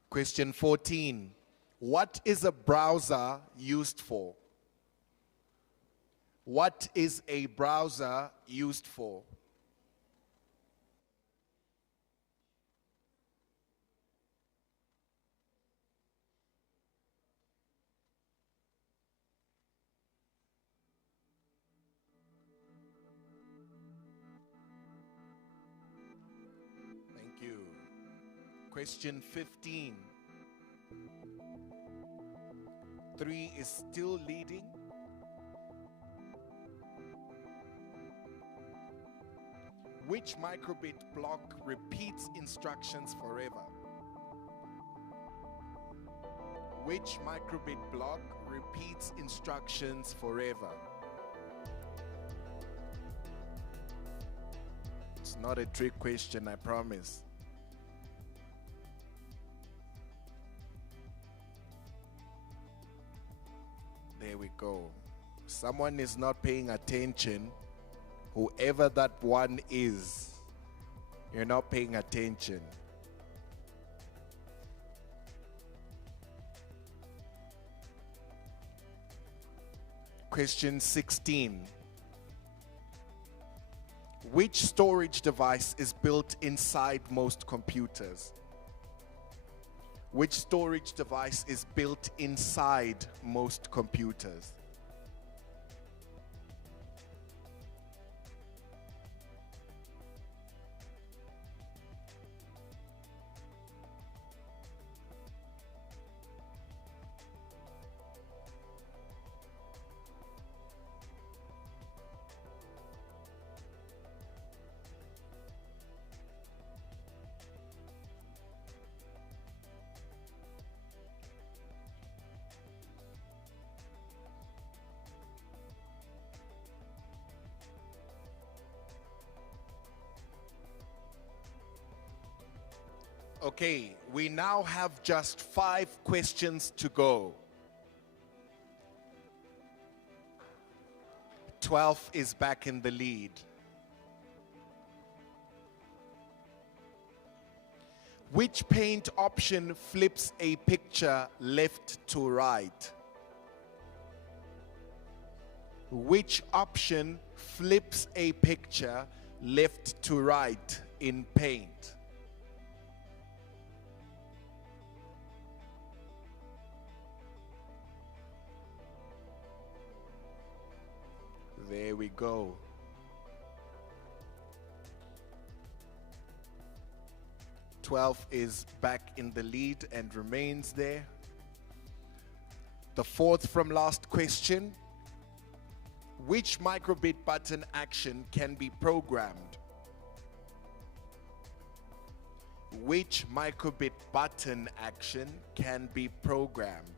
Question 14. What is a browser used for? What is a browser used for? Thank you. Question 15. 3 is still leading. Which microbit block repeats instructions forever? Which microbit block repeats instructions forever? It's not a trick question, I promise. There we go. Someone is not paying attention. Whoever that one is, you're not paying attention. Question 16. Which storage device is built inside most computers? Which storage device is built inside most computers? Okay, we now have just 5 questions to go. 12 is back in the lead. Which paint option flips a picture left to right? Which option flips a picture left to right in paint? There we go. $12 is back in the lead and remains there. The 4th from last question. Which microbit button action can be programmed? Which microbit button action can be programmed?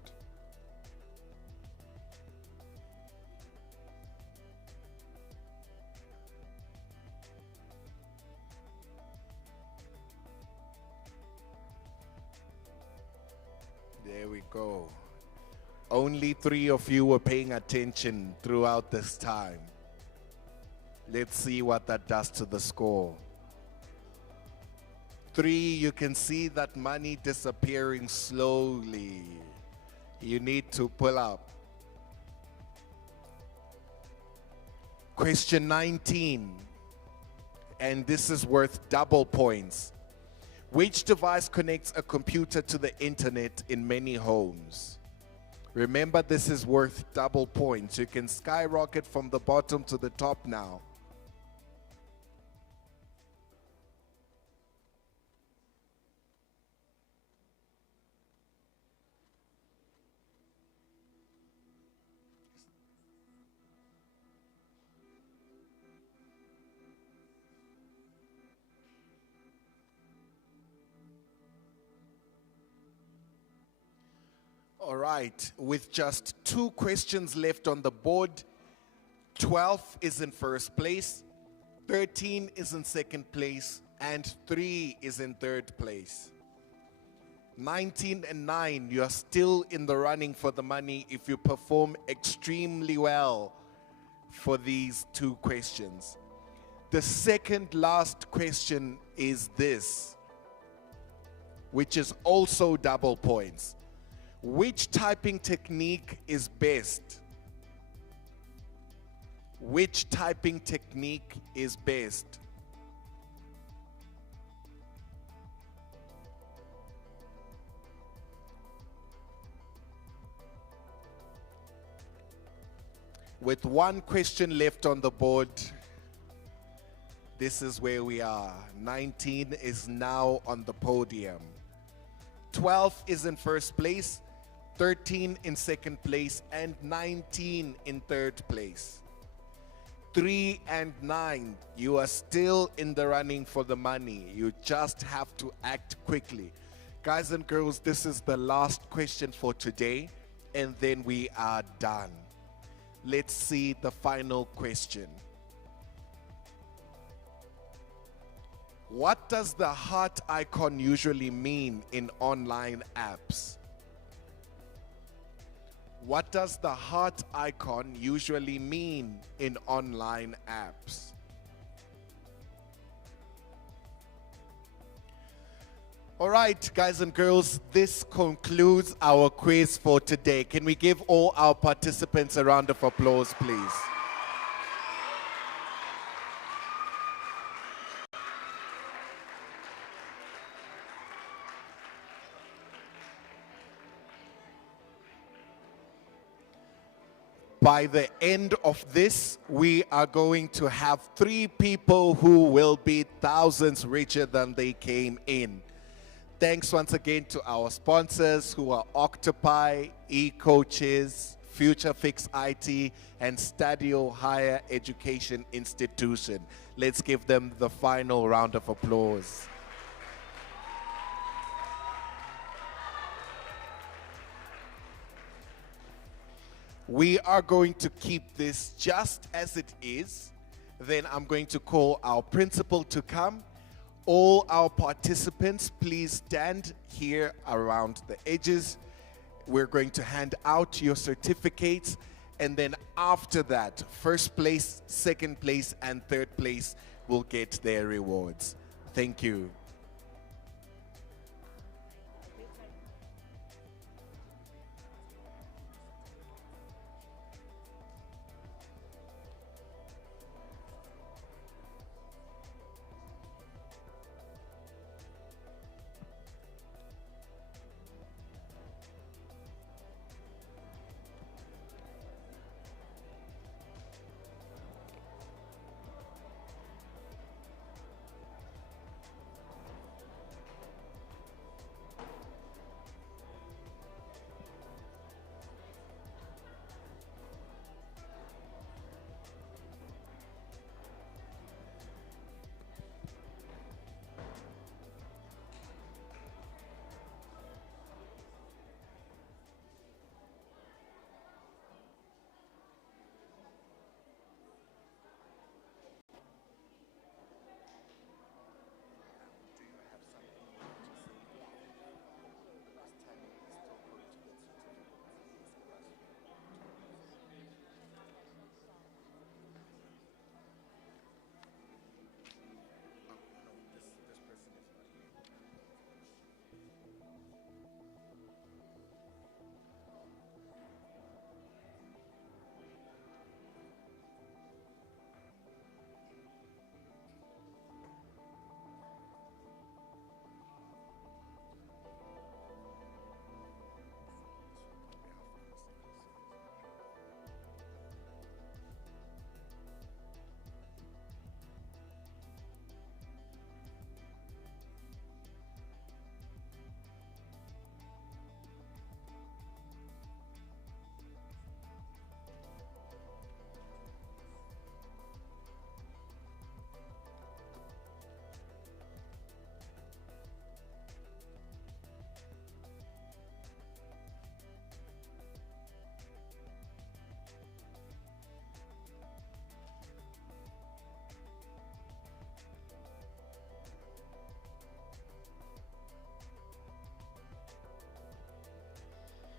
There we go. Only 3 of you were paying attention throughout this time. Let's see what that does to the score. 3, you can see that money disappearing slowly. You need to pull up. Question 19, and this is worth double points. Which device connects a computer to the internet in many homes? Remember, this is worth double points. You can skyrocket from the bottom to the top now. All right, with just 2 questions left on the board, 12 is in first place, 13 is in second place, and 3 is in third place. 19 and 9, you are still in the running for the money if you perform extremely well for these 2 questions. The second last question is this, which is also double points. Which typing technique is best? Which typing technique is best? With 1 question left on the board, this is where we are. 19 is now on the podium. 12 is in first place, 13 in second place, and 19 in third place. 3 and 9, you are still in the running for the money. You just have to act quickly. Guys and girls, this is the last question for today, and then we are done. Let's see the final question. What does the heart icon usually mean in online apps? What does the heart icon usually mean in online apps? All right, guys and girls, this concludes our quiz for today. Can we give all our participants a round of applause, please? By the end of this, we are going to have 3 people who will be thousands richer than they came in. Thanks once again to our sponsors who are Octopi, eCoaches, Future Fix IT, and Stadio Higher Education Institution. Let's give them the final round of applause. We are going to keep this just as it is. Then I'm going to call our principal to come. All our participants, please stand here around the edges. We're going to hand out your certificates, and then after that, first place, second place, and third place will get their rewards. Thank you.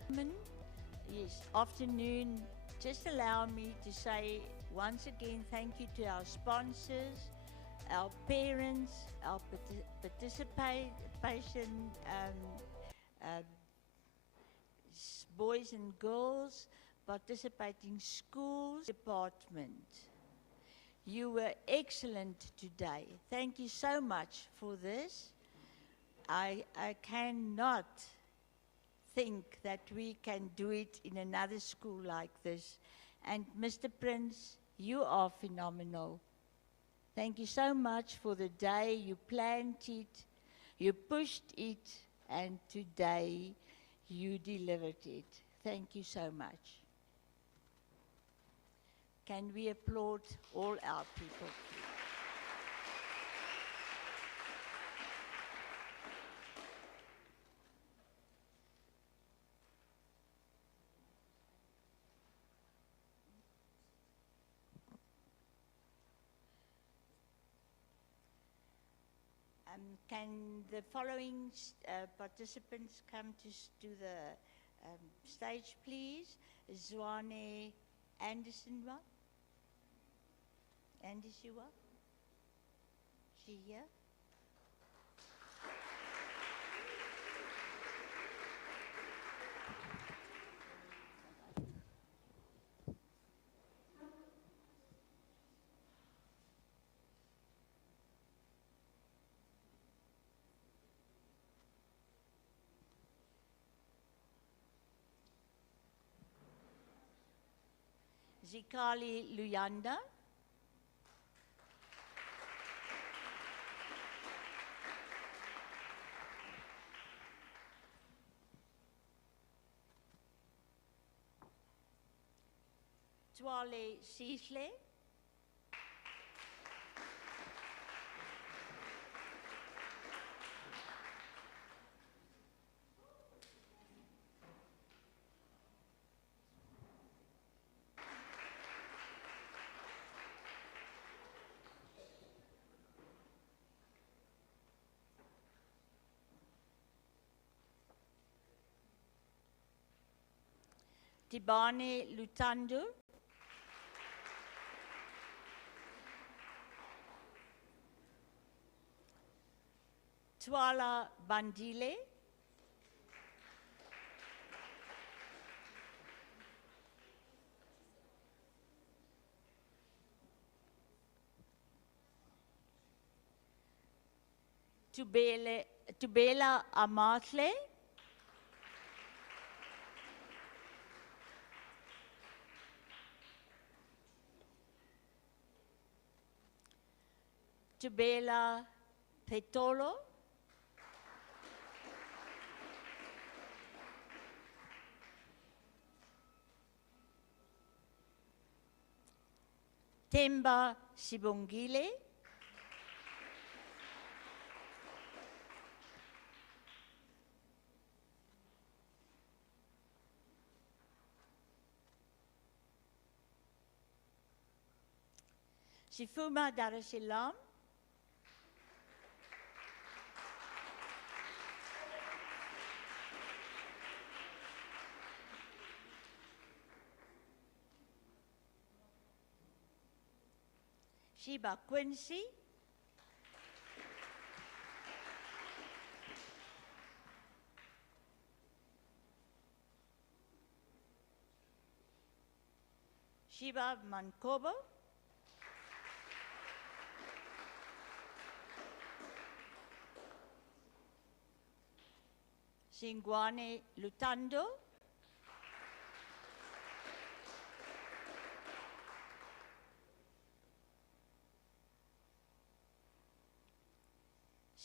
Yes, afternoon. Just allow me to say once again thank you to our sponsors, our parents, our participation boys and girls, participating schools, department. You were excellent today. Thank you so much for this. I cannot think that we can do it in another school like this. And Mr. Prince, you are phenomenal. Thank you so much for the day. You planned it, you pushed it, and today you delivered it. Thank you so much. Can we applaud all our people? Can the following participants come to the stage, please? Zwane Anderson, Andisiwa? She here? Zikali Luyanda. Twale Sisle. Tibane Lutando. Twala Bandile. Tubela Amatle. Tubela Petolo. Temba Sibongile. Sifuma Dar es Salaam. Shiba Quincy. Shiba Mankobo. Singwane Lutando.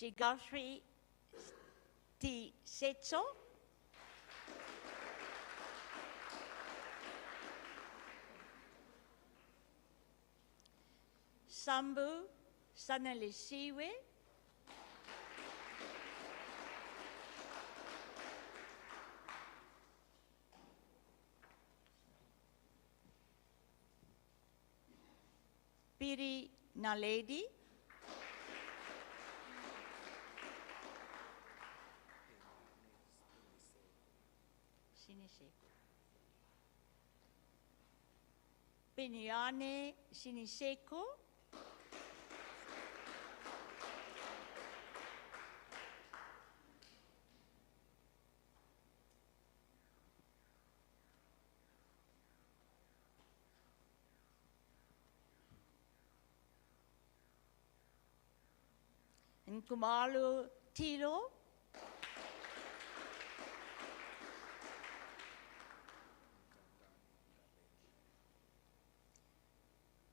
Sigafri T. Setso. Sambu Sanalisiwe. Piri Naledi. Siniseko. Piniane Siniseko. Nkumalu Tilo.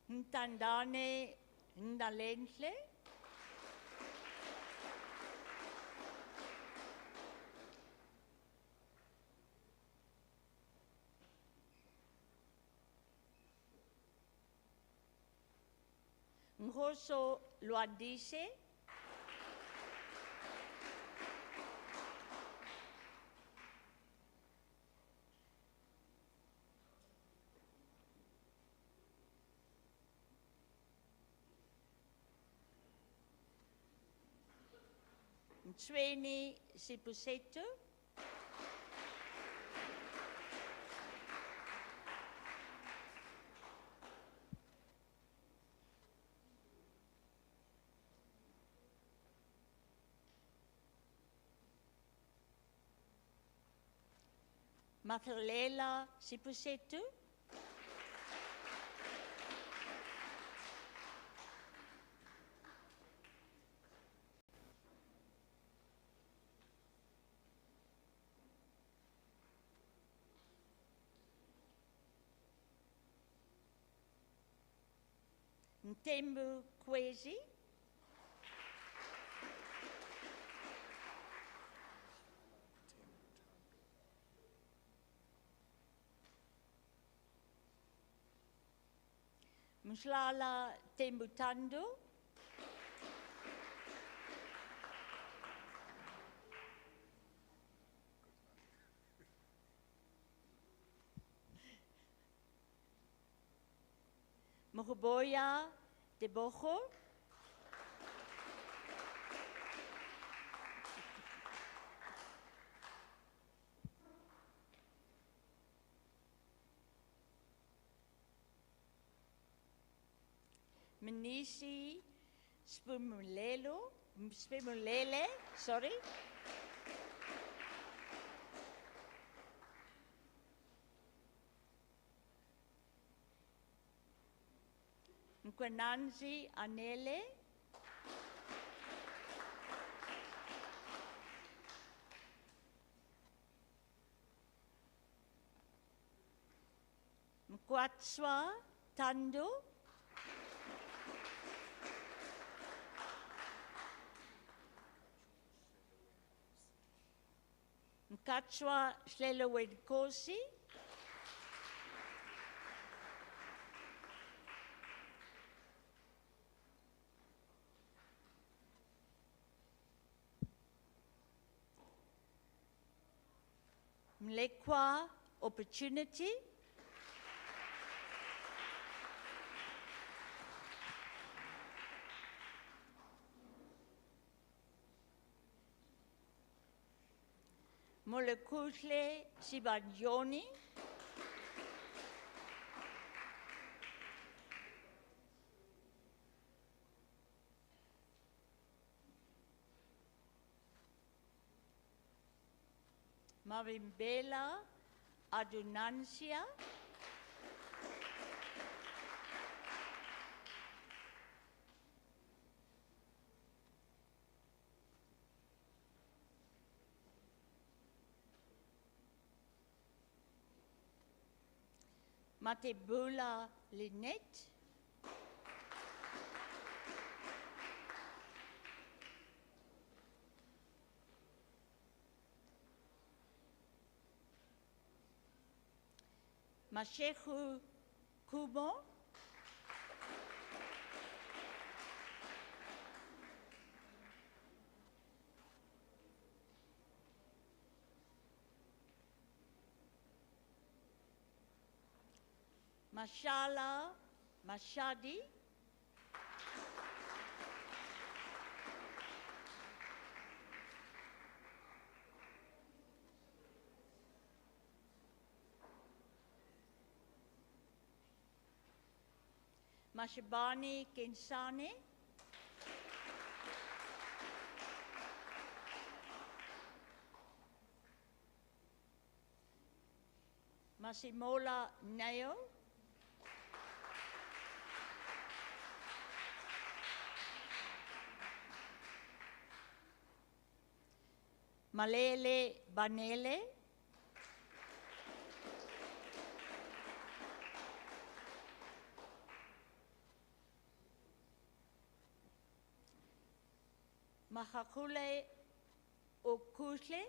Ntandane Ndalenhle. Ngoso Luandise. Mtsweni Sipusetu. Mathalela Sipusetu. Ntembu Kwezi. Mslala Tembutando. Muguboya Debogo. Menisi Spumulele, sorry. Nkwananzi Anele. Mkwatswa Tando. Mkwatswa Shlelowedkosi. Mlekwa Opportunity. Molekuhle Sibanyoni. Marimbela Adunancia. Matebula Lynette. Mashehu Kubo. Mashala Mashadi. Mashabani Kensane. Masimola Nayo. Malele Banele. Mahakule Okule.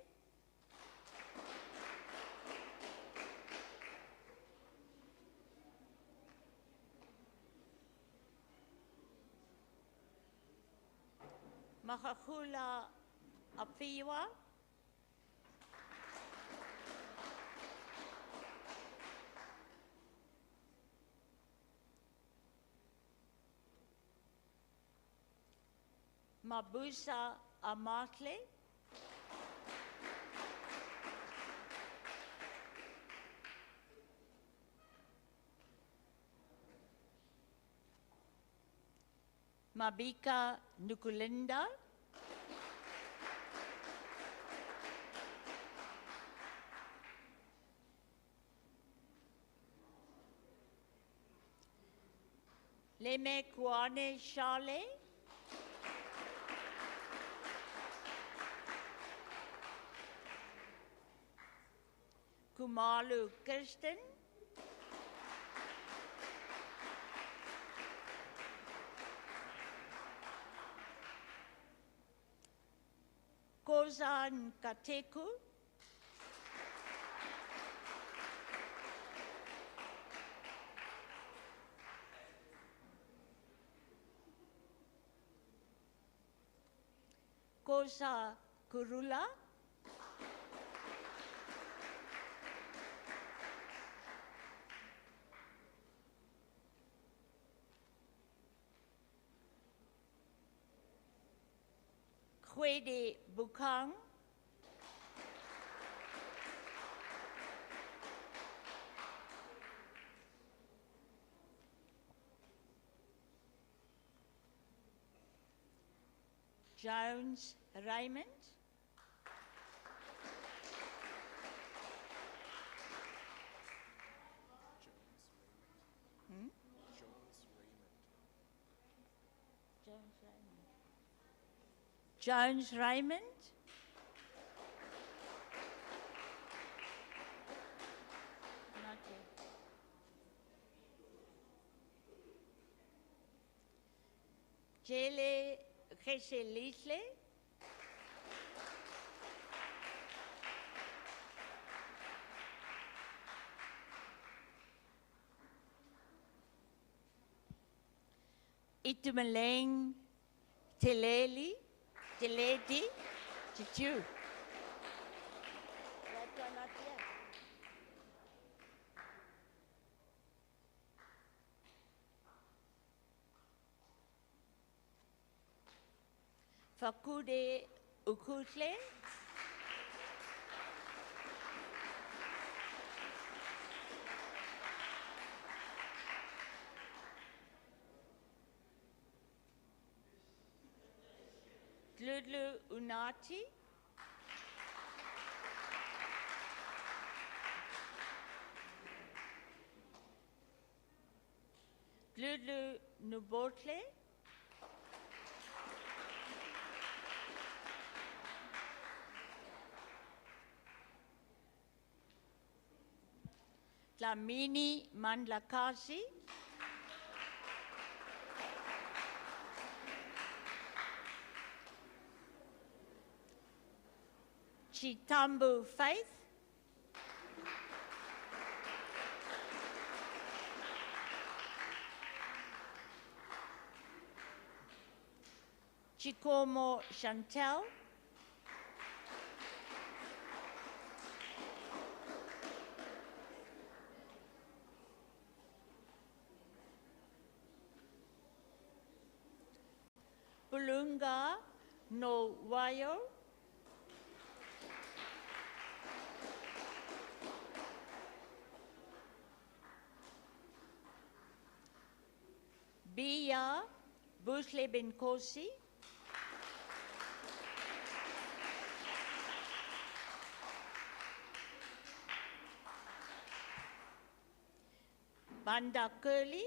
Mahakula Apiwa. Mabusa Amatle. Mabika Nukulinda. Leme Kwane Shale. Kumalu Kirsten. Kozan Kateku. Kosa Kurula. Kwede Bukang. Jones Raymond. Jones Raymond. Not yet. Jele Geshelisle. Itumeleng Teleli. Teledi. Chichu. That one not yet. Fakude Ukutle. Gludlu Unati. Gludlu Nubotle. Dlamini Mandlakasi. Chitambu Faith. Chikomo Chantel. Bulunga no Wayo. Buhle Benkosi. Banda Curly.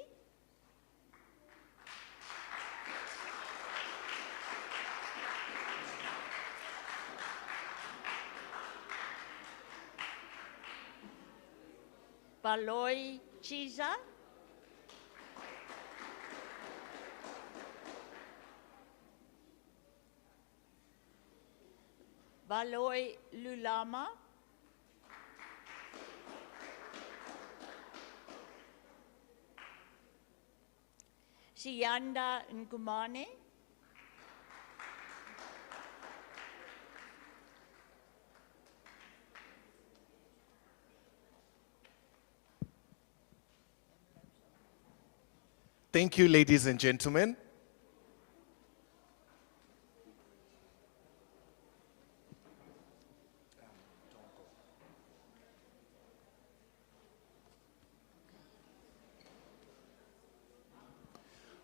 Baloy Chiza. Baloy Lulama. Siyanda Ngumane. Thank you, ladies and gentlemen.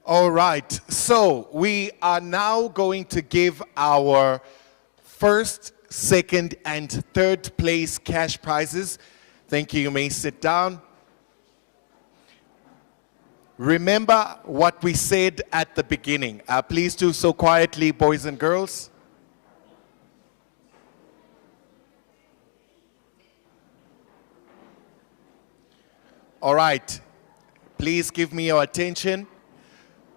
All right, so we are now going to give our first, second, and third place cash prizes. Thank you. You may sit down. Remember what we said at the beginning. Please do so quietly, boys and girls. All right, please give me your attention.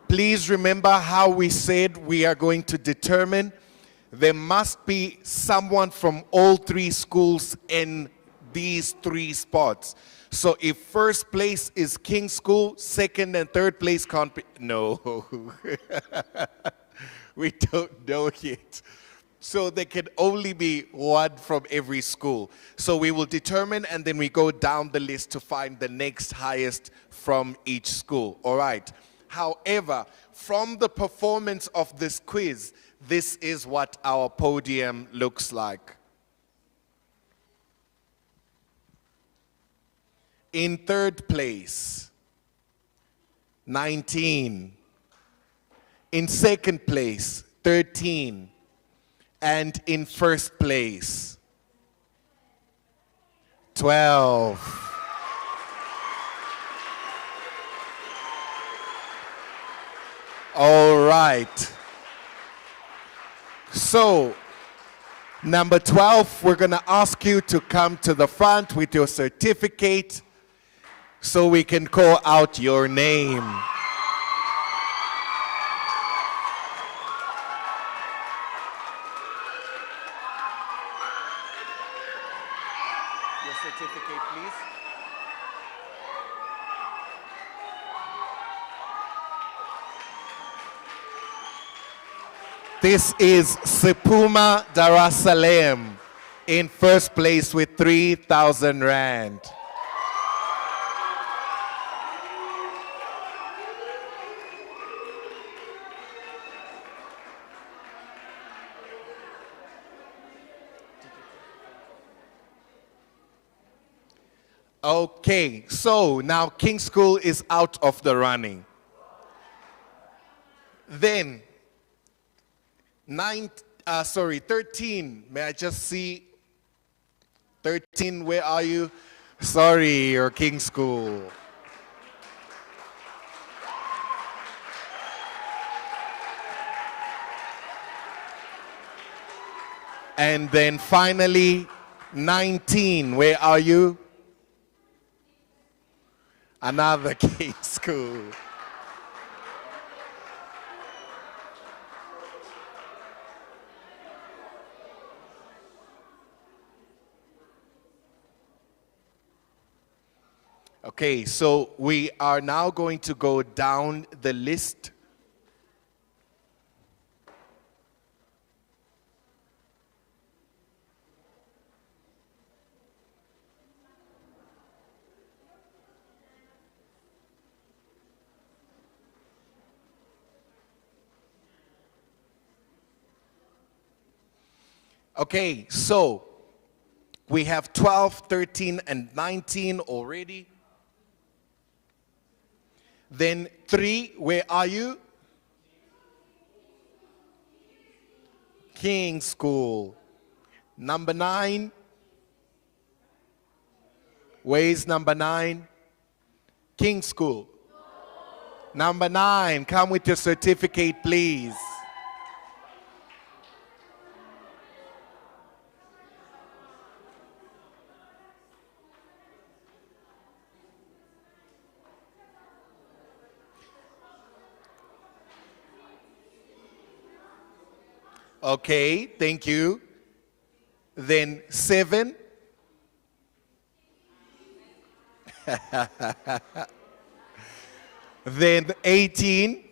Please remember how we said we are going to determine. There must be someone from all three schools in these three spots. So if first place is King's School, second and third place can't be. No, we don't know yet. So there can only be one from every school. So we will determine and then we go down the list to find the next highest from each school. All right. However, from the performance of this quiz, this is what our podium looks like. In third place, 19. In second place, 13. And in first place, 12. All right. So, number 12, we're going to ask you to come to the front with your certificate so we can call out your name. Your certificate, please. This is Sepuma Darasalem in first place with 3,000 Rand. Okay, so now King's School is out of the running. Then 13. May I just see 13? Where are you? Sorry, your King's School. And then finally 19. Where are you? Another King's School. Okay, so we are now going to go down the list. Okay, so we have 12, 13, and 19 already. Then 3, where are you? King School. Number 9. Where is number 9? King School. Number 9, come with your certificate, please. Okay, thank you. Then 7. Then 18.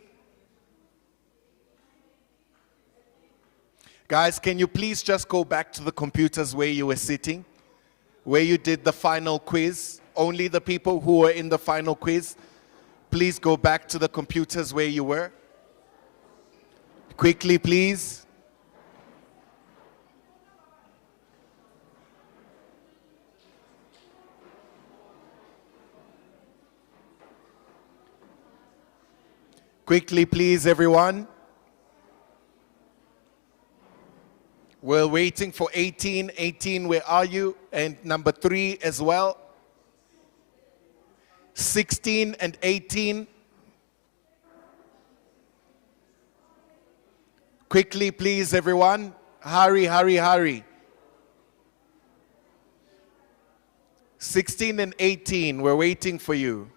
Guys, can you please just go back to the computers where you were sitting, where you did the final quiz? Only the people who were in the final quiz, please go back to the computers where you were. Quickly, please. Quickly, please, everyone. We're waiting for 18. 18, where are you? And number 3 as well. 16 and 18. Quickly, please, everyone. Hurry, hurry, hurry. 16 and 18, we're waiting for you.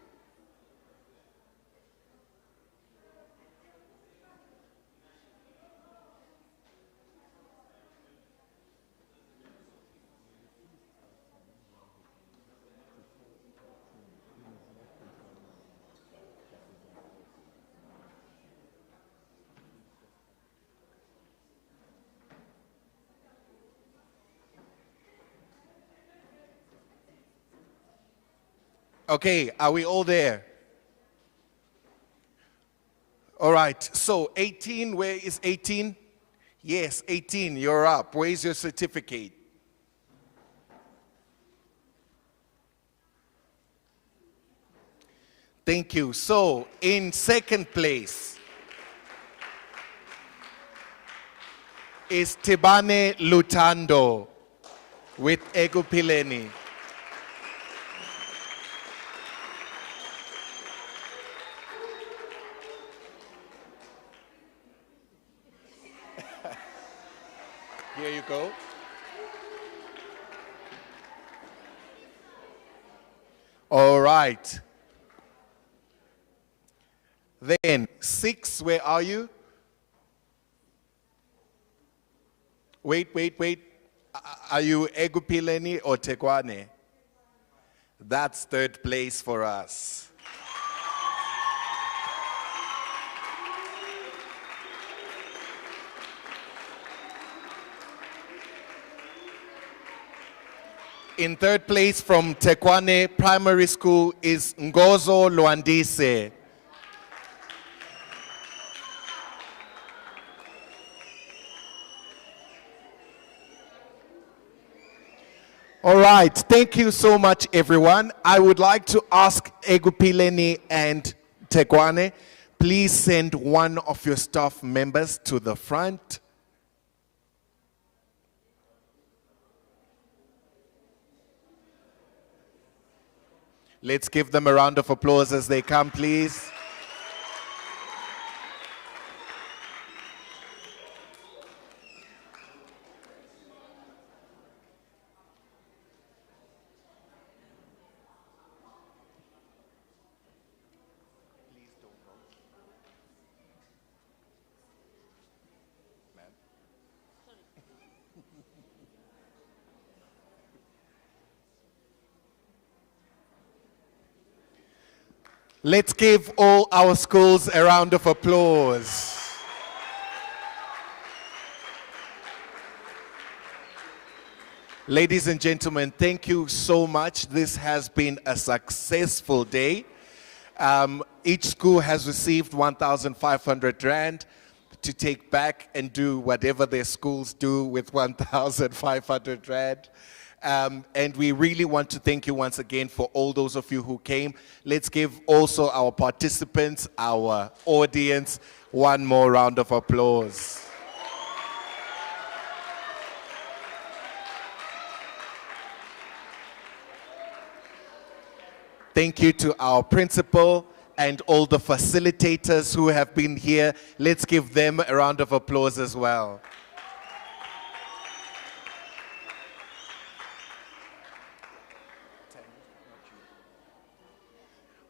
Okay, are we all there? All right, so 18, where is 18? Yes, 18, you're up. Where's your certificate? Thank you. So, in second place is Tibane Lutando with Egupileni. Here you go. All right. Then 6, where are you? Wait. Are you Egupileni or Tekwane? That's third place for us. In third place from Tekwane Primary School is Ngozo Luandise. All right, thank you so much, everyone. I would like to ask Egupileni and Tekwane, please send one of your staff members to the front. Let's give them a round of applause as they come, please. Let's give all our schools a round of applause. Ladies and gentlemen, thank you so much. This has been a successful day. Each school has received 1,500 Rand to take back and do whatever their schools do with 1,500 Rand. And we really want to thank you once again for all those of you who came. Let's give also our participants, our audience, one more round of applause. Thank you to our principal and all the facilitators who have been here. Let's give them a round of applause as well.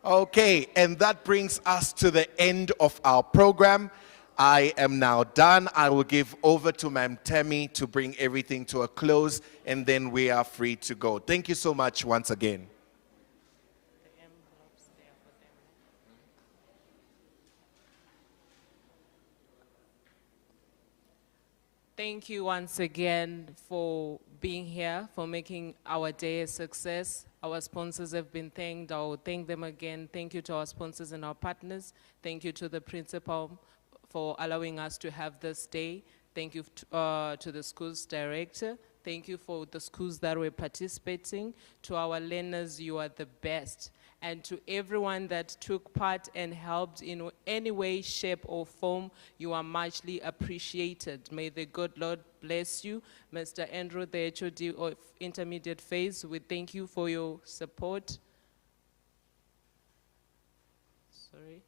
Okay, and that brings us to the end of our program. I am now done. I will give over to Ma'am Tammy to bring everything to a close, and then we are free to go. Thank you so much once again. Thank you once again for being here, for making our day a success. Our sponsors have been thanked. I will thank them again. Thank you to our sponsors and our partners. Thank you to the principal for allowing us to have this day. Thank you to the school's director. Thank you for the schools that were participating. To our learners, you are the best. And to everyone that took part and helped in any way, shape, or form, you are muchly appreciated. May the good Lord bless you. Mr. Andrew, the HOD of Intermediate Phase, we thank you for your support. Sorry.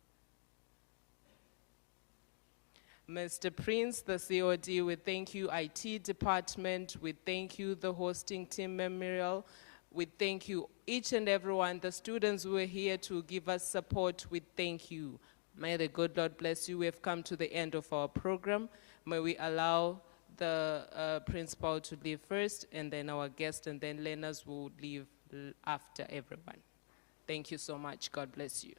Mr. Prince, the COD, we thank you. IT department, we thank you. The hosting team, Memorial, we thank you. Each and everyone, the students who are here to give us support, we thank you. May the good Lord bless you. We have come to the end of our program. May we allow the principal to leave first, and then our guests, and then learners will leave after everyone. Thank you so much. God bless you.